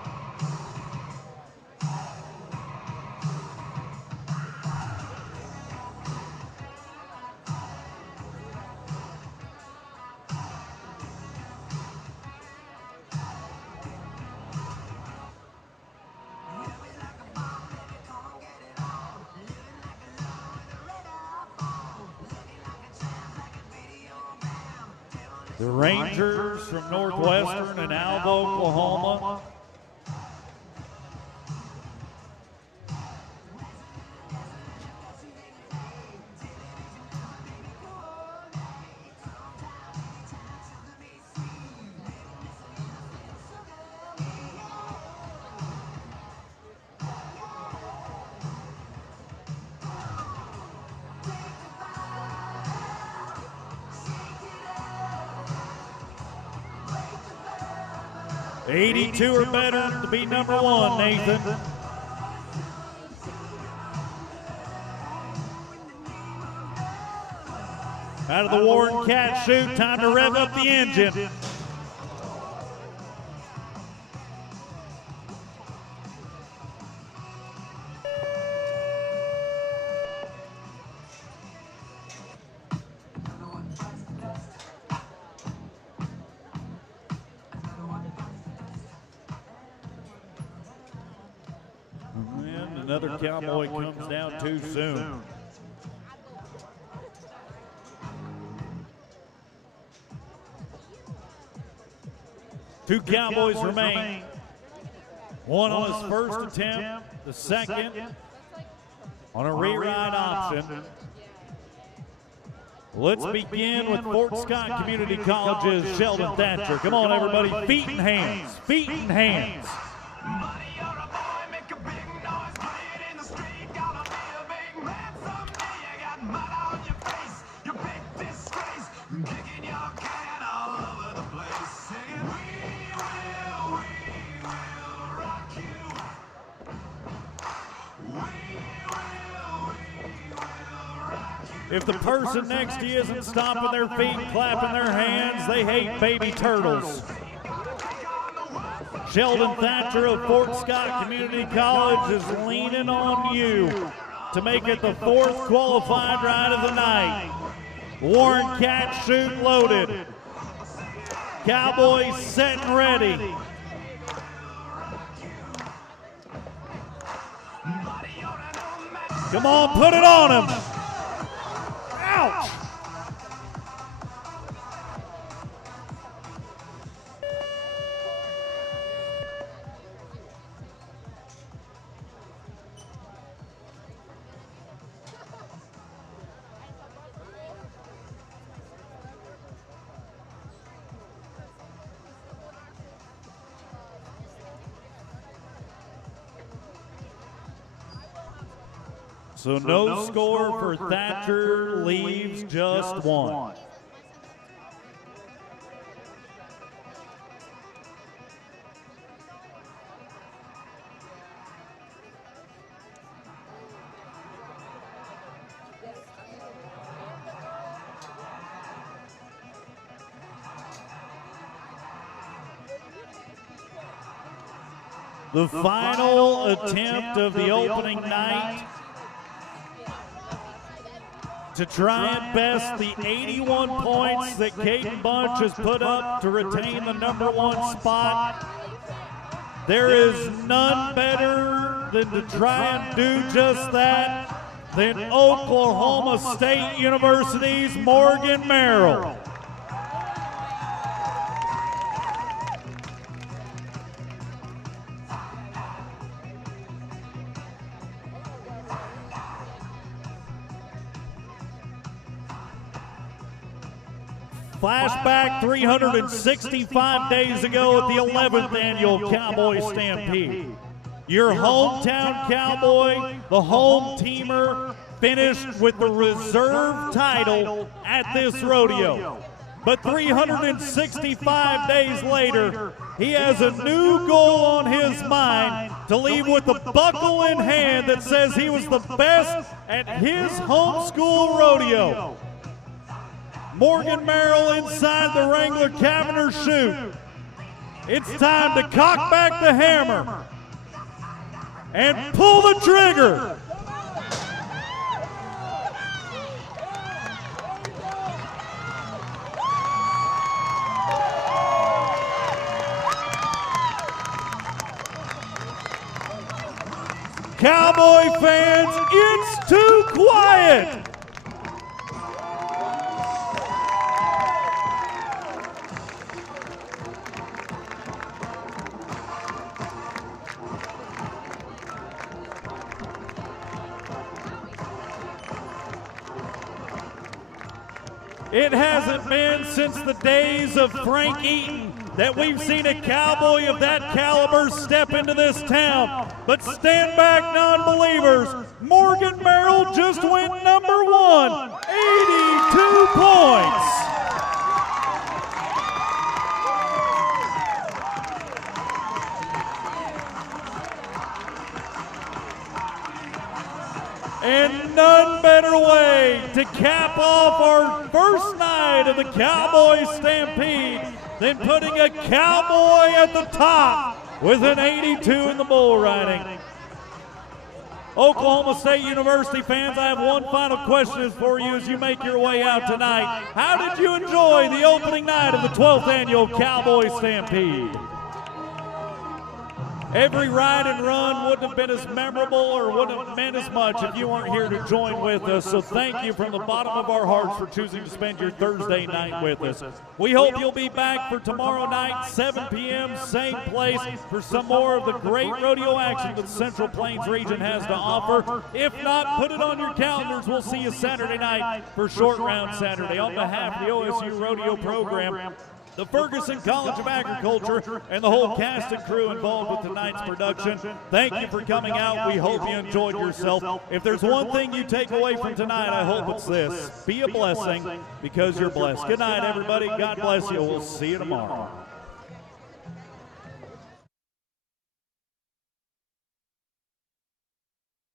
The Rangers from Northwestern and Alva, Oklahoma. '82 or better to be number one, Nathan. Out of the Warren Cat chute, time to rev up the engine. Another cowboy comes down too soon. Two cowboys remain. One on his first attempt, the second on a reride option. Let's begin with Fort Scott Community College's Sheldon Thatcher. Come on, everybody, feet and hands, feet and hands. If the person next to you isn't stomping their feet and clapping their hands, they hate baby turtles. Sheldon Thatcher of Fort Scott Community College is leaning on you to make it the fourth qualified ride of the night. Warren Cat chute loaded. Cowboys set and ready. Come on, put it on him. Ouch! So no score for Thatcher, leaves just one. The final attempt of the opening night to try and best the 81 points that Caden Bunch has put up to retain the #1 spot. There is none better than to try and do just that than Oklahoma State University's Morgan Merrill. Flashback 365 days ago at the 11th annual Cowboy Stampede. Your hometown Cowboy, the home teamer, finished with the reserve title at this rodeo. But 365 days later, he has a new goal on his mind to leave with a buckle in hand that says he was the best at his home school rodeo. Morgan Merrill inside the Wrangler Cavener chute. It's time to cock back the hammer and pull the trigger. Cowboy fans, it's too quiet. It hasn't been since the days of Frank Eaton that we've seen a cowboy of that caliber step into this town. But stand back, non-believers. Morgan Merrill just went number one, 82 points. And none better way to cap off our first night of the Cowboy Stampede than putting a cowboy at the top with an 82 in the bull riding. Oklahoma State University fans, I have one final question for you as you make your way out tonight. How did you enjoy the opening night of the 12th annual Cowboy Stampede? Every ride and run wouldn't have been as memorable or wouldn't have meant as much if you weren't here to join with us. So thank you from the bottom of our hearts for choosing to spend your Thursday night with us. We hope you'll be back for tomorrow night, 7 p.m., same place, for some more of the great rodeo action that the Central Plains region has to offer. If not, put it on your calendars. We'll see you Saturday night for Short Round Saturday. On behalf of the OSU Rodeo program, the Ferguson College of Agriculture, and the whole cast and crew involved with tonight's production, thank you for coming out. We hope you enjoyed yourself. If there's one thing you take away from tonight, I hope it's this: be a blessing because you're blessed. Good night, everybody. God bless you. We'll see you tomorrow.